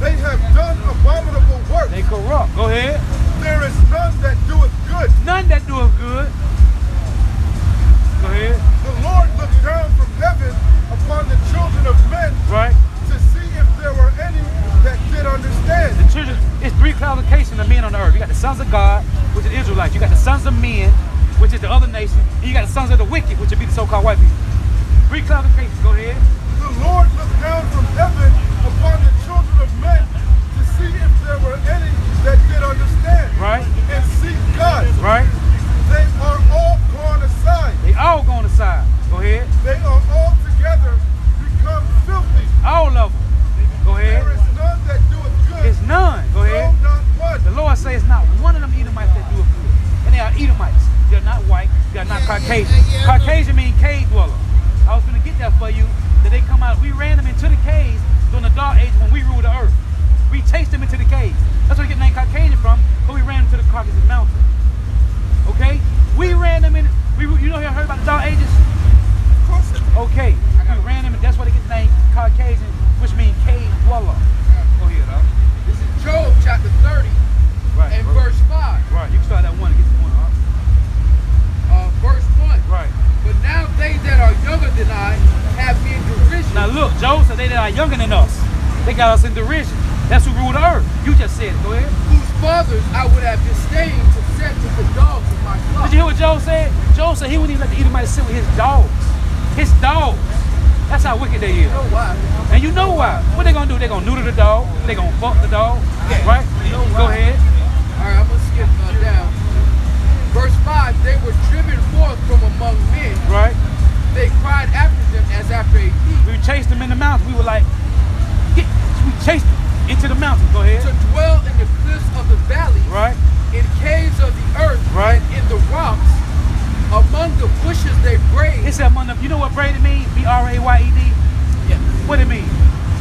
They have done abominable works. They corrupt. Go ahead. There is none that doeth good. None that doeth good. Go ahead. The Lord looked down from heaven upon the children of men Right. to see if there were any that did understand. The children, it's 3 classifications of men on the earth. You got the sons of God, which is Israelites. You got the sons of men, which is the other nation. And you got the sons of the wicked, which would be the so-called white people. 3 classifications. Go ahead. The Lord looked down from heaven upon the children of men to see if there were any that did understand. Right. And seek God. Right. They are all gone aside. They all going aside. Go ahead. They are all together become filthy. All of them. Go ahead. There is none that doeth good. It's none. Go ahead. No, not one. The Lord says not one of them Edomites that do it good. And they are Edomites. They're not white. They're not Caucasian. Caucasian means cave dweller. I was going to get that for you. That they come out. We ran them into the caves during the dark age when we ruled the earth. We chased them into the caves. That's where we get the name Caucasian from. But we ran them to the Caucasus Mountain. Okay? We ran them in. You know, you heard about the dark ages? Of course. Okay. We ran them. That's why they get the name Caucasian, which means cave dweller. Go ahead, dog. This is Job chapter 30, than I have me in derision. Now look, Joe said they are younger than us. They got us in derision. That's who ruled the earth. You just said it. Go ahead. Whose fathers I would have disdained to set with the dogs of my flock. Did you hear what Joe said? Joe said he wouldn't even let the Edomites sit with his dogs. His dogs. That's how wicked they is. You know why? And you know why. What they gonna do? They gonna neuter the dog. They gonna fuck the dog. Right? Go ahead. All right, I'm gonna skip down. Verse 5, they were driven forth from among men. Right? They cried after them as after a thief. We chased them in the mountains. We were like, we chased them into the mountains. Go ahead. To dwell in the cliffs of the valley. Right? In caves of the earth. Right? And in the rocks. Among the bushes they braid. It said among the, you know what braided means? B-R-A-Y-E-D? Yeah. What it mean?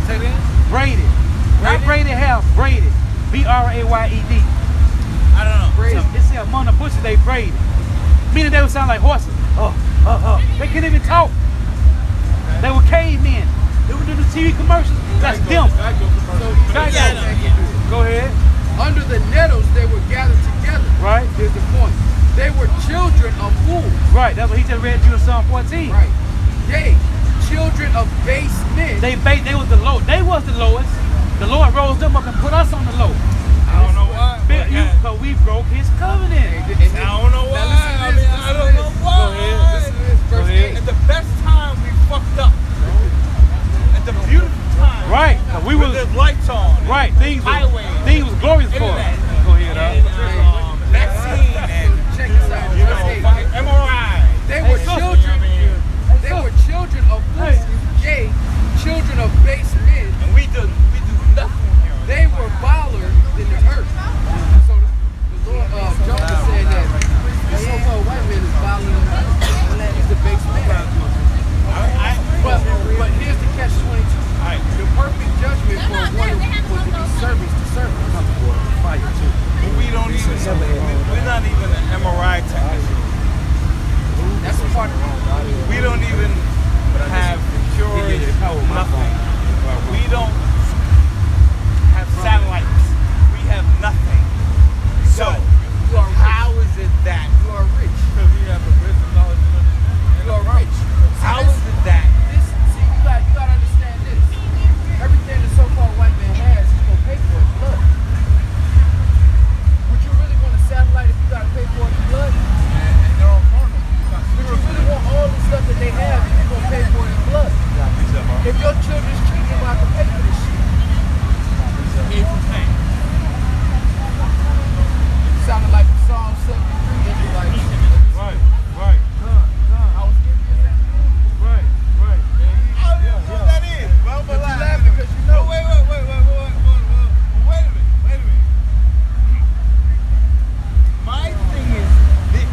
Say that? Braided. Not braided hair, braided. B-R-A-Y-E-D. I don't know. Braided. It said among the bushes they braided. Meaning they would sound like horses. They couldn't even talk. They were cavemen. They would do the TV commercials. That's them. Go ahead. Under the nettles they were gathered together. Right. Here's the point. They were children of fools. Right. That's what he just read to you in Psalm 14. Right. They, children of base men. They was the low. They was the lowest. The Lord rose them up and put us on the low. I don't know why. Because we broke his covenant. I don't know why. I don't know why. Go ahead. Go ahead. At the best time, we fucked up. At the beautiful time. Right. We with was the lights on. right. Things Highways. was glorious for us. Internet. Go ahead, Vaccine and Check this out. you Verse know, 8. MRI. They were sister, children. I mean, They were children of fools. Yea, children of base men. and we do nothing here. They were viler than the earth. So the Lord Jonah said that the so-called white man is viler than the earth. He's the base man. But here's the catch-22. The perfect judgment for one of people to be servants to servants. Fire too. We don't even. We're not even an MRI technician. That's a part of it. We don't even have cures. Nothing. We don't have satellites. We have nothing. So how is it that You are rich. because we have the wisdom, knowledge, and understanding? You are rich. How is it that? You gotta understand this. Everything the so-called white man has, he's gonna pay for it. Blood. Would you really want a satellite if you gotta pay for it in blood? Would you really want all the stuff that they have if you're gonna pay for it in blood? If your children's children will have to pay for this shit. Sounded like a Psalm 73. Israelites. Right. I was giving you that. Right. What that is? Well, But you laugh because you know. Wait a minute. My thing is this.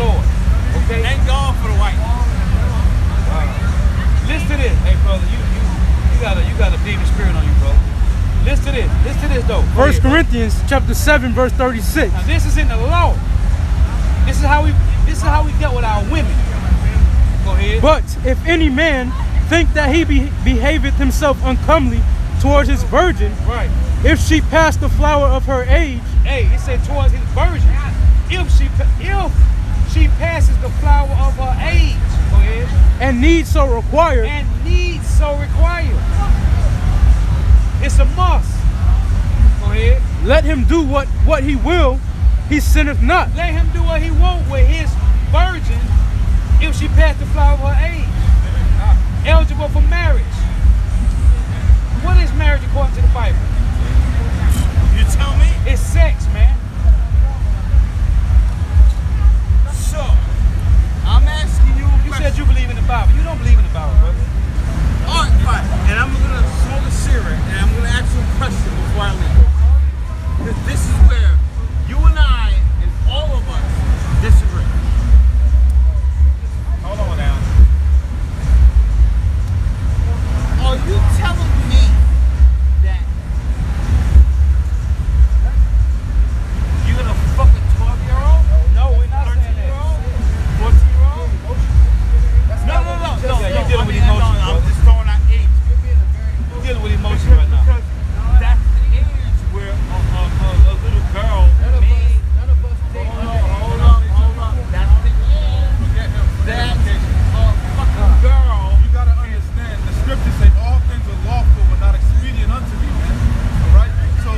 Lord. Okay? Thank God for the white. Listen to this. Hey, brother, you got a demon spirit on you, bro. Listen to this. Listen to this, though. 1 Corinthians chapter 7, verse 36. Now, this is in the law. This is how we dealt with our women. Go ahead. But if any man think that he behaveth himself uncomely towards his virgin, Right. if she pass the flower of her age, Hey, it said towards his virgin. If she passes the flower of her age, go ahead, and need so require, and needs so require, it's a must. Go ahead. let him do what he will, he sinneth not. Let him do what he wants with his virgin if she passed the flower of her age. Eligible for marriage. What is marriage according to the Bible? You tell me. It's sex, man. So, I'm asking you a You question. said you believe in the Bible. You don't believe in the Bible, brother. All right, fine. And I'm gonna smoke a cigarette and I'm gonna ask you a question before I leave. Because this is where you and I and all of us disagree. Hold on now. Are you telling me that you're gonna fuck a 12-year-old? No, we're not saying that. 14-year-old? No. Yeah, you're dealing with I mean, emotions, I'm brother. just throwing out age. You're dealing with emotions right now. Because that's the age where a little girl may. None of us date Hold up. That's the age that a fucking girl. You gotta understand, the scriptures say all things are lawful but not expedient unto me, man. Alright? So,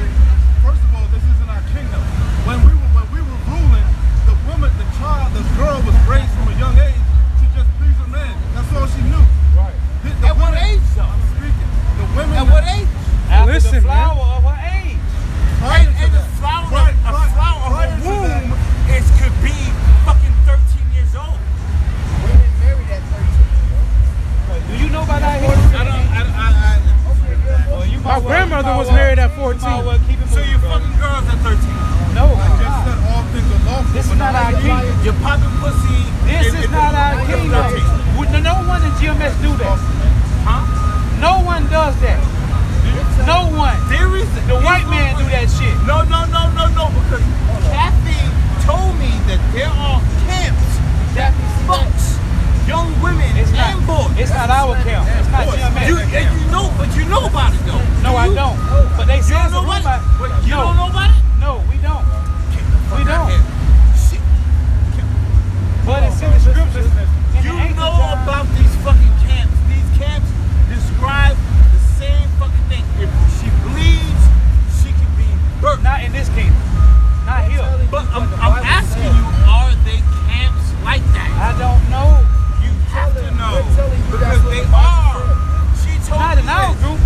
first of all, this isn't our kingdom. When we were ruling, the woman, the child, the girl was raised from a young age to just please a man. That's all she knew. Right. At what age, though? I'm speaking. The women. At what age? After Listen, the flower of her age. prior to And the that, flower prior- of prior a to womb that, could be fucking 13 years old. Women married at 13. Do you know about that here? Well, you My might well- grandmother you might was well- married at you might 14. well keep it So moving, you're brother. fucking girls at 13. No, I just said all things are lawful. this is but not our kingdom. You're popping pussy. This is not our kingdom. No one in GMS do that. Huh? No one does that. No one. There is The white man do that shit. No, because Kathy told me that there are camps that fucks young women It's and not. boys. It's not our camp. It's not GMS. But you know about it though. No, I don't. But they You say don't it's a know about rumor. it? Wait, you No. don't know about it? No, we don't. We don't. Shit. But it's in the scriptures. In You the ancient know times. about these fucking camps. These camps describe the same fucking thing. If she bleeds, she can be birthed. Not in this kingdom. Not here. But I'm asking you, are they camps like that? I don't know. You have to know. They're telling you Because that's what they the Bible are. She told Not me in our this. group.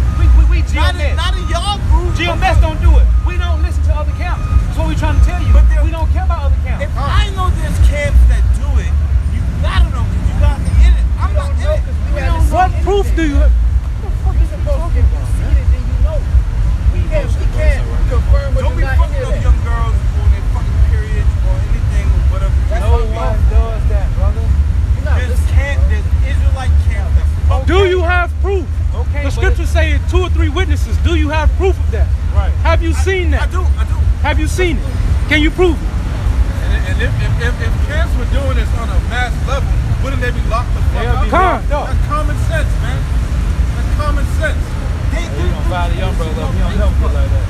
We GMS. Not in y'all group. GMS don't do it. We don't listen to other camps. That's what we're trying to tell you. But they're- We don't care about other camps. If I know there's camps that do it, you gotta know because you gotta be in it. I'm not in it. What proof do you have? You're supposed to, if you see it, then you know. We can't confirm what Don't you're be not fucking hear up that. young girls on their fucking periods or anything or whatever. No one does that, brother. You're not There's listening. there's Israelite camp that fuck. Do you have proof? Okay, The but scriptures say 2 or 3 witnesses. Do you have proof of that? Right. Have you seen I that? do. Have you seen it? Can you prove it? And if camps were doing this on a mass level, wouldn't they be locked the fuck They'll up? be Con. locked up. That's common sense, man. That's common sense. We don't fire the young brother up. We don't help you like that.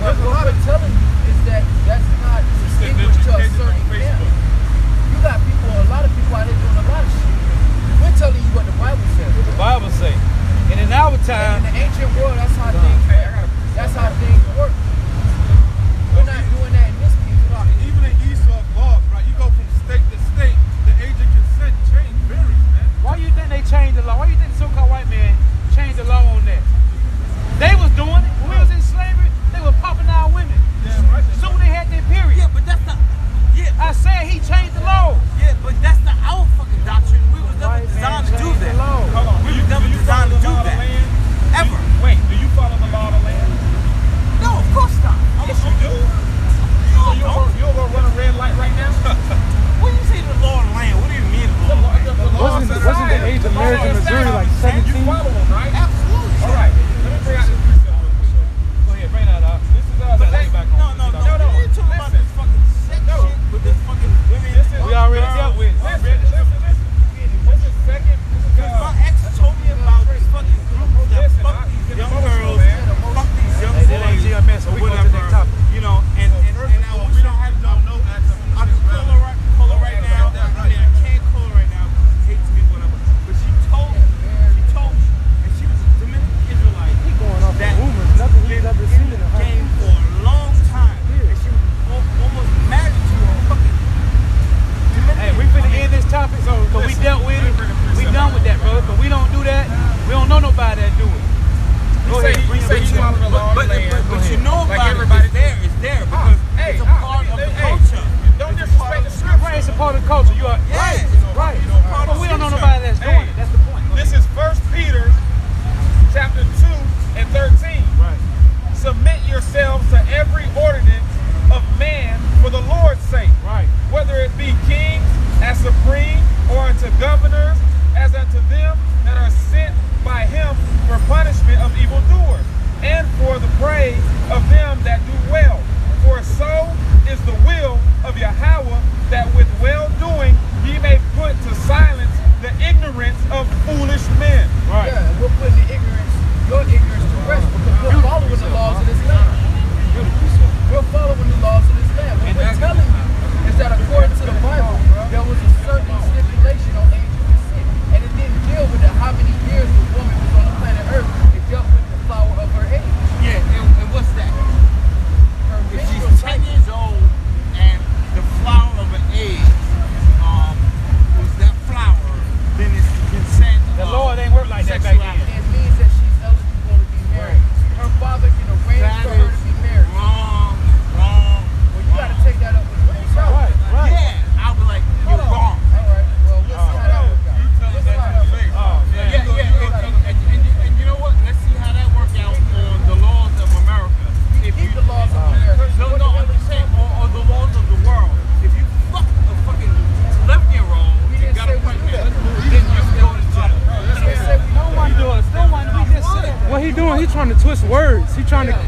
What we're telling you is that that's not distinguished to a certain camp. You got people, a lot of people out there doing a lot of shit. We're telling you what the Bible says. The Bible say. And in our time, In the ancient world, that's how things work. We're not doing that in this kingdom. Even in Esau laws, right? You go from state to state, the age of consent change varies, man. why you think they changed the law? Why you think the so-called white man changed the law on that? They was doing it. When we was in slavery, they were popping our women. Damn right.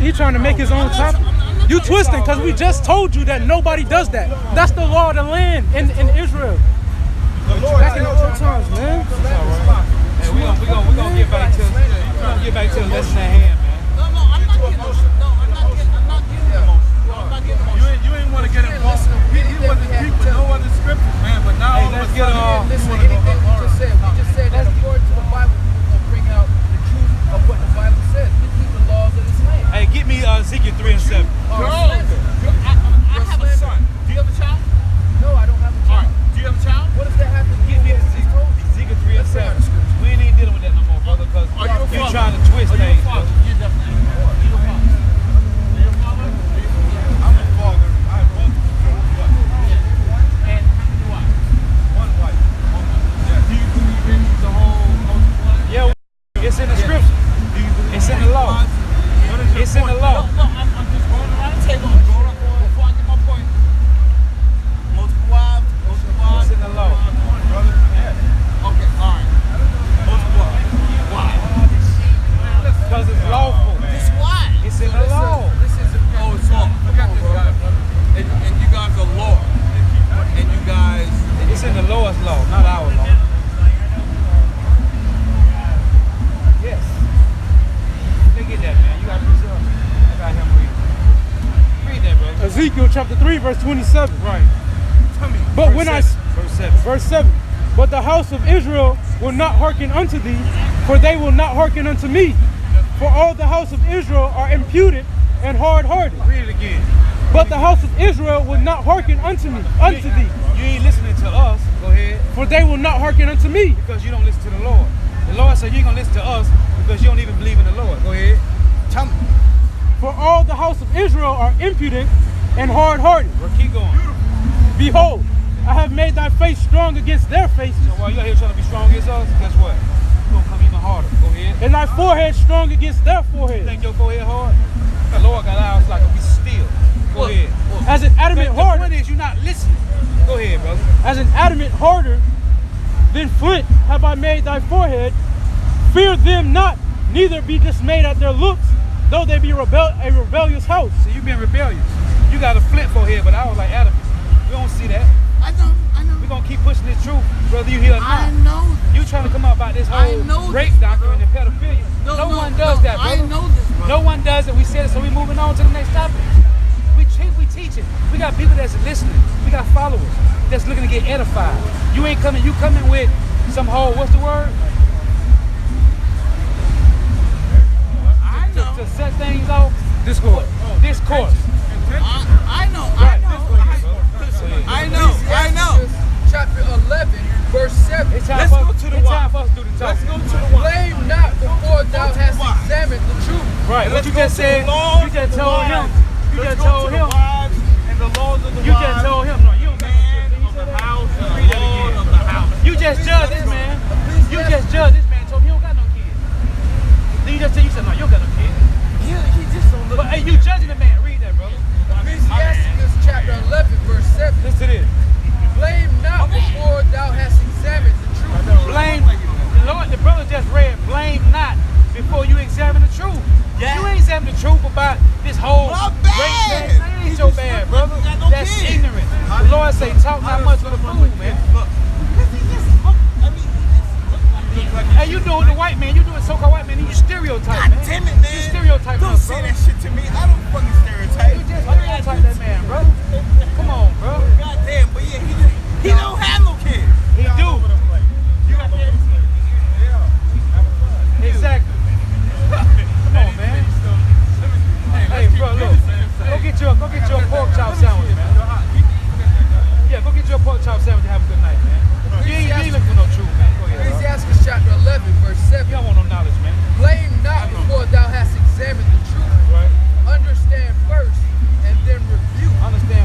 he trying to make his own topic. You twisting, because we just told you that nobody does that. That's the law of the land in Israel. Back in the old times, man. Hey, we gonna get back to the lesson at hand, man. No, I'm not getting emotional. You ain't want to get involved. He wasn't deep with no other scriptures, man. But now all of a sudden, Listen, anything we just said that according to the Bible, we're going to bring out the truth of what the Bible says. We keep the laws of this land. Hey, get me Ezekiel 3 and 7. I have a son. Do you have a child? No, I don't have a child. Do you have a child? What does that have to do Get me with what we told you? Ezekiel 3 and 7. We ain't even dealing with that no more, brother, because you trying to twist things. You're definitely a father. You're a father. You're a father? I'm a father. I have multiple wives. And how many wives? One wife. Do you believe in the whole multiplying? Yeah, it's in the scripture. It's in the law. It's in the law. No, I'm just going around the table. Before I get my point. Multiple wives. It's in the law. Okay, all right. Multiple wives. Why? Because it's lawful. This why? It's in the law. This is Oh, it's law. Look at this, guys. And you guys are law. And you guys. It's in the Lord's law, not our law. Yes. Look at that, man. You got to do something. I got him read. Read that, brother. Ezekiel chapter 3, verse 27. Right. Tell me. But Verse 7. But the house of Israel will not hearken unto thee, for they will not hearken unto me. For all the house of Israel are imputed and hard-hearted. Read it again. But the house of Israel will not hearken unto me, unto thee. You ain't listening to us. Go ahead. For they will not hearken unto me. Because you don't listen to the Lord. The Lord said you ain't going to listen to us because you don't even believe in the Lord. Go ahead. Tell me. For all the house of Israel are impudent and hard-hearted. Well, keep going. Behold, I have made thy face strong against their faces, So while you're out here trying to be strong against us, guess what? You're going to come even harder. Go ahead. and thy forehead strong against their You forehead. think your forehead hard? The Lord got ours like we still. Go ahead. As an adamant The harder, point is you're not listening. Go ahead, brother. as an adamant harder than flint have I made thy forehead. Fear them not, neither be dismayed at their looks, though they be a rebellious house. So you being rebellious. You got a flint forehead, but I was like adamant. We don't see that. I know. We're going to keep pushing this truth, whether you hear or not. I know this. You trying to come out about this I whole know rape this, doctrine bro. and pedophilia. No one does that, I brother. know this, bro. No one does it. We said it, so we moving on to the next topic. We teach it. We got people that's listening. We got followers that's looking to get edified. You ain't coming. You coming with some whole, what's the word? I know. To set things off. Discourse. I know. chapter 11, verse 7. It's time Let's for go us- to the it's why. time for us to do the talk. Let's go to the why. Blame not before thou hast why. examined the truth. Right. What Let's you go just to the said. laws You just of the told him. wives. You Let's just go told to him. the wives and the laws of the You wives. just told him. No, you don't got no Man scripture. of the house and Read the that lord again. of the house. You just judged this man. You just judged this man. Told him he don't got no kids. Then you just said, no, you don't got no kids. He just don't look. But hey, you judging the man. Read that, brother. Ecclesiasticus chapter 11, verse 7. Listen to this. Blame not before thou hast examined the truth. Blame. The Lord, the brother just read, blame not before you examine the truth. Yeah. You ain't examine the truth about this whole My rape bad. thing. That ain't so bad, brother. You got no That's kids. ignorant. The Lord say, talk not much with a fool, man. Look, because he just look. I mean, he just look like. Hey, you doing the white man. You doing so-called white man. You stereotype, God man. damn it, man. You stereotype Don't us, say bro. that shit to me. I don't fucking stereotype. You just stereotype that man, bro. Come on, bro. God damn, but yeah, he don't have no kids. He do. You got kids? Exactly. Come on, man. Hey, bro, look. Go get your pork chop sandwich, man. Yeah, go get your pork chop sandwich and have a good night, man. You ain't looking for no truth, man. Go ahead, bro. Ecclesiasticus chapter 11, verse 7. You don't want no knowledge, man. Blame not before thou hast examined the truth. Right? Understand first, and then rebuke. Understand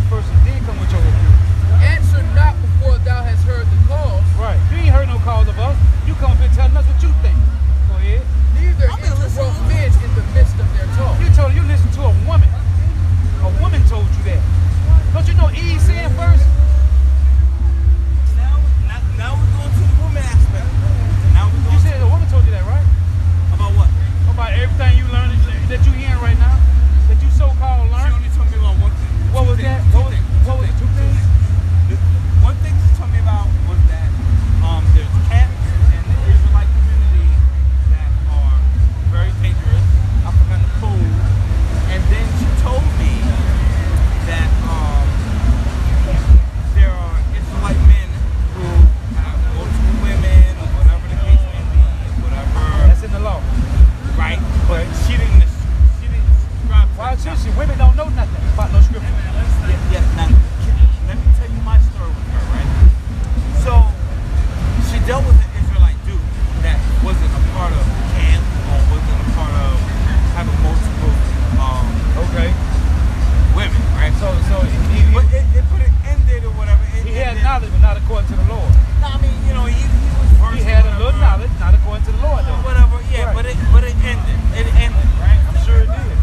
but it ended or whatever. He had knowledge, but not according to the Lord. No, I mean, you know, he was versed. He had a little knowledge, not according to the Lord, though. Whatever, yeah, Right. but it ended. It ended, right? I'm sure it did.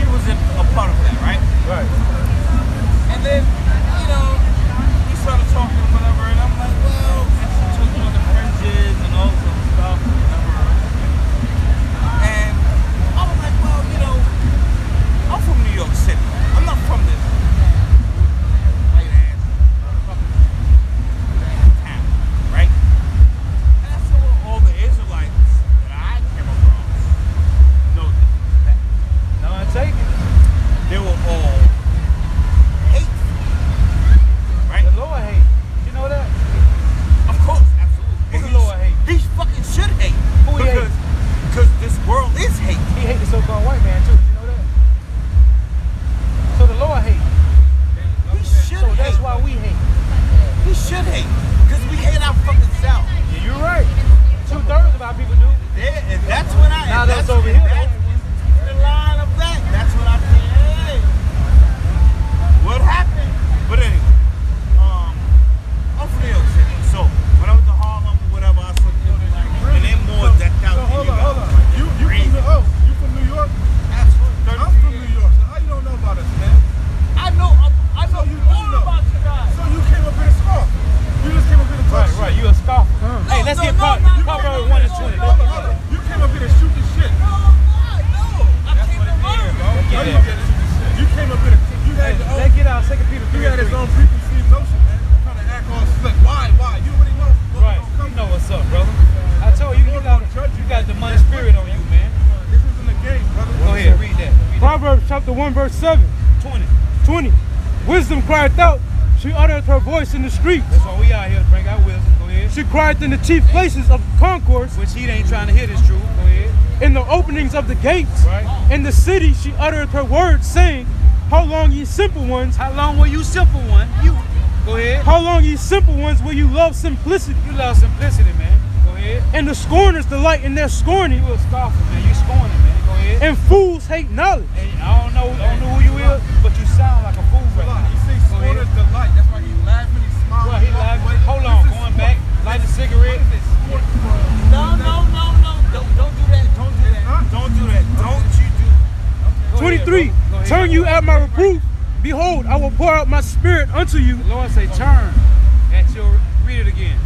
He was a part of that, right? Right. And then, you know, he started talking or whatever, and I'm like, well, and he took on the fringes and all this other stuff, or whatever. And I was like, well, you know, I'm from New York City. I'm not from this white ass fucking town, right? And I saw all the Israelites that I came across. No, that No, I take it. they were all hateful, right? The Lord hate. You know that? Of course, absolutely. Who the Lord hate? He fucking should hate. Who he hate? Because this world is hate. He hate the so-called white man too. You know that? So the Lord hate. He should So hate. that's why we hate. He should hate. Because we hate our fucking self. Yeah, you're right. 2/3 of our people do. Yeah, and that's when I. Now and that's over here. That's the line of that. That's when I think, hey, what happened? But anyway, I'm from New York City. So when I was in Harlem or whatever, I saw and then more decked out. So than hold you on, guys. hold on. Like, You crazy. from New York? Absolutely. I'm from New York. So how you don't know about us, man? I know So you do all know. about you guys. So you came up here to scoff. You just came up here to talk shit. Right. You a scoffer. Hey, let's get Proverbs 1 and 20. Hold on. You came up here to shoot the shit. No, I came to learn. No, you didn't. You came up here to. You had your own. Let's get out 2 Peter 3. He had his own preconceived notion, man. Trying to act all slick. Why? You already know. Right. You know what's up, brother. I told you, you got demonic spirit on you, man. This isn't a game, brother. Go ahead, read that. Proverbs chapter 1 verse 7. 20. Wisdom crieth out, she uttereth her voice in the streets. That's why we out here to bring out wisdom. Go ahead. She crieth in the chief places of concourse, Which he ain't trying to hear this truth. Go ahead. in the openings of the gates. Right. In the city she uttereth her words, saying, how long ye simple ones, How long will you simple one? You. Go ahead. how long ye simple ones will you love simplicity? You love simplicity, man. Go ahead. And the scorners delight in their scorning, You a scoffer, man. You scorning, man. Go ahead. and fools hate knowledge. And I don't know who you is, but you sound like a fool right now. You see, Go ahead. Scorner's delight. That's why he's laughing, he's smiling. Well, he laughing. Hold on, going back, light a cigarette. No. Don't do that. Don't do that. Don't do that. Don't you do that. Go ahead, 23. bro. Go ahead. Turn you at my reproof. Behold, I will pour out my spirit unto you. The Lord say turn at your, read it again.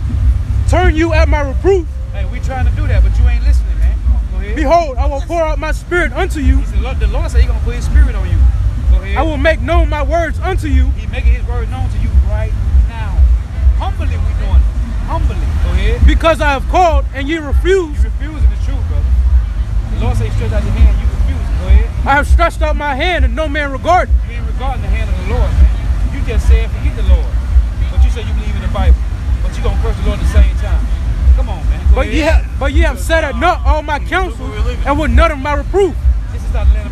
Turn you at my reproof. Hey, we trying to do that, but you ain't listening, man. Go ahead. Behold, I will pour out my spirit unto you. He said, the Lord said he gonna put his spirit on you. Go ahead. I will make known my words unto you. He making his word known to you right now. Humbly we doing it. Humbly. Go ahead. Because I have called and ye refuse. You refusing the truth, brother. The Lord say stretch out your hand, you refuse. Go ahead. I have stretched out my hand and no man regarded. You ain't regarding the hand of the Lord, man. You just said forget the Lord. But you say you believe in the Bible. But you gonna curse the Lord at the same time. Come on, man. Go But ahead. ye have set at naught all my counsel and would none of my reproof. This is not the land of